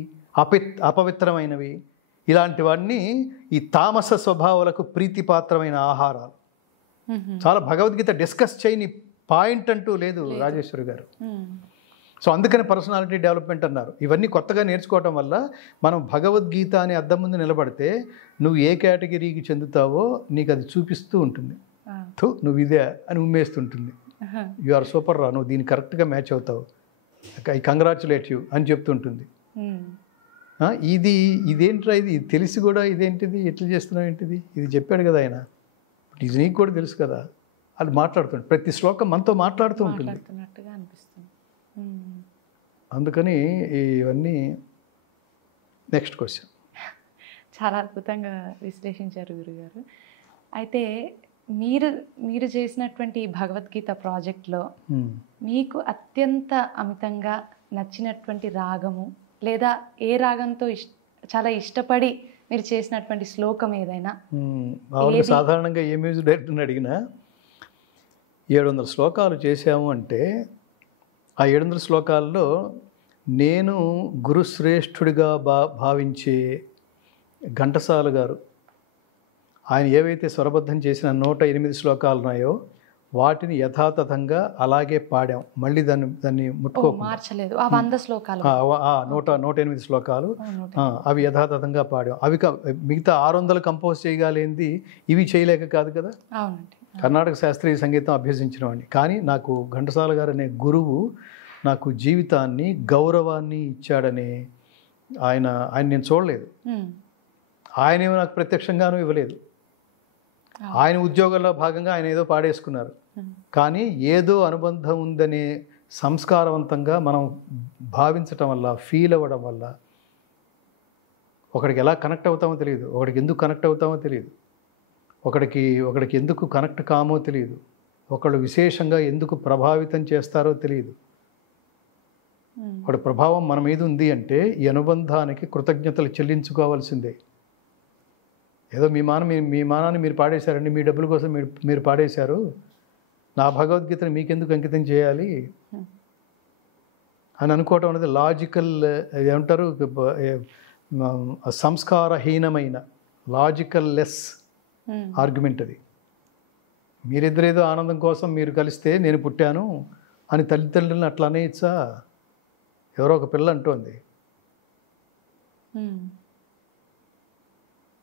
అపవిత్రమైనవి, ఇలాంటివన్నీ ఈ తామస స్వభావాలకు ప్రీతిపాత్రమైన ఆహారాలు. చాలా భగవద్గీత డిస్కస్ చేయని పాయింట్ అంటూ లేదు రాజేశ్వరి గారు. సో అందుకని పర్సనాలిటీ డెవలప్మెంట్ అన్నారు. ఇవన్నీ కొత్తగా నేర్చుకోవటం వల్ల మనం భగవద్గీత అనే అద్దం ముందు నిలబడితే నువ్వు ఏ కేటగిరీకి చెందుతావో నీకు అది చూపిస్తూ ఉంటుంది. నువ్వు ఇదే అని ఉమ్మేస్తుంటుంది. యు ఆర్ సూపర్ రా, నువ్వు దీన్ని కరెక్ట్గా మ్యాచ్ అవుతావు, ఐ కంగ్రాచులేట్ యూ అని చెప్తుంటుంది. ఇదేంట్రా, ఇది తెలిసి కూడా ఇదేంటిది, ఎట్లా చేస్తున్నావు ఏంటిది, ఇది చెప్పాడు కదా ఆయన, ఇది నీకు కూడా తెలుసు కదా, అది మాట్లాడుతుంది. ప్రతి శ్లోకం మనతో మాట్లాడుతూ ఉంటుంది. అందుకని ఇవన్నీ. Next question. చాలా అద్భుతంగా విశ్లేషించారు గురుగారు. అయితే మీరు చేసినటువంటి భగవద్గీత ప్రాజెక్ట్లో మీకు అత్యంత అమితంగా నచ్చినటువంటి రాగము, లేదా ఏ రాగంతో చాలా ఇష్టపడి మీరు చేసినటువంటి శ్లోకం ఏదైనా? సాధారణంగా ఏ మ్యూజిక్ డైరెక్టర్ని అడిగినా 700 శ్లోకాలు చేశాము అంటే ఆ 700 శ్లోకాల్లో నేను గురుశ్రేష్ఠుడిగా భావించే ఘంటసాల గారు ఆయన ఏవైతే స్వరబద్ధం చేసిన 108 శ్లోకాలు ఉన్నాయో వాటిని యథాతథంగా అలాగే పాడాం. మళ్ళీ దాన్ని మార్చలేదు. 100 శ్లోకాలు 108 శ్లోకాలు అవి యథాతథంగా పాడాం. అవి మిగతా 600 కంపోజ్ చేయగలిగింది ఇవి చేయలేక కాదు కదా. కర్ణాటక శాస్త్రీయ సంగీతం అభ్యసించిన వాడిని. కానీ నాకు ఘంటసాల గారు అనే గురువు నాకు జీవితాన్ని, గౌరవాన్ని ఇచ్చాడని ఆయన నేను చూడలేదు. ఆయనేమో నాకు ప్రత్యక్షంగానూ ఇవ్వలేదు. ఆయన ఉద్యోగంలో భాగంగా ఆయన ఏదో పాడేసుకున్నారు. కానీ ఏదో అనుబంధం ఉందనే సంస్కారవంతంగా మనం భావించటం వల్ల, ఫీల్ అవ్వడం వల్ల ఒకడికి ఎలా కనెక్ట్ అవుతామో తెలియదు, ఒకడికి ఎందుకు కనెక్ట్ అవుతామో తెలియదు, ఒకడికి ఎందుకు కనెక్ట్ కామో తెలియదు, ఒకళ్ళు విశేషంగా ఎందుకు ప్రభావితం చేస్తారో తెలియదు. ఒకటి ప్రభావం మన మీద ఉంది అంటే ఈ అనుబంధానికి కృతజ్ఞతలు చెల్లించుకోవాల్సిందే. ఏదో మీ మానాన్ని మీరు పాడేశారండి, మీ డబ్బుల కోసం మీరు పాడేశారు, నా భగవద్గీతను మీకెందుకు అంకితం చేయాలి అని అనుకోవటం అనేది లాజికల్, ఏమంటారు, సంస్కారహీనమైన లాజికల్ లెస్ ఆర్గ్యుమెంట్ అది. మీరిద్దరేదో ఆనందం కోసం మీరు కలిస్తే నేను పుట్టాను అని తల్లిదండ్రులను అట్లా అనేయచ్చా? ఎవరో ఒక పిల్ల అంటోంది,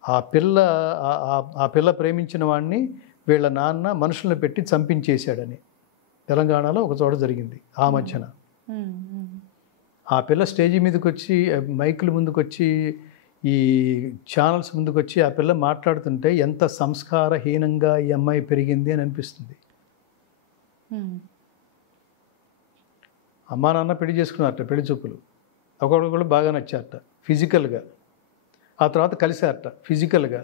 ఆ పిల్ల ప్రేమించిన వాడిని వీళ్ళ నాన్న మనుషులను పెట్టి చంపించేశాడని తెలంగాణలో ఒక చోట జరిగింది ఆ మధ్యన. ఆ పిల్ల స్టేజీ మీదకి వచ్చి, మైకుల ముందుకు వచ్చి, ఈ ఛానల్స్ ముందుకు వచ్చి ఆ పిల్ల మాట్లాడుతుంటే ఎంత సంస్కారహీనంగా ఈ అమ్మాయి పెరిగింది అని అనిపిస్తుంది. అమ్మా నాన్న పెళ్లి చేసుకున్నారట, పెళ్లి చూపులు ఒకళ్ళు బాగా నచ్చారట ఫిజికల్గా, ఆ తర్వాత కలిశారట ఫిజికల్గా,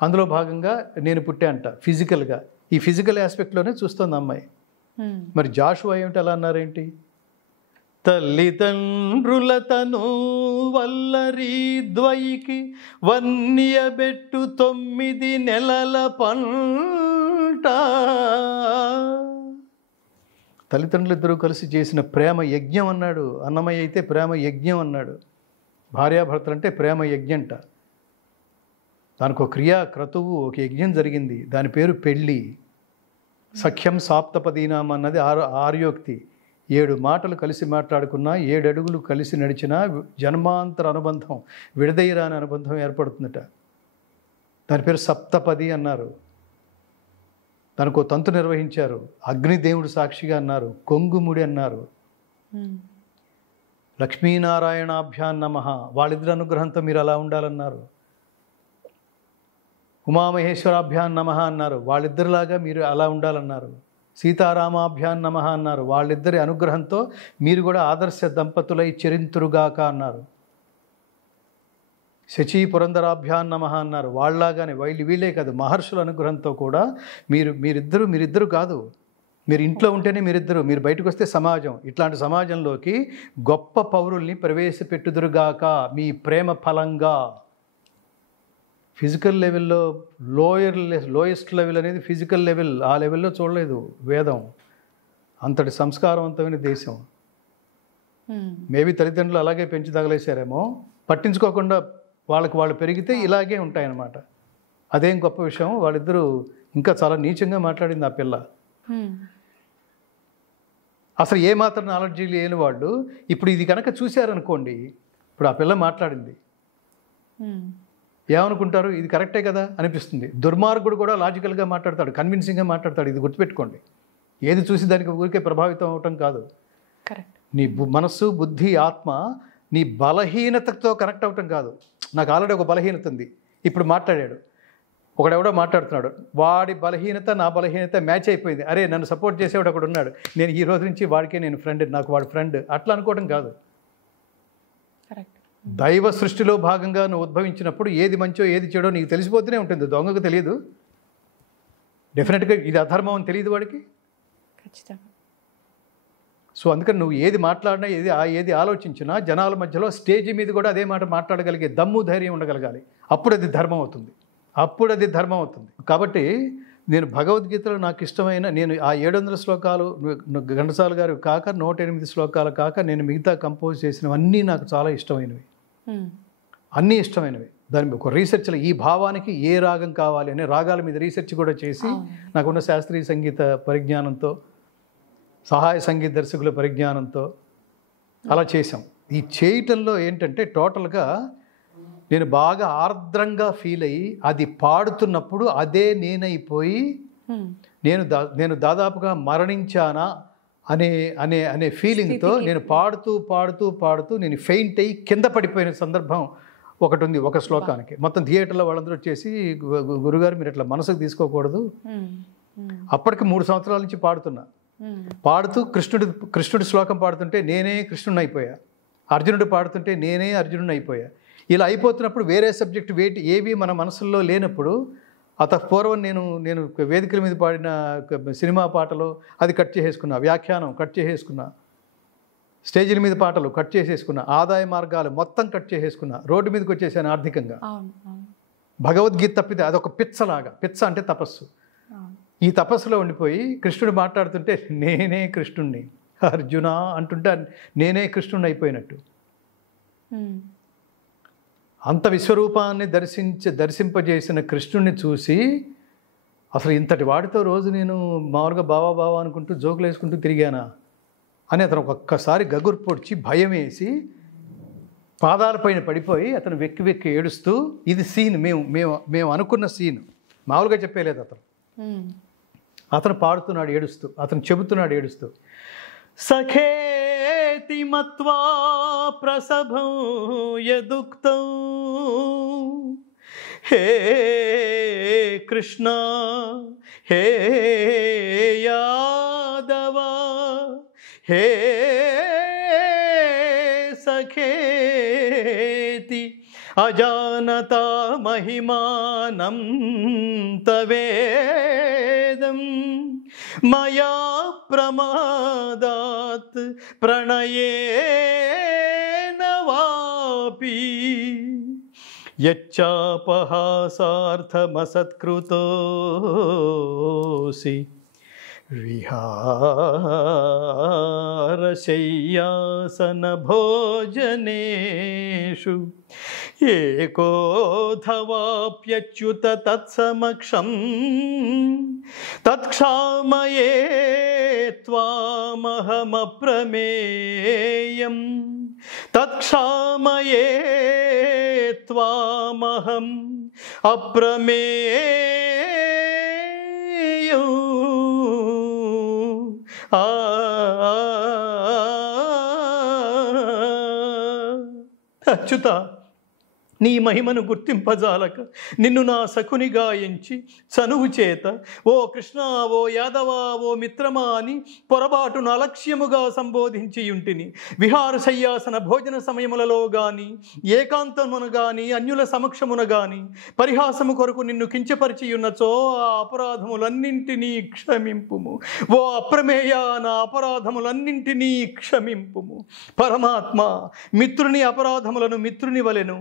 అందులో భాగంగా నేను పుట్టా అంట ఫిజికల్గా. ఈ ఫిజికల్ ఆస్పెక్ట్లోనే చూస్తుంది అమ్మాయి. మరి జాషువా ఏమిటి అలా అన్నారేంటి? తల్లిదండ్రుల తను వల్లరి ద్వయికి వన్యబెట్టు 9 నెలల పంట. తల్లిదండ్రులు ఇద్దరూ కలిసి చేసిన ప్రేమ యజ్ఞం అన్నాడు. అన్నమయ్య అయితే ప్రేమ యజ్ఞం అన్నాడు. భార్యాభర్తలు అంటే ప్రేమ యజ్ఞంట. దానికి ఒక క్రతువు, ఒక యజ్ఞం జరిగింది, దాని పేరు పెళ్ళి. సఖ్యం సాప్తపదీనాం అన్నది ఆర్యోక్తి. 7 మాటలు కలిసి మాట్లాడుకున్నా, 7 అడుగులు కలిసి నడిచినా జన్మాంతర అనుబంధం, విడదీయరాని అనుబంధం ఏర్పడుతుందట. దాని పేరు సప్తపది అన్నారు. దానికి ఒక తంతు నిర్వహించారు. అగ్నిదేవుడు సాక్షిగా అన్నారు, కొంగుముడి అన్నారు, లక్ష్మీనారాయణాభ్యాన్ నమః, వాళ్ళిద్దరి అనుగ్రహంతో మీరు అలా ఉండాలన్నారు. ఉమామహేశ్వరాభ్యాన్ నమః అన్నారు, వాళ్ళిద్దరిలాగా మీరు అలా ఉండాలన్నారు. సీతారామాభ్యాన్ నమః అన్నారు, వాళ్ళిద్దరి అనుగ్రహంతో మీరు కూడా ఆదర్శ దంపతులై చరింతురుగాక అన్నారు. శచీ పురంధరాభ్యాన్ నమః అన్నారు, వాళ్ళలాగానే వీళ్ళే కాదు, మహర్షుల అనుగ్రహంతో కూడా మీరిద్దరు కాదు, మీరు ఇంట్లో ఉంటేనే మీరు బయటకు వస్తే సమాజం, ఇట్లాంటి సమాజంలోకి గొప్ప పౌరుల్ని ప్రవేశపెట్టుదురుగాక మీ ప్రేమ ఫలంగా. ఫిజికల్ లెవెల్లో లోయెస్ట్ లెవెల్ అనేది ఫిజికల్ లెవెల్. ఆ లెవెల్లో చూడలేదు వేదం. అంతటి సంస్కారవంతమైన దేశం. మేబీ తల్లిదండ్రులు అలాగే పెంచి తగలేశారేమో, పట్టించుకోకుండా వాళ్ళకి వాళ్ళు పెరిగితే ఇలాగే ఉంటాయన్నమాట. అదేం గొప్ప విషయం. వాళ్ళిద్దరూ ఇంకా చాలా నీచంగా మాట్లాడింది ఆ పిల్ల. అసలు ఏమాత్రం నాలెడ్జీ లేని వాళ్ళు ఇప్పుడు ఇది కనుక చూశారనుకోండి, ఇప్పుడు ఆ పిల్ల మాట్లాడింది, ఏమనుకుంటారు? ఇది కరెక్టే కదా అనిపిస్తుంది. దుర్మార్గుడు కూడా లాజికల్గా మాట్లాడతాడు, కన్విన్సింగ్గా మాట్లాడతాడు. ఇది గుర్తుపెట్టుకోండి. ఏది చూసి దానికి ఊరికే ప్రభావితం అవటం కాదు. కరెక్ట్. నీ మనస్సు, బుద్ధి, ఆత్మ నీ బలహీనతతో కనెక్ట్ అవటం కాదు. నాకు ఆల్రెడీ ఒక బలహీనత ఉంది. ఇప్పుడు మాట్లాడాడు, ఒకడెవడో మాట్లాడుతున్నాడు, వాడి బలహీనత నా బలహీనత మ్యాచ్ అయిపోయింది. అరే నన్ను సపోర్ట్ చేసేవాడు ఒకడు ఉన్నాడు, నేను ఈ రోజు నుంచి వాడికే నేను ఫ్రెండ్, నాకు వాడు ఫ్రెండ్, అట్లా అనుకోవడం కాదు. కరెక్ట్. దైవ సృష్టిలో భాగంగా నువ్వు ఉద్భవించినప్పుడు ఏది మంచో ఏది చెడో నీకు తెలిసిపోతూనే ఉంటుంది. దొంగకు తెలియదు, డెఫినెట్గా ఇది అధర్మం అని తెలియదు వాడికి. ఖచ్చితంగా. సో అందుకని నువ్వు ఏది మాట్లాడినా, ఏది ఆలోచించినా జనాల మధ్యలో స్టేజ్ మీద కూడా అదే మాట మాట్లాడగలిగే దమ్ము, ధైర్యం ఉండగలగాలి. అప్పుడు అది ధర్మం అవుతుంది. కాబట్టి నేను భగవద్గీతలో నాకు ఇష్టమైన, నేను ఆ 700 శ్లోకాలు ఘంటసాల గారు కాక 108 శ్లోకాలు కాక నేను మిగతా కంపోజ్ చేసినవన్నీ నాకు చాలా ఇష్టమైనవి. అన్నీ ఇష్టమైనవి. దాని ఒక రీసెర్చ్లో ఈ భావానికి ఏ రాగం కావాలి అనే రాగాల మీద రీసెర్చ్ కూడా చేసి నాకున్న శాస్త్రీయ సంగీత పరిజ్ఞానంతో, సహాయ సంగీత దర్శకుల పరిజ్ఞానంతో అలా చేసాం. ఈ చేయటంలో ఏంటంటే టోటల్గా నేను బాగా ఆర్ద్రంగా ఫీల్ అయ్యి అది పాడుతున్నప్పుడు అదే నేనైపోయి నేను దాదాపుగా మరణించానా అనే అనే అనే ఫీలింగ్తో నేను పాడుతూ నేను ఫెయింట్ అయ్యి కింద పడిపోయిన సందర్భం ఒకటి ఉంది ఒక శ్లోకానికి. మొత్తం థియేటర్లో వాళ్ళందరూ వచ్చేసి, గురుగారు మీరు ఇట్లా మనసుకు తీసుకోకూడదు. అప్పటికి 3 సంవత్సరాల నుంచి పాడుతూ కృష్ణుడి శ్లోకం పాడుతుంటే నేనే కృష్ణుడిని అయిపోయా, అర్జునుడు పాడుతుంటే నేనే అర్జునుడిని అయిపోయా. ఇలా అయిపోతున్నప్పుడు వేరే సబ్జెక్ట్ ఏవి మన మనసుల్లో లేనప్పుడు, పూర్వం నేను వేదికల మీద పాడిన సినిమా పాటలు అది కట్ చేసేసుకున్నా, వ్యాఖ్యానం కట్ చేసేసుకున్నా, స్టేజీల మీద పాటలు కట్ చేసేసుకున్నా, ఆదాయ మార్గాలు మొత్తం కట్ చేసేసుకున్నా, రోడ్డు మీదకి వచ్చేసాను ఆర్థికంగా. భగవద్గీత తప్పితే అదొక పిచ్చలాగా. పిచ్చ అంటే తపస్సు. ఈ తపస్సులో ఉండిపోయి కృష్ణుడు మాట్లాడుతుంటే నేనే కృష్ణుణ్ణి, అర్జున అంటుంటే నేనే కృష్ణుణ్ణి అయిపోయినట్టు. అంత విశ్వరూపాన్ని దర్శింపజేసిన కృష్ణుడిని చూసి అసలు ఇంతటి వాడితో రోజు నేను మామూలుగా బావా అనుకుంటూ జోకులు వేసుకుంటూ తిరిగానా అని అతను ఒక్కసారి గగురు పొడిచి భయం వేసి పాదాలపైన పడిపోయి అతను వెక్కి ఏడుస్తూ, ఇది సీన్, మేము అనుకున్న సీన్, మామూలుగా చెప్పేలేదు. అతను పాడుతున్నాడు ఏడుస్తూ, అతను చెబుతున్నాడు ఏడుస్తూ, సఖేతి మత్వా ప్రసభం యదుక్తం హే కృష్ణ హే యాదవ హే సఖేతి అజానతా మహిమానం తవేదం మయా ప్రమాదాత్ ప్రణయేన వాపి యచ్చాపహాసార్థమసత్కృతోసి విహారశయ్యాసన భోజనేషు ఏకోధవాప్యచ్యుత తత్సమక్షం తత్క్షామయే త్వామహమప్రమేయం తత్క్షామయే త్వామహం అప్రమేయం. అచ్యుత, నీ మహిమను గుర్తింపజాలక నిన్ను నా సఖునిగా ఎంచి చనువు చేత ఓ కృష్ణ, ఓ యాదవ, ఓ మిత్రమా అని పొరబాటును అలక్ష్యముగా సంబోధించి యుంటిని. విహార శయ్యాసన భోజన సమయములలో గాని, ఏకాంతమున గాని, అన్యుల సమక్షమున గాని పరిహాసము కొరకు నిన్ను కించపరిచి ఉన్నచో ఆ అపరాధములన్నింటినీ క్షమింపుము. ఓ అప్రమేయ, నా అపరాధములన్నింటినీ క్షమింపుము. పరమాత్మ, మిత్రుని అపరాధములను మిత్రుని వలెను,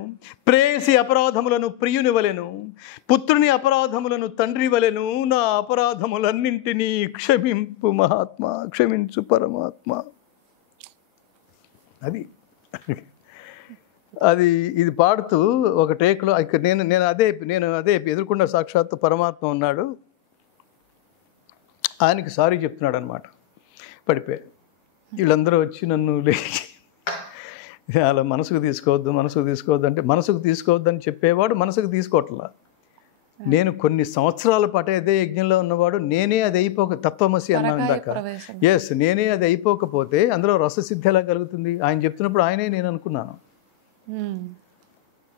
ప్రేయసి అపరాధములను ప్రియుని వలెను, పుత్రుని అపరాధములను తండ్రి వలెను నా అపరాధములన్నింటినీ క్షమింపు మహాత్మా, క్షమించు పరమాత్మ. అది ఇది పాడుతూ ఒక టేక్లో ఇక్కడ నేను అదే ఎదుర్కొన్న సాక్షాత్తు పరమాత్మ ఉన్నాడు, ఆయనకి సారీ చెప్తున్నాడు అనమాట. పడిపోయి వీళ్ళందరూ వచ్చి నన్ను లేచి అలా మనసుకు తీసుకోవద్దు అంటే మనసుకు తీసుకోవద్దని చెప్పేవాడు మనసుకు తీసుకోవట్లా. నేను కొన్ని సంవత్సరాల పాటు అదే యజ్ఞంలో ఉన్నవాడు, నేనే అది తత్వమసి అన్నాను ఇందాక. ఎస్, నేనే అది అయిపోకపోతే అందులో రససిద్ధి ఎలా కలుగుతుంది? ఆయన చెప్తున్నప్పుడు ఆయనే నేను అనుకున్నాను.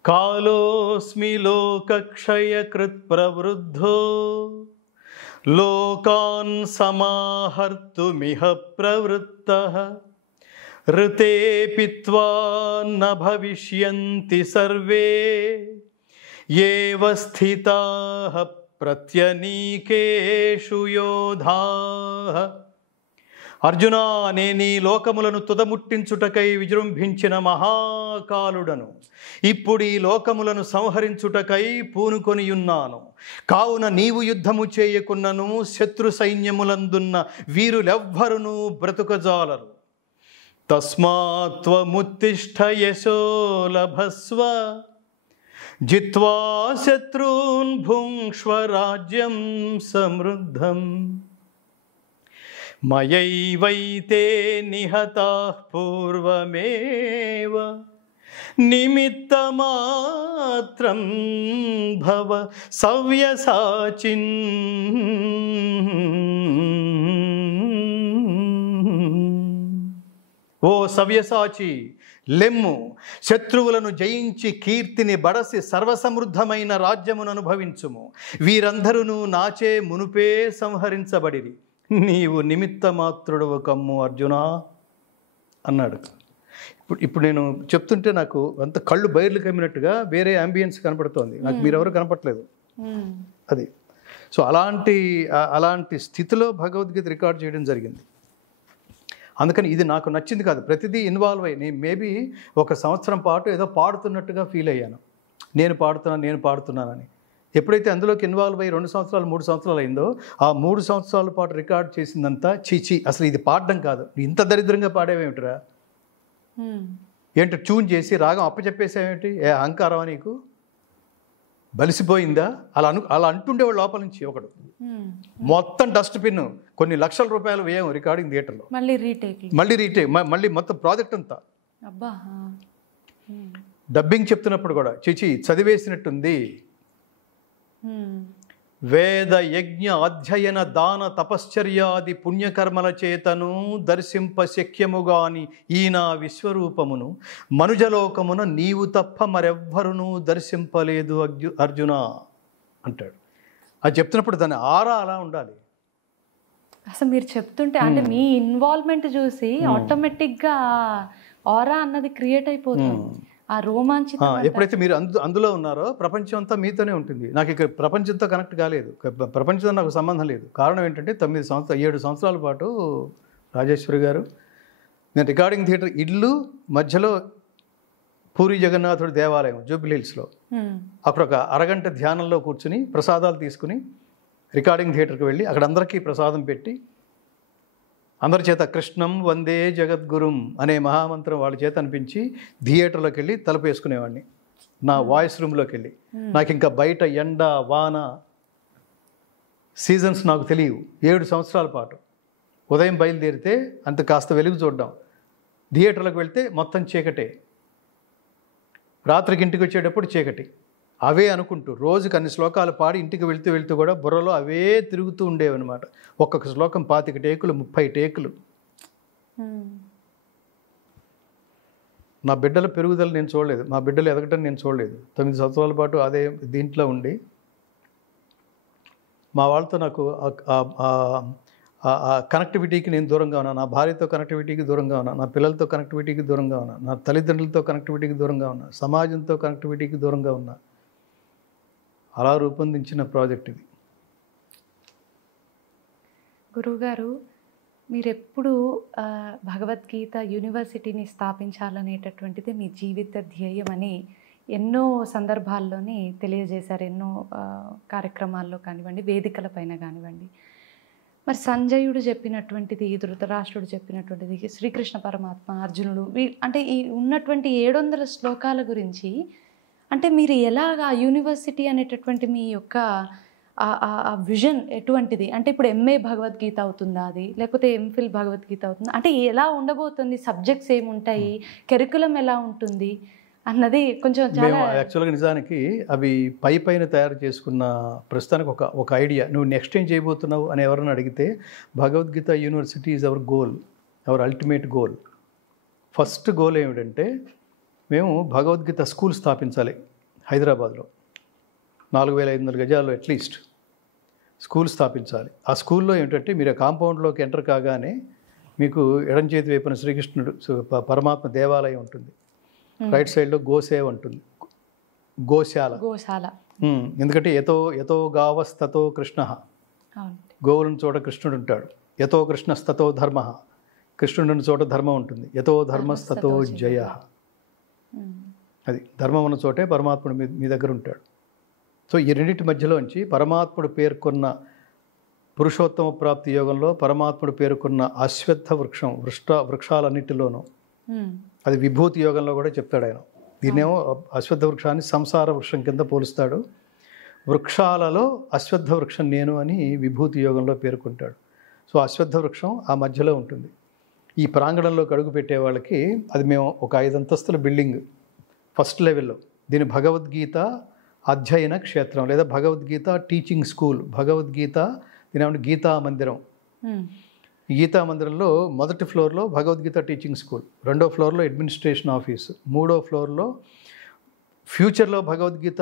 కాలోస్మి లోకక్షయకృత్ ప్రవృద్ధో లోకాన్ సమాహర్తుమిహ ప్రవృత్తః ఋతే పిత్వా న భవిష్యంతి సర్వే ఏవ స్థితాః ప్రత్యనీకేషు యోధాః. అర్జునా, నేనీ లోకములను తుదముట్టించుటకై విజృంభించిన మహాకాలుడను. ఇప్పుడు ఈ లోకములను సంహరించుటకై పూనుకొనియున్నాను. కావున నీవు యుద్ధము చేయకున్నను శత్రు సైన్యములందున్న వీరులెవ్వరునూ బ్రతుకజాలరు. తస్మాత్వముత్తిష్ఠ యశో లభస్వ జిత్వా శత్రూన్ భుంక్ష్వ రాజ్యం సమృద్ధం. మయైవైతే నిహతాః పూర్వమేవ నిమిత్తమాత్రం భవ సవ్యసాచిన్. ఓ సవ్యసాచి, లెమ్ము, శత్రువులను జయించి కీర్తిని బడసి సర్వసమృద్ధమైన రాజ్యమును అనుభవించుము. వీరందరూ నాచే మునుపే సంహరించబడిరి. నీవు నిమిత్త మాత్రుడవు కమ్ము అర్జునా అన్నాడు. ఇప్పుడు నేను చెప్తుంటే నాకు అంత కళ్ళు బయర్లు కమ్మినట్టుగా వేరే అంబియన్స్ కనపడుతోంది నాకు, మీరెవరు కనపడలేదు. అది సో అలాంటి స్థితిలో భగవద్గీత రికార్డ్ చేయడం జరిగింది. అందుకని ఇది నాకు నచ్చింది కాదు, ప్రతిదీ ఇన్వాల్వ్ అయ్యి నేను మేబీ ఒక సంవత్సరం పాటు ఏదో పాడుతున్నట్టుగా ఫీల్ అయ్యాను. నేను పాడుతున్నానని. ఎప్పుడైతే అందులోకి ఇన్వాల్వ్ అయ్యి 2 సంవత్సరాలు 3 సంవత్సరాలు అయిందో, ఆ 3 సంవత్సరాల పాటు రికార్డ్ చేసిందంతా చీచి, అసలు ఇది పాడడం కాదు, ఇంత దరిద్రంగా పాడేవేమిటిరా, ఏంటి ట్యూన్ చేసి రాగం అప్పచెప్పేసేవేమిటి, ఏ అహంకారమా నీకు, బలిసిపోయిందా, అలా అంటుండేవాడు లోపల నుంచి ఒకడు. మొత్తం డస్ట్ పిన్, కొన్ని లక్షల రూపాయలు వ్యయం రికార్డింగ్ థియేటర్లో, మళ్ళీ రీటేక్, మళ్ళీ మొత్తం ప్రాజెక్ట్ అంతా. డబ్బింగ్ చెప్తున్నప్పుడు కూడా చిచి చదివేసినట్టుంది. వేద యజ్ఞ అధ్యయన దాన తపశ్చర్యాది పుణ్యకర్మల చేతను దర్శింప శక్యముగాని ఈ నా విశ్వరూపమును మనుజలోకమున నీవు తప్ప మరెవ్వరునూ దర్శింపలేదు అర్జున అంటాడు. అది చెప్తున్నప్పుడు దాని ఆరా అలా ఉండాలి. అసలు మీరు చెప్తుంటే అంటే మీ ఇన్వాల్వ్మెంట్ చూసి ఆటోమేటిక్గా ఆరా అన్నది క్రియేట్ అయిపోతుంది. ఆ రోమాంచితం ఎప్పుడైతే మీరు అందులో ఉన్నారో ప్రపంచం అంతా మీతోనే ఉంటుంది. నాకు ఇక్కడ ప్రపంచంతో కనెక్ట్ కాలేదు, ప్రపంచంతో నాకు సంబంధం లేదు. కారణం ఏంటంటే 7 సంవత్సరాల పాటు రాజేశ్వరి గారు నేను రికార్డింగ్ థియేటర్ ఇల్లు మధ్యలో పూరి జగన్నాథుడి దేవాలయం జూబ్లీ హిల్స్లో, అక్కడ ఒక అరగంట ధ్యానంలో కూర్చుని ప్రసాదాలు తీసుకుని రికార్డింగ్ థియేటర్కి వెళ్ళి అక్కడ అందరికీ ప్రసాదం పెట్టి అందరి చేత కృష్ణం వందే జగద్గురుం అనే మహామంత్రం వాళ్ళ చేత అనిపించి థియేటర్లోకి వెళ్ళి తలుపు వేసుకునేవాడిని, నా వాయిస్ రూమ్లోకి వెళ్ళి. నాకు ఇంకా బయట ఎండ వాన సీజన్స్ నాకు తెలియవు. 7 సంవత్సరాల పాటు ఉదయం బయలుదేరితే అంత కాస్త వెలుగు చూడడం, థియేటర్లోకి వెళ్తే మొత్తం చీకటే, రాత్రికి ఇంటికి వచ్చేటప్పుడు చీకటి. అవే అనుకుంటూ రోజుకి అన్ని శ్లోకాలు పాడి ఇంటికి వెళ్తూ కూడా బుర్రలో అవే తిరుగుతూ ఉండేవన్నమాట. ఒక్కొక్క శ్లోకం 25 టేకులు 30 టేకులు. నా బిడ్డల పెరుగుదల నేను చూడలేదు, మా బిడ్డలు ఎదగటం నేను చూడలేదు. 9 సంవత్సరాల పాటు అదే దీంట్లో ఉండి మా వాళ్ళతో నాకు ఆ కనెక్టివిటీకి నేను దూరంగా ఉన్నా, నా భార్యతో కనెక్టివిటీకి దూరంగా ఉన్నా, నా పిల్లలతో కనెక్టివిటీకి దూరంగా ఉన్నా, నా తల్లిదండ్రులతో కనెక్టివిటీకి దూరంగా ఉన్నా, సమాజంతో కనెక్టివిటీకి దూరంగా ఉన్నా. అలా రూపొందించిన ప్రాజెక్ట్ ఇది. గురువుగారు, మీరెప్పుడు భగవద్గీత యూనివర్సిటీని స్థాపించాలనేటటువంటిది మీ జీవిత ధ్యేయం అని ఎన్నో సందర్భాల్లోని తెలియజేశారు, ఎన్నో కార్యక్రమాల్లో కానివ్వండి, వేదికల పైన కానివ్వండి. మరి సంజయుడు చెప్పినటువంటిది, ధృతరాష్ట్రుడు చెప్పినటువంటిది, శ్రీకృష్ణ పరమాత్మ, అర్జునుడు, అంటే ఈ ఉన్నటువంటి 700 శ్లోకాల గురించి అంటే మీరు ఎలాగా యూనివర్సిటీ అనేటటువంటి మీ యొక్క ఆ విజన్ ఎటువంటిది? అంటే ఇప్పుడు ఎంఏ భగవద్గీత అవుతుందా అది, లేకపోతే ఎంఫిల్ భగవద్గీత అవుతుందా, అంటే ఎలా ఉండబోతుంది, సబ్జెక్ట్స్ ఏముంటాయి, కెరికులం ఎలా ఉంటుంది అన్నది కొంచెం చాలా యాక్చువల్గా నిజానికి అవి పైన తయారు చేసుకున్న ప్రస్తుతానికి ఒక ఐడియా. నువ్వు నెక్స్ట్ ఏం చేయబోతున్నావు అని ఎవరైనా అడిగితే Bhagavad Gita university is our goal, hour ultimate goal. First goal ఏమిటంటే మేము భగవద్గీత స్కూల్ స్థాపించాలి హైదరాబాద్లో, 4500 గజాల్లో అట్లీస్ట్ స్కూల్ స్థాపించాలి. ఆ స్కూల్లో ఏంటంటే మీరు ఆ కాంపౌండ్లోకి ఎంటర్ కాగానే మీకు ఎడం చేతి వైపున శ్రీకృష్ణుడు పరమాత్మ దేవాలయం ఉంటుంది, రైట్ సైడ్లో గోసేవ ఉంటుంది, గోశాల. ఎందుకంటే యతో గావస్తతో కృష్ణ, గోవులను చోట కృష్ణుడు ఉంటాడు. యతో కృష్ణస్తతో ధర్మ, కృష్ణుడిని చోట ధర్మం ఉంటుంది. యతో ధర్మస్తతో జయ, అది ధర్మం ఉన్న చోటే పరమాత్ముడు మీ దగ్గర ఉంటాడు. సో ఈ రెండింటి మధ్యలోంచి పరమాత్ముడు పేర్కొన్న పురుషోత్తమ ప్రాప్తి యోగంలో పరమాత్ముడు పేర్కొన్న అశ్వత్థ వృక్షం, వృక్షాలన్నిటిలోనూ అది విభూతి యోగంలో కూడా చెప్తాడు ఆయన. దీన్నేమో అశ్వత్థ వృక్షాన్ని సంసార వృక్షం కింద పోలుస్తాడు. వృక్షాలలో అశ్వత్థ వృక్షం నేను అని విభూతి యోగంలో పేర్కొంటాడు. సో అశ్వత్థ వృక్షం ఆ మధ్యలో ఉంటుంది. ఈ ప్రాంగణంలోకి అడుగు పెట్టే వాళ్ళకి అది మేము ఒక 5 అంతస్తుల బిల్డింగ్ ఫస్ట్ లెవెల్లో, దీని భగవద్గీత అధ్యయన క్షేత్రం లేదా భగవద్గీత టీచింగ్ స్కూల్, భగవద్గీత దీని గీతా మందిరం. ఈ గీతా మందిరంలో మొదటి ఫ్లోర్లో భగవద్గీత టీచింగ్ స్కూల్, 2వ ఫ్లోర్లో అడ్మినిస్ట్రేషన్ ఆఫీసు, 3వ ఫ్లోర్లో ఫ్యూచర్లో భగవద్గీత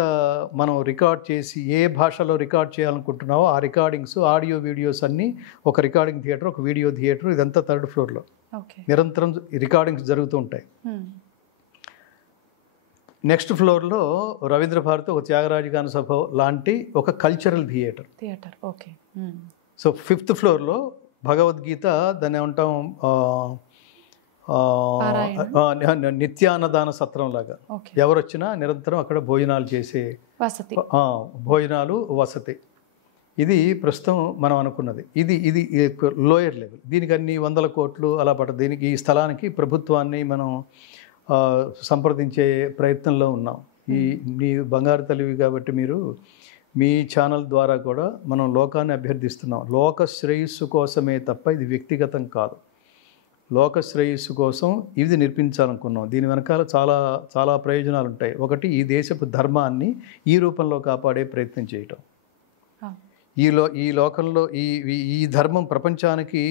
మనం రికార్డ్ చేసి ఏ భాషలో రికార్డ్ చేయాలనుకుంటున్నావో ఆ రికార్డింగ్స్, ఆడియో వీడియోస్ అన్నీ ఒక రికార్డింగ్ థియేటర్, ఒక వీడియో థియేటర్, ఇదంతా 3rd ఫ్లోర్లో నిరంతరం రికార్డింగ్స్ జరుగుతూ ఉంటాయి. నెక్స్ట్ ఫ్లోర్లో రవీంద్ర భారతి, ఒక త్యాగరాజ గాన సభ లాంటి ఒక cultural theatre. Okay. So 5th ఫ్లోర్లో భగవద్గీత, దాన్ని ఏమంటాం, నిత్యాన్నదాన సత్రం లాగా ఎవరు వచ్చినా నిరంతరం అక్కడ భోజనాలు చేసే వసతి. ఇది ప్రస్తుతం మనం అనుకున్నది. ఇది లోయర్ లెవెల్. దీనికి అన్ని 100 కోట్లు అలా పడుతుంది. దీనికి ఈ స్థలానికి ప్రభుత్వాన్ని మనం సంప్రదించే ప్రయత్నంలో ఉన్నాం. మీ బంగారు తల్లివి కాబట్టి మీరు మీ ఛానల్ ద్వారా కూడా మనం లోకాన్ని అభ్యర్థిస్తున్నాం. లోక శ్రేయస్సు కోసమే తప్ప ఇది వ్యక్తిగతం కాదు. లోక శ్రేయస్సు కోసం ఇది నిర్మించాలనుకున్నాం. దీని వెనకాల చాలా చాలా ప్రయోజనాలు ఉంటాయి. ఒకటి, ఈ దేశపు ధర్మాన్ని ఈ రూపంలో కాపాడే ప్రయత్నం చేయటం. ఈ లోకంలో ఈ ధర్మం ప్రపంచానికి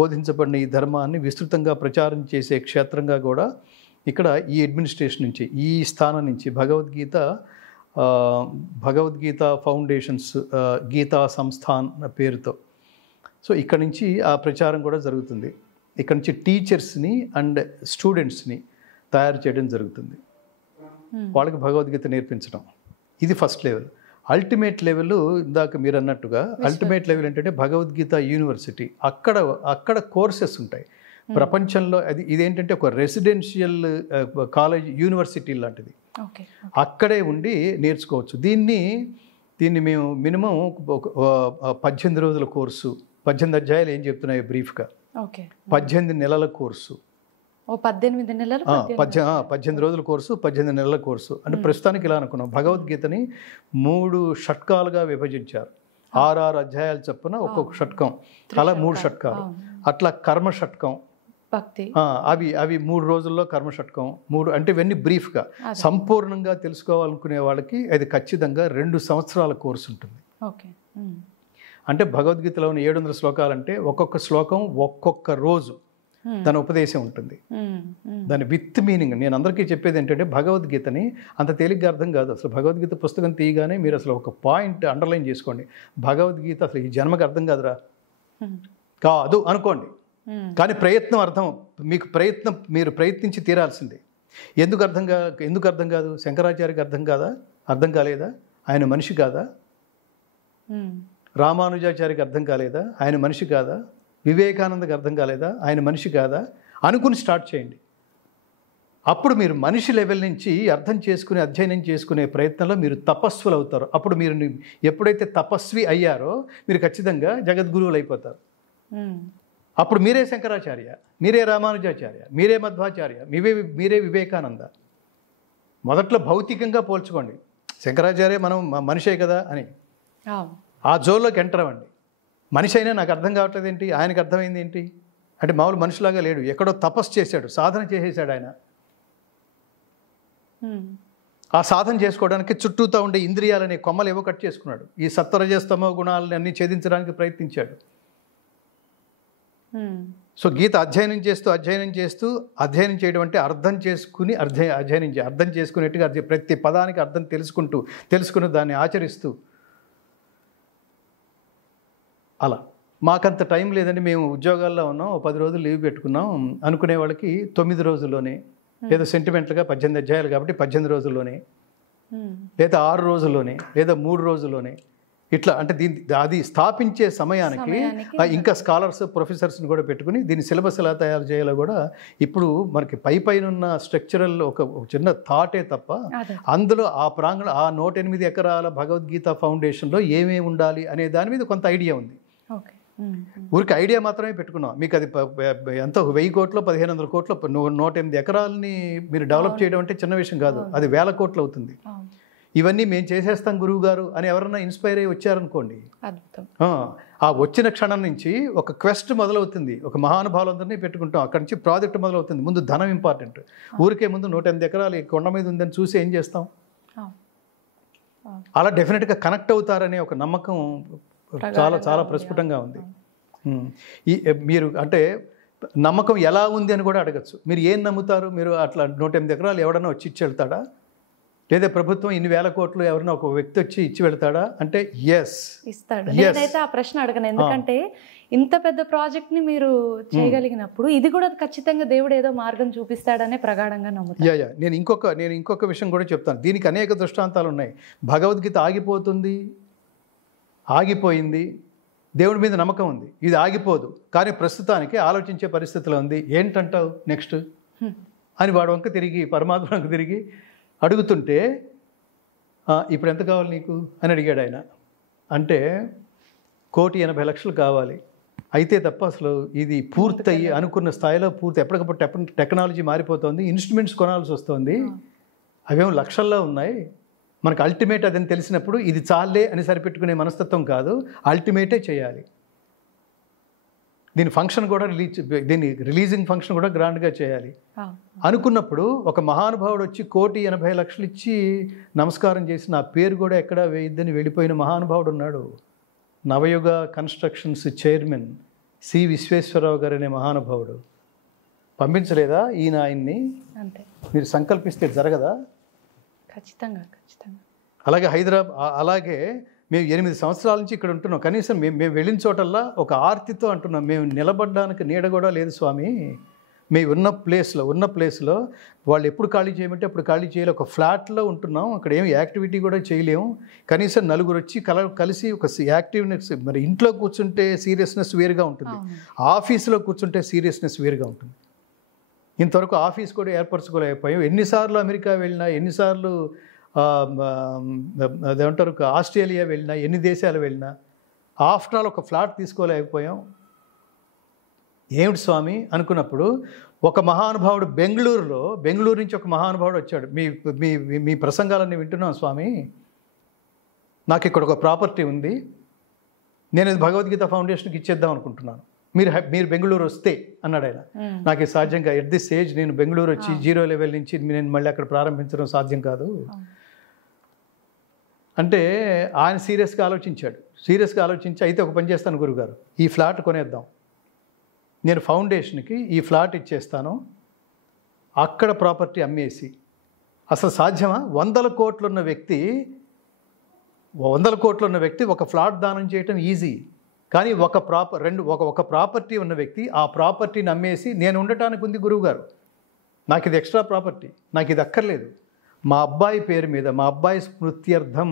బోధించబడిన ఈ ధర్మాన్ని విస్తృతంగా ప్రచారం చేసే క్షేత్రంగా కూడా ఇక్కడ ఈ అడ్మినిస్ట్రేషన్ నుంచి, ఈ స్థానం నుంచి భగవద్గీత ఫౌండేషన్స్, గీతా సంస్థాన్ పేరుతో, సో ఇక్కడ నుంచి ఆ ప్రచారం కూడా జరుగుతుంది. ఇక్కడ నుంచి టీచర్స్ని అండ్ స్టూడెంట్స్ని తయారు చేయడం జరుగుతుంది. వాళ్ళకి భగవద్గీత నేర్పించడం. ఇది ఫస్ట్ లెవెల్. అల్టిమేట్ లెవెల్ ఇందాక మీరు అన్నట్టుగా అల్టిమేట్ లెవెల్ ఏంటంటే భగవద్గీత యూనివర్సిటీ. అక్కడ కోర్సెస్ ఉంటాయి ప్రపంచంలో. ఇదేంటంటే ఒక రెసిడెన్షియల్ కాలేజ్, యూనివర్సిటీ లాంటిది. అక్కడే ఉండి నేర్చుకోవచ్చు. దీన్ని మేము మినిమం 18 రోజుల కోర్సు, 18 అధ్యాయాలు ఏం చెప్తున్నాయి బ్రీఫ్గా, 18 నెలల కోర్సు, 18 రోజుల కోర్సు, 18 నెలల కోర్సు. అంటే ప్రస్తుతానికి ఇలా అనుకున్నాం, భగవద్గీతని 3 షట్కాలుగా విభజించారు. 6 అధ్యాయాలు చొప్పున ఒక్కొక్క షట్కం, అలా 3 షట్కాలు. అట్లా కర్మ షట్కం, అవి 3 రోజుల్లో కర్మ షట్కం 3. అంటే ఇవన్నీ బ్రీఫ్గా. సంపూర్ణంగా తెలుసుకోవాలనుకునే వాళ్ళకి అది ఖచ్చితంగా 2 సంవత్సరాల కోర్సు ఉంటుంది. అంటే భగవద్గీతలోని 700 శ్లోకాలంటే ఒక్కొక్క శ్లోకం ఒక్కొక్క రోజు దాని ఉపదేశం ఉంటుంది. దాని విత్ మీనింగ్. నేను అందరికీ చెప్పేది ఏంటంటే భగవద్గీతని అంత తేలిగ్గా అర్థం కాదు. అసలు భగవద్గీత పుస్తకం తీయగానే మీరు అసలు ఒక పాయింట్ అండర్లైన్ చేసుకోండి. భగవద్గీత అసలు ఈ జన్మకి అర్థం కాదురా, కాదు అనుకోండి, కానీ ప్రయత్నం అర్థం. మీరు ప్రయత్నించి తీరాల్సిందే. ఎందుకు అర్థం కాదు? శంకరాచార్యకి అర్థం కాలేదా? ఆయన మనిషి కాదా? రామానుజాచార్యకి అర్థం కాలేదా? ఆయన మనిషి కాదా? వివేకానందకి అర్థం కాలేదా? ఆయన మనిషి కాదా? అనుకుని స్టార్ట్ చేయండి. అప్పుడు మీరు మనిషి లెవెల్ నుంచి అర్థం చేసుకునే అధ్యయనం చేసుకునే ప్రయత్నంలో మీరు తపస్సులు అవుతారు. అప్పుడు మీరు ఎప్పుడైతే తపస్వి అయ్యారో మీరు ఖచ్చితంగా జగద్గురువులు అయిపోతారు. అప్పుడు మీరే శంకరాచార్య, మీరే రామానుజాచార్య, మీరే మధ్వాచార్య, మీరే వివేకానంద. మొదట్లో భౌతికంగా పోల్చుకోండి, శంకరాచార్య మనం మనిషే కదా అని ఆ జోల్లోకి ఎంటర్ అవ్వండి. మనిషి అయినా నాకు అర్థం కావట్లేదు ఏంటి, ఆయనకు అర్థమైంది ఏంటి అంటే మామూలు మనిషిలాగా లేడు, ఎక్కడో తపస్సు చేశాడు, సాధన చేసేసాడు ఆయన. ఆ సాధన చేసుకోవడానికి చుట్టూతో ఉండే ఇంద్రియాలనే కొమ్మలు ఏవో కట్ చేసుకున్నాడు. ఈ సత్వరజస్తమో గుణాలని అన్నీ ఛేదించడానికి ప్రయత్నించాడు. సో గీత అధ్యయనం చేస్తూ అధ్యయనం చేయడం అంటే అర్థం చేసుకుని అర్థం చేసుకునేట్టుగా ప్రతి పదానికి అర్థం తెలుసుకుని దాన్ని ఆచరిస్తూ అలా. మాకంత టైం లేదండి, మేము ఉద్యోగాల్లో ఉన్నాం, 10 రోజులు లీవ్ పెట్టుకున్నాం అనుకునే వాళ్ళకి 9 రోజుల్లోనే, లేదా సెంటిమెంట్లుగా 18 అధ్యాయాలు కాబట్టి 18 రోజుల్లోనే, లేదా 6 రోజుల్లోనే, లేదా 3 రోజుల్లోనే, ఇట్లా అంటే అది స్థాపించే సమయానికి ఇంకా స్కాలర్స్ ప్రొఫెసర్స్ని కూడా పెట్టుకుని దీన్ని సిలబస్ ఎలా తయారు చేయాలో కూడా ఇప్పుడు మనకి పైన ఉన్న స్ట్రక్చరల్ ఒక చిన్న థాటే తప్ప అందులో ఆ ప్రాంగణ ఆ 108 ఎకరాల భగవద్గీత ఫౌండేషన్లో ఏమేమి ఉండాలి అనే దాని మీద కొంత ఐడియా ఉంది. ఊరికి ఐడియా మాత్రమే పెట్టుకున్నాం. మీకు అది ఎంత 1000 కోట్లు 1500 కోట్లు 108 ఎకరాలని మీరు డెవలప్ చేయడం అంటే చిన్న విషయం కాదు, అది 1000 కోట్లు అవుతుంది. ఇవన్నీ మేము చేసేస్తాం గురువు గారు అని ఎవరన్నా ఇన్స్పైర్ అయ్యి వచ్చారనుకోండి, ఆ వచ్చిన క్షణం నుంచి ఒక క్వెస్ట్ మొదలవుతుంది. ఒక మహానుభావులందరినీ పెట్టుకుంటాం, అక్కడి నుంచి ప్రాజెక్ట్ మొదలవుతుంది. ముందు ధనం ఇంపార్టెంట్. ఊరికే ముందు 108 ఎకరాలు కొండ మీద ఉందని చూసి ఏం చేస్తాం? అలా డెఫినెట్గా కనెక్ట్ అవుతారనే ఒక నమ్మకం చాలా చాలా ప్రస్ఫుటంగా ఉంది. మీరు అంటే నమ్మకం ఎలా ఉంది అని కూడా అడగచ్చు. మీరు ఏం నమ్ముతారు? మీరు అట్లా 108 ఎకరాలు ఎవడన్నా వచ్చి ఇచ్చి వెళ్తాడా? లేదా ప్రభుత్వం ఇన్ని 1000 కోట్లు ఎవరైనా ఒక వ్యక్తి వచ్చి ఇచ్చి వెళ్తాడా అంటే ఎస్ ఇస్తాడు. నేనైతే ఆ ప్రశ్న అడగను, ఎందుకంటే ఇంత పెద్ద ప్రాజెక్ట్ ని మీరు చేయగలిగినప్పుడు ఇది కూడా ఖచ్చితంగా దేవుడు ఏదో మార్గం చూపిస్తాడనే ప్రగాఢంగా నమ్ముతాను. నేను ఇంకొక విషయం కూడా చెప్తాను. దీనికి అనేక దృష్టాంతాలు ఉన్నాయి. భగవద్గీత ఆగిపోయింది, దేవుడి మీద నమ్మకం ఉంది, ఇది ఆగిపోదు, కానీ ప్రస్తుతానికి ఆలోచించే పరిస్థితిలో ఉంది, ఏంటంటావు నెక్స్ట్ అని వాడు వంక తిరిగి పరమాత్మకు తిరిగి అడుగుతుంటే ఇప్పుడు ఎంత కావాలి నీకు అని అడిగాడు ఆయన. అంటే 1,80,00,000 కావాలి, అయితే తప్ప అసలు ఇది పూర్తయి అనుకున్న స్థాయిలో ఎప్పటికప్పుడు టెక్నాలజీ మారిపోతుంది, ఇన్స్ట్రుమెంట్స్ కొనాల్సి వస్తుంది, అవేమో లక్షల్లో ఉన్నాయి, మనకు అల్టిమేట్ అదని తెలిసినప్పుడు ఇది చాలే అని సరిపెట్టుకునే మనస్తత్వం కాదు, అల్టిమేటే చేయాలి. దీని ఫంక్షన్ కూడా దీని రిలీజింగ్ ఫంక్షన్ కూడా గ్రాండ్గా చేయాలి అనుకున్నప్పుడు ఒక మహానుభావుడు వచ్చి 1,80,00,000 ఇచ్చి నమస్కారం చేసి నా పేరు కూడా ఎక్కడా వేయద్దని వెళ్ళిపోయిన మహానుభావుడు ఉన్నాడు. నవయుగ కన్స్ట్రక్షన్స్ చైర్మన్ సి విశ్వేశ్వరరావు గారు అనే మహానుభావుడు. పంపించలేదా ఈయన ఆయన్ని? అంతే, మీరు సంకల్పిస్తే జరగదా? ఖచ్చితంగా. అలాగే అలాగే మేము 8 సంవత్సరాల నుంచి ఇక్కడ ఉంటున్నాం, కనీసం మేము వెళ్ళిన చోటల్లా ఒక ఆర్తితో అంటున్నాం, మేము నిలబడడానికి నీడ కూడా లేదు స్వామి. మేము ఉన్న ప్లేస్లో వాళ్ళు ఎప్పుడు ఖాళీ చేయమంటే అప్పుడు ఖాళీ చేయాలి. ఒక ఫ్లాట్లో ఉంటున్నాం, అక్కడ ఏమి యాక్టివిటీ కూడా చేయలేము. కనీసం నలుగురు వచ్చి కలిసి ఒక యాక్టివ్నెస్, మరి ఇంట్లో కూర్చుంటే సీరియస్నెస్ వేరుగా ఉంటుంది, ఆఫీస్లో కూర్చుంటే సీరియస్నెస్ వేరుగా ఉంటుంది. ఇంతవరకు ఆఫీస్ కూడా ఏర్పరచుకోలేకపోయాం. ఎన్నిసార్లు అమెరికా వెళ్ళినా, ఎన్నిసార్లు అదేమంటారు ఆస్ట్రేలియా వెళ్ళినా, ఎన్ని దేశాలు వెళ్ళినా ఆఫ్టర్ ఆల్ ఒక ఫ్లాట్ తీసుకోలేకపోయాం. ఏమిటి స్వామి అనుకున్నప్పుడు ఒక మహానుభావుడు బెంగళూరు నుంచి ఒక మహానుభావుడు వచ్చాడు. మీ ప్రసంగాలన్నీ వింటున్నాం స్వామి, నాకు ఇక్కడ ఒక ప్రాపర్టీ ఉంది, నేను ఇది భగవద్గీత ఫౌండేషన్కి ఇచ్చేద్దాం అనుకుంటున్నాను, మీరు బెంగళూరు వస్తే అన్నాడు ఆయన. నాకు సాధ్యంగా ఎట్ దిస్ ఏజ్ నేను బెంగళూరు వచ్చి 0 లెవెల్ నుంచి నేను మళ్ళీ అక్కడ ప్రారంభించడం సాధ్యం కాదు అంటే ఆయన సీరియస్గా ఆలోచించి అయితే ఒక పని చేస్తాను గురుగారు, ఈ ఫ్లాట్ కొనేద్దాం, నేను ఫౌండేషన్కి ఈ ఫ్లాట్ ఇచ్చేస్తాను, అక్కడ ప్రాపర్టీ అమ్మేసి. అసలు సాధ్యమా? 100 కోట్లు ఉన్న వ్యక్తి ఒక ఫ్లాట్ దానం చేయటం ఈజీ, కానీ ఒక ప్రాపర్టీ ఉన్న వ్యక్తి ఆ ప్రాపర్టీని అమ్మేసి నేను ఉండటానికి ఉంది గురువుగారు, నాకు ఇది ఎక్స్ట్రా ప్రాపర్టీ, నాకు ఇది అక్కర్లేదు, మా అబ్బాయి పేరు మీద మా అబ్బాయి స్మృత్యర్థం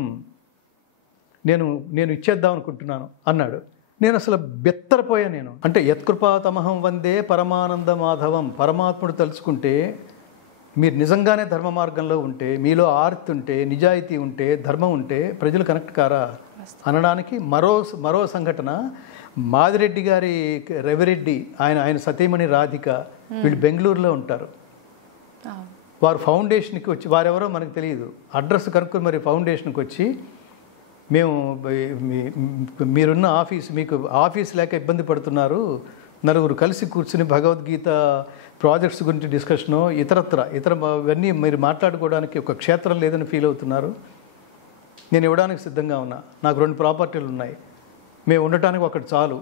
నేను ఇచ్చేద్దాం అనుకుంటున్నాను అన్నాడు. నేను అసలు బెత్తరపోయాను. అంటే యత్కృపాతమహం వందే పరమానంద మాధవం, పరమాత్ముడు తలుచుకుంటే మీరు నిజంగానే ధర్మ మార్గంలో ఉంటే, మీలో ఆర్తి ఉంటే, నిజాయితీ ఉంటే, ధర్మం ఉంటే ప్రజలు కనెక్ట్ కారా అనడానికి మరో సంఘటన. మాదిరెడ్డి గారి రవిరెడ్డి, ఆయన సతీమణి రాధిక, వీళ్ళు బెంగళూరులో ఉంటారు. వారు ఫౌండేషన్కి వచ్చి, వారెవరో మనకు తెలియదు, అడ్రస్ కనుక్కొని మరి ఫౌండేషన్కి వచ్చి, మేము మీరున్న మీకు ఆఫీస్ లేక ఇబ్బంది పడుతున్నారు, నలుగురు కలిసి కూర్చుని భగవద్గీత ప్రాజెక్ట్స్ గురించి డిస్కషను, ఇతర ఇవన్నీ మీరు మాట్లాడుకోవడానికి ఒక క్షేత్రం లేదని ఫీల్ అవుతున్నారు, నేను ఇవ్వడానికి సిద్ధంగా ఉన్నా, నాకు 2 ప్రాపర్టీలు ఉన్నాయి, మేము ఉండటానికి ఒకటి చాలు,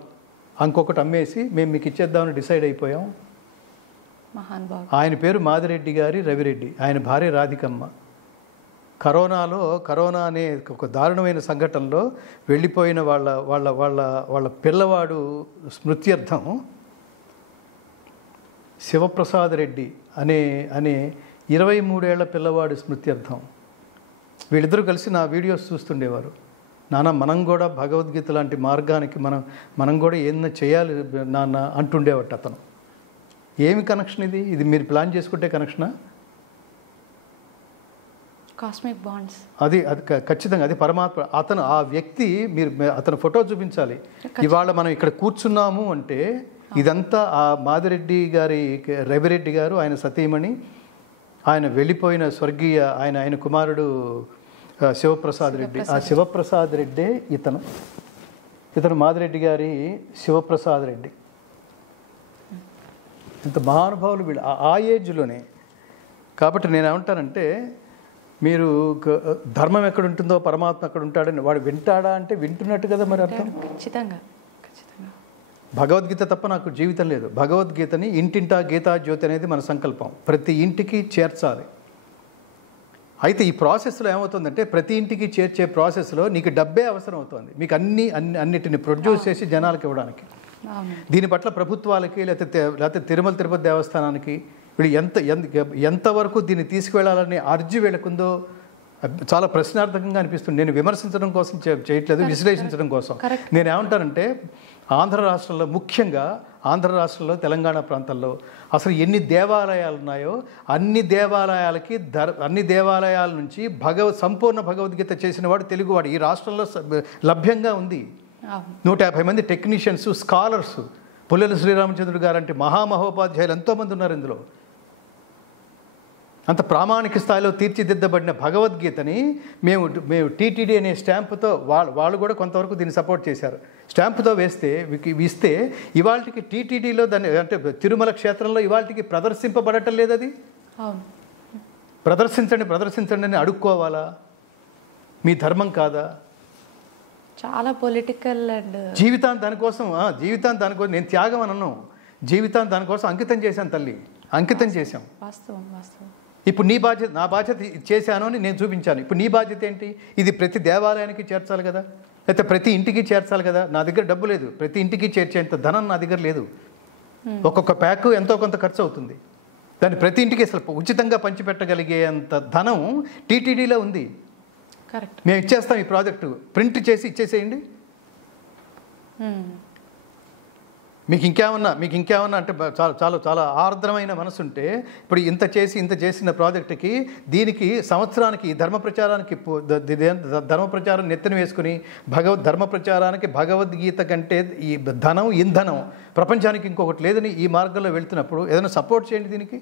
ఇంకొకటి అమ్మేసి మేము మీకు ఇచ్చేద్దామని డిసైడ్ అయిపోయాం. ఆయన పేరు మాదిరెడ్డి గారి రవిరెడ్డి, ఆయన భార్య రాధికమ్మ. కరోనా అనే ఒక దారుణమైన సంఘటనలో వెళ్ళిపోయిన వాళ్ళ పిల్లవాడు స్మృత్యర్థం శివప్రసాద్ రెడ్డి అనే 23 ఏళ్ల పిల్లవాడు స్మృత్యర్థం వీళ్ళిద్దరూ కలిసి నా వీడియోస్ చూస్తుండేవారు. నాన్న, మనం కూడా భగవద్గీత లాంటి మార్గానికి మనం కూడా ఏదైనా చేయాలి నాన్న అంటుండేవాట అతను. ఏమి కనెక్షన్ ఇది మీరు ప్లాన్ చేసుకుంటే కనెక్షనా? Cosmic bonds. అది ఖచ్చితంగా అది పరమాత్మ. ఆ వ్యక్తి అతను ఫోటో చూపించాలి. ఇవాళ మనం ఇక్కడ కూర్చున్నాము అంటే ఇదంతా ఆ మాదిరెడ్డి గారి రవిరెడ్డి గారు, ఆయన సతీమణి, ఆయన వెళ్ళిపోయిన స్వర్గీయ ఆయన కుమారుడు శివప్రసాద్ రెడ్డి. ఆ శివప్రసాద్ రెడ్డే ఇతను మాదిరెడ్డి గారి శివప్రసాద్ రెడ్డి. ఇంత మహానుభావులు వీళ్ళు ఆ ఏజ్లోనే. కాబట్టి నేను ఏమంటానంటే, మీరు ధర్మం ఎక్కడ ఉంటుందో పరమాత్మ ఎక్కడ ఉంటాడని వాడు వింటాడా అంటే వింటున్నట్టు కదా మరి అర్థం. ఖచ్చితంగా. భగవద్గీత తప్ప నాకు జీవితం లేదు. భగవద్గీతని ఇంటింటా గీతా జ్యోతి అనేది మన సంకల్పం, ప్రతి ఇంటికి చేర్చాలి. అయితే ఈ ప్రాసెస్లో ఏమవుతుందంటే, ప్రతి ఇంటికి చేర్చే ప్రాసెస్లో నీకు డబ్బే అవసరం అవుతుంది, మీకు అన్నిటిని ప్రొడ్యూస్ చేసి జనాలకు ఇవ్వడానికి. దీని పట్ల ప్రభుత్వాలకి లేకపోతే తిరుమల తిరుపతి దేవస్థానానికి వీళ్ళు ఎంతవరకు దీన్ని తీసుకువెళ్ళాలని అర్జీ వీళ్ళకుందో చాలా ప్రశ్నార్థకంగా అనిపిస్తుంది. నేను విమర్శించడం కోసం చేయట్లేదు, విశ్లేషించడం కోసం. నేను ఏమంటానంటే, ముఖ్యంగా ఆంధ్ర రాష్ట్రంలో తెలంగాణ ప్రాంతాల్లో అసలు ఎన్ని దేవాలయాలు ఉన్నాయో అన్ని దేవాలయాల నుంచి సంపూర్ణ భగవద్గీత చేసిన వాడు తెలుగువాడు ఈ రాష్ట్రంలో లభ్యంగా ఉంది. 150 మంది టెక్నీషియన్స్, స్కాలర్స్, పుల్లెల శ్రీరామచంద్రుడు గారు అంటే మహామహోపాధ్యాయులు ఎంతోమంది ఉన్నారు ఇందులో. అంత ప్రామాణిక స్థాయిలో తీర్చిదిద్దబడిన భగవద్గీతని మేము టీటీడీ అనే స్టాంపుతో వాళ్ళు కూడా కొంతవరకు దీన్ని సపోర్ట్ చేశారు. స్టాంపుతో ఇస్తే ఇవాళకి టీటీడీలో దాన్ని అంటే తిరుమల క్షేత్రంలో ఇవాళకి ప్రదర్శింపబడటం లేదు. అది ప్రదర్శించండి అని అడుక్కోవాలా? మీ ధర్మం కాదా? చాలా పొలిటికల్ అండ్ జీవితాన్ని దానికోసం నేను త్యాగం అనను, జీవితాన్ని దానికోసం అంకితం చేశాను తల్లి, అంకితం చేశాం. వాస్తవం. ఇప్పుడు నా బాధ్యత చేశాను అని నేను చూపించాను. ఇప్పుడు నీ బాధ్యత ఏంటి? ఇది ప్రతి దేవాలయానికి చేర్చాలి కదా, లేకపోతే ప్రతి ఇంటికి చేర్చాలి కదా. నా దగ్గర డబ్బు లేదు, ప్రతి ఇంటికి చేర్చేంత ధనం నా దగ్గర లేదు. ఒక్కొక్క ప్యాక్ ఎంతో కొంత ఖర్చు అవుతుంది. దాన్ని ప్రతి ఇంటికి అసలు ఉచితంగా పంచిపెట్టగలిగేంత ధనం టీటీడీలో ఉంది. కరెక్ట్. మేము ఇచ్చేస్తాం, ఈ ప్రాజెక్టు ప్రింట్ చేసి ఇచ్చేసేయండి. మీకు ఇంకేమన్నా అంటే చాలా ఆర్ద్రమైన మనసు ఉంటే, ఇప్పుడు ఇంత చేసిన ప్రాజెక్టుకి దీనికి సంవత్సరానికి ధర్మ ప్రచారం నెత్తిన వేసుకుని ధర్మ ప్రచారానికి భగవద్గీత కంటే ఈ ఇంధనం ప్రపంచానికి ఇంకొకటి లేదని ఈ మార్గంలో వెళ్తున్నప్పుడు ఏదైనా సపోర్ట్ చేయండి దీనికి.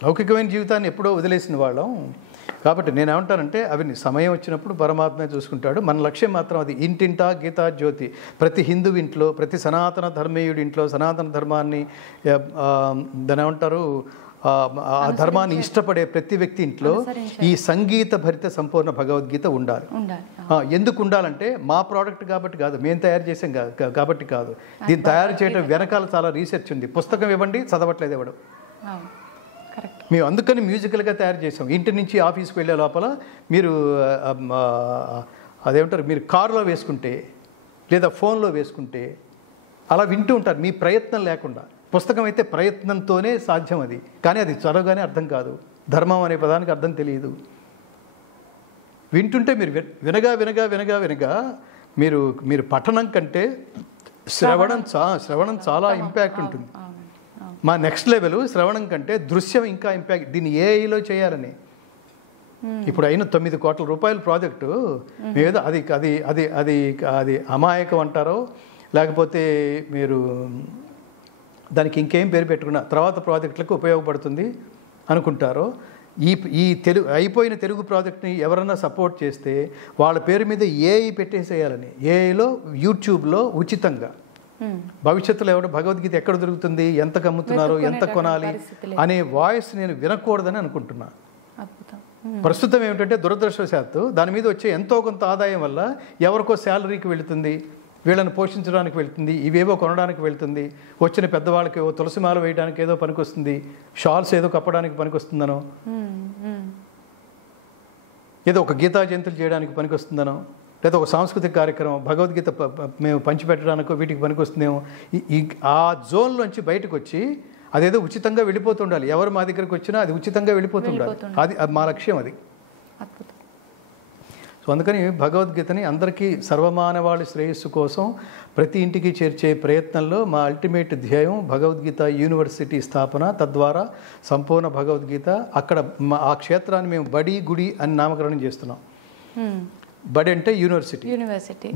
లౌకికమైన జీవితాన్ని ఎప్పుడో వదిలేసిన వాళ్ళం. కాబట్టి నేనేమంటానంటే, అవి సమయం వచ్చినప్పుడు పరమాత్మే చూసుకుంటాడు. మన లక్ష్యం మాత్రం అది ఇంటింటా గీతా జ్యోతి. ప్రతి హిందూ ఇంట్లో, ప్రతి సనాతన ధర్మీయుడి ఇంట్లో సనాతన ధర్మాన్ని దాని ఏమంటారు ఆ ధర్మాన్ని ఇష్టపడే ప్రతి వ్యక్తి ఇంట్లో ఈ సంగీత భరిత సంపూర్ణ భగవద్గీత ఉండాలి. ఎందుకు ఉండాలంటే మా ప్రోడక్ట్ కాబట్టి కాదు, మేము తయారు చేసాం కాబట్టి కాదు. దీన్ని తయారు చేయడం వెనకాల చాలా రీసెర్చ్ ఉంది. పుస్తకం ఇవ్వండి, చదవట్లేదు ఇవ్వడం. మేము అందుకని మ్యూజికల్గా తయారు చేసాం. ఇంటి నుంచి ఆఫీస్కి వెళ్ళే లోపల మీరు అదేమంటారు, మీరు కారులో వేసుకుంటే లేదా ఫోన్లో వేసుకుంటే అలా వింటూ ఉంటారు, మీ ప్రయత్నం లేకుండా. పుస్తకం అయితే ప్రయత్నంతోనే సాధ్యం అది, కానీ అది చదవగానే అర్థం కాదు. ధర్మం అనే పదానికి అర్థం తెలియదు. వింటుంటే మీరు వినగా మీరు పఠనం కంటే శ్రవణం చాలా ఇంపాక్ట్ ఉంటుంది. మా నెక్స్ట్ లెవెల్ శ్రవణం కంటే దృశ్యం ఇంకా ఇంపాక్ట్, దీన్ని ఏఐలో చేయాలని. ఇప్పుడు అయిన 9 కోట్ల రూపాయల ప్రాజెక్టు ఏదో అది అది అది అది అది అమాయకం అంటారో, లేకపోతే మీరు దానికి ఇంకేం పేరు పెట్టుకున్నా తర్వాత ప్రాజెక్టులకు ఉపయోగపడుతుంది అనుకుంటారో, ఈ అయిపోయిన తెలుగు ప్రాజెక్ట్ని ఎవరన్నా సపోర్ట్ చేస్తే వాళ్ళ పేరు మీద ఏఐ పెట్టేసేయాలని. ఏఐలో యూట్యూబ్లో ఉచితంగా భవిష్యత్తులో ఎవరు భగవద్గీత ఎక్కడ దొరుకుతుంది, ఎంత కమ్ముతున్నారు, ఎంత కొనాలి అనే వాయిస్ నేను వినకూడదని అనుకుంటున్నా. ప్రస్తుతం ఏమిటంటే దురదృష్టవశాత్తు దాని మీద వచ్చే ఎంతో కొంత ఆదాయం వల్ల ఎవరికో శాలరీకి వెళుతుంది, వీళ్ళని పోషించడానికి వెళ్తుంది, ఇవేవో కొనడానికి వెళ్తుంది, వచ్చిన పెద్దవాళ్ళకి ఏవో తులసిమాల వేయడానికి ఏదో పనికొస్తుంది, షాల్స్ ఏదో కప్పడానికి పనికొస్తుందనో, ఏదో ఒక గీతా జయంతులు చేయడానికి పనికొస్తుందనో, లేదా ఒక సాంస్కృతిక కార్యక్రమం భగవద్గీత మేము పంచిపెట్టడానికో వీటికి పనికొస్తుందేమో, ఆ జోన్లోంచి బయటకు వచ్చి అదేదో ఉచితంగా వెళ్ళిపోతుండాలి. ఎవరు మా దగ్గరికి వచ్చినా అది ఉచితంగా వెళ్ళిపోతుండాలి. అది మా లక్ష్యం. అది సో అందుకని భగవద్గీతని అందరికీ సర్వమానవాళి శ్రేయస్సు కోసం ప్రతి ఇంటికి చేర్చే ప్రయత్నంలో మా అల్టిమేట్ ధ్యేయం భగవద్గీత యూనివర్సిటీ స్థాపన. తద్వారా సంపూర్ణ భగవద్గీత అక్కడ ఆ క్షేత్రాన్ని మేము బడి గుడి అని నామకరణం చేస్తున్నాం. బడి అంటే యూనివర్సిటీ,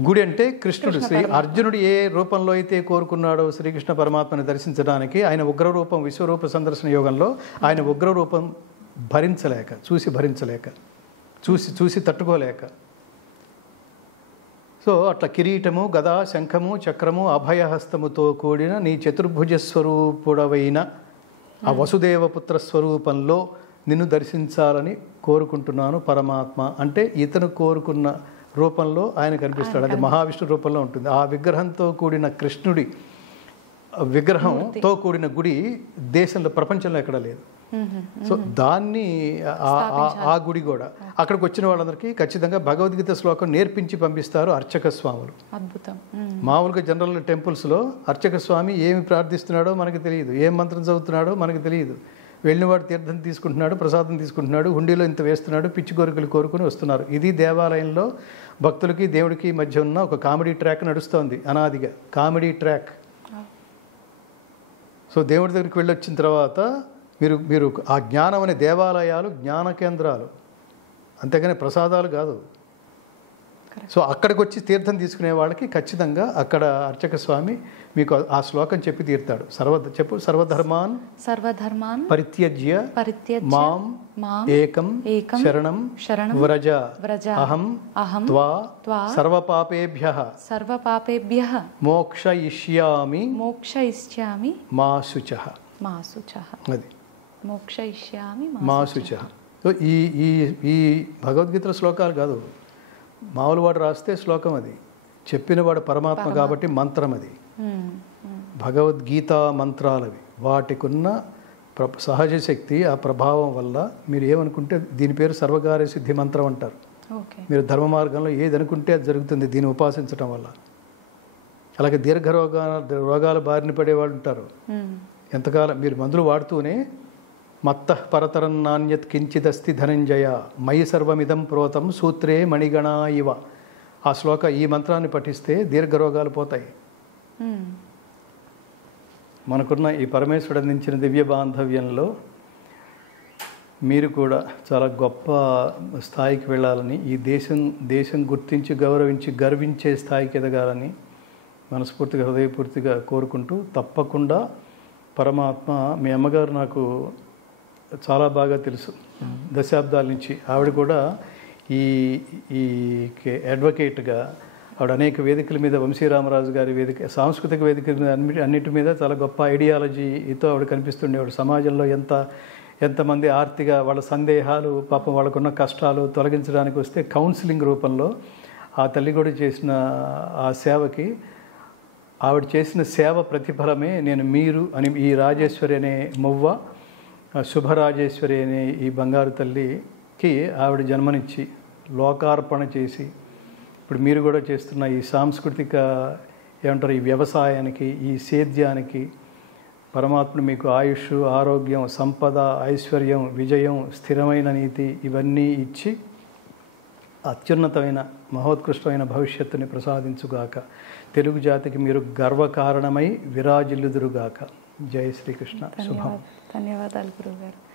గుడి అంటే కృష్ణుడు. శ్రీ అర్జునుడు ఏ రూపంలో అయితే కోరుకున్నాడో శ్రీకృష్ణ పరమాత్మని దర్శించడానికి, ఆయన ఉగ్రరూపం విశ్వరూప సందర్శన యోగంలో ఆయన ఉగ్రరూపం భరించలేక చూసి తట్టుకోలేక, సో అట్లా కిరీటము గదా శంఖము చక్రము అభయహస్తముతో కూడిన నీ చతుర్భుజ స్వరూపుడవైన ఆ వసుదేవపుత్ర స్వరూపంలో నిన్ను దర్శించాలని కోరుకుంటున్నాను పరమాత్మ అంటే ఇతను కోరుకున్న రూపంలో ఆయన కనిపిస్తాడు. అది మహావిష్ణు రూపంలో ఉంటుంది. ఆ విగ్రహంతో కూడిన కృష్ణుడి విగ్రహంతో కూడిన గుడి దేశంలో ప్రపంచంలో ఎక్కడ లేదు. సో దాన్ని ఆ గుడి కూడా అక్కడికి వచ్చిన వాళ్ళందరికీ ఖచ్చితంగా భగవద్గీత శ్లోకం నేర్పించి పంపిస్తారు అర్చక స్వాములు. అద్భుతం. మామూలుగా జనరల్ టెంపుల్స్లో అర్చక స్వామి ఏమి ప్రార్థిస్తున్నాడో మనకు తెలియదు, ఏం మంత్రం చదువుతున్నాడో మనకు తెలియదు. వెళ్ళినవాడు తీర్థం తీసుకుంటున్నాడు, ప్రసాదం తీసుకుంటున్నాడు, హుండీలో ఇంత వేస్తున్నాడు, పిచ్చి కోరికలు కోరుకుని వస్తున్నారు. ఇది దేవాలయంలో భక్తులకి దేవుడికి మధ్య ఉన్న ఒక కామెడీ ట్రాక్ నడుస్తోంది అనాదిగా. Comedy track. సో దేవుడి దగ్గరికి వెళ్ళి వచ్చిన తర్వాత మీరు ఆ జ్ఞానం అనే దేవాలయాలు జ్ఞాన కేంద్రాలు, అంతేగాని ప్రసాదాలు కాదు. సో అక్కడికి వచ్చి తీర్థం తీసుకునే వాళ్ళకి ఖచ్చితంగా అక్కడ అర్చక స్వామి మీకు ఆ శ్లోకం చెప్పి తీరుతాడు. సర్వధర్మాన్ పరిత్యజ్య మాం ఏకం శరణం వ్రజ అహం త్వా సర్వపాపేభ్యః మోక్షయిష్యామి మా శుచః. అది మా శుచః. సో ఈ భగవద్గీత శ్లోకాలు కాదు, మామూలు వాడు రాస్తే శ్లోకం, అది చెప్పినవాడు పరమాత్మ కాబట్టి మంత్రం. అది భగవద్గీత మంత్రాలవి. వాటికున్న సహజ శక్తి, ఆ ప్రభావం వల్ల మీరు ఏమనుకుంటే దీని పేరు సర్వకార్య సిద్ధి మంత్రం అంటారు. మీరు ధర్మ మార్గంలో ఏది అనుకుంటే అది జరుగుతుంది దీన్ని ఉపాసించడం వల్ల. అలాగే దీర్ఘ రోగాల బారిన పడేవాళ్ళు ఉంటారు. ఎంతకాలం మీరు మందులు వాడుతూనే మత్తః పరతరం నాణ్యత్ కించిదస్తి ధనంజయ మయి సర్వమిదం ప్రోతం సూత్రే మణిగణా ఇవ. ఆ శ్లోక ఈ మంత్రాన్ని పఠిస్తే దీర్ఘరోగాలు పోతాయి. మనకున్న ఈ పరమేశ్వరుడు అందించిన దివ్య బాంధవ్యంలో మీరు కూడా చాలా గొప్ప స్థాయికి వెళ్ళాలని, ఈ దేశం గుర్తించి గౌరవించి గర్వించే స్థాయికి ఎదగాలని మనస్ఫూర్తిగా హృదయపూర్తిగా కోరుకుంటూ, తప్పకుండా పరమాత్మ, మీ అమ్మగారు నాకు చాలా బాగా తెలుసు దశాబ్దాల నుంచి. ఆవిడ కూడా ఈ అడ్వకేట్గా ఆవిడ అనేక వేదికల మీద, వంశీరామరాజు గారి వేదిక, సాంస్కృతిక వేదికల మీద అన్నిటి మీద చాలా గొప్ప ఐడియాలజీతో ఆవిడ కనిపిస్తుండేవాడు. సమాజంలో ఎంతమంది ఆర్తిక వాళ్ళ సందేహాలు, పాపం వాళ్ళకున్న కష్టాలు తొలగించడానికి వస్తే కౌన్సిలింగ్ రూపంలో ఆ తల్లి కూడా చేసిన ఆ సేవకి, ఆవిడ చేసిన సేవ ప్రతిఫలమే నేను మీరు అని ఈ రాజేశ్వరి అనే మువ్వ, శుభరాజేశ్వరి అనే ఈ బంగారు తల్లికి ఆవిడ జన్మనిచ్చి లోకార్పణ చేసి, ఇప్పుడు మీరు కూడా చేస్తున్న ఈ సాంస్కృతిక ఏమంటారు, ఈ వ్యవసాయానికి, ఈ సేద్యానికి పరమాత్ముడు మీకు ఆయుష్, ఆరోగ్యం, సంపద, ఐశ్వర్యం, విజయం, స్థిరమైన నీతి ఇవన్నీ ఇచ్చి అత్యున్నతమైన మహోత్కృష్టమైన భవిష్యత్తుని ప్రసాదించుగాక. తెలుగు జాతికి మీరు గర్వకారణమై విరాజిల్లుదురుగాక. జై శ్రీకృష్ణ. శుభం. ధన్యవాదాలు గురువుగారు.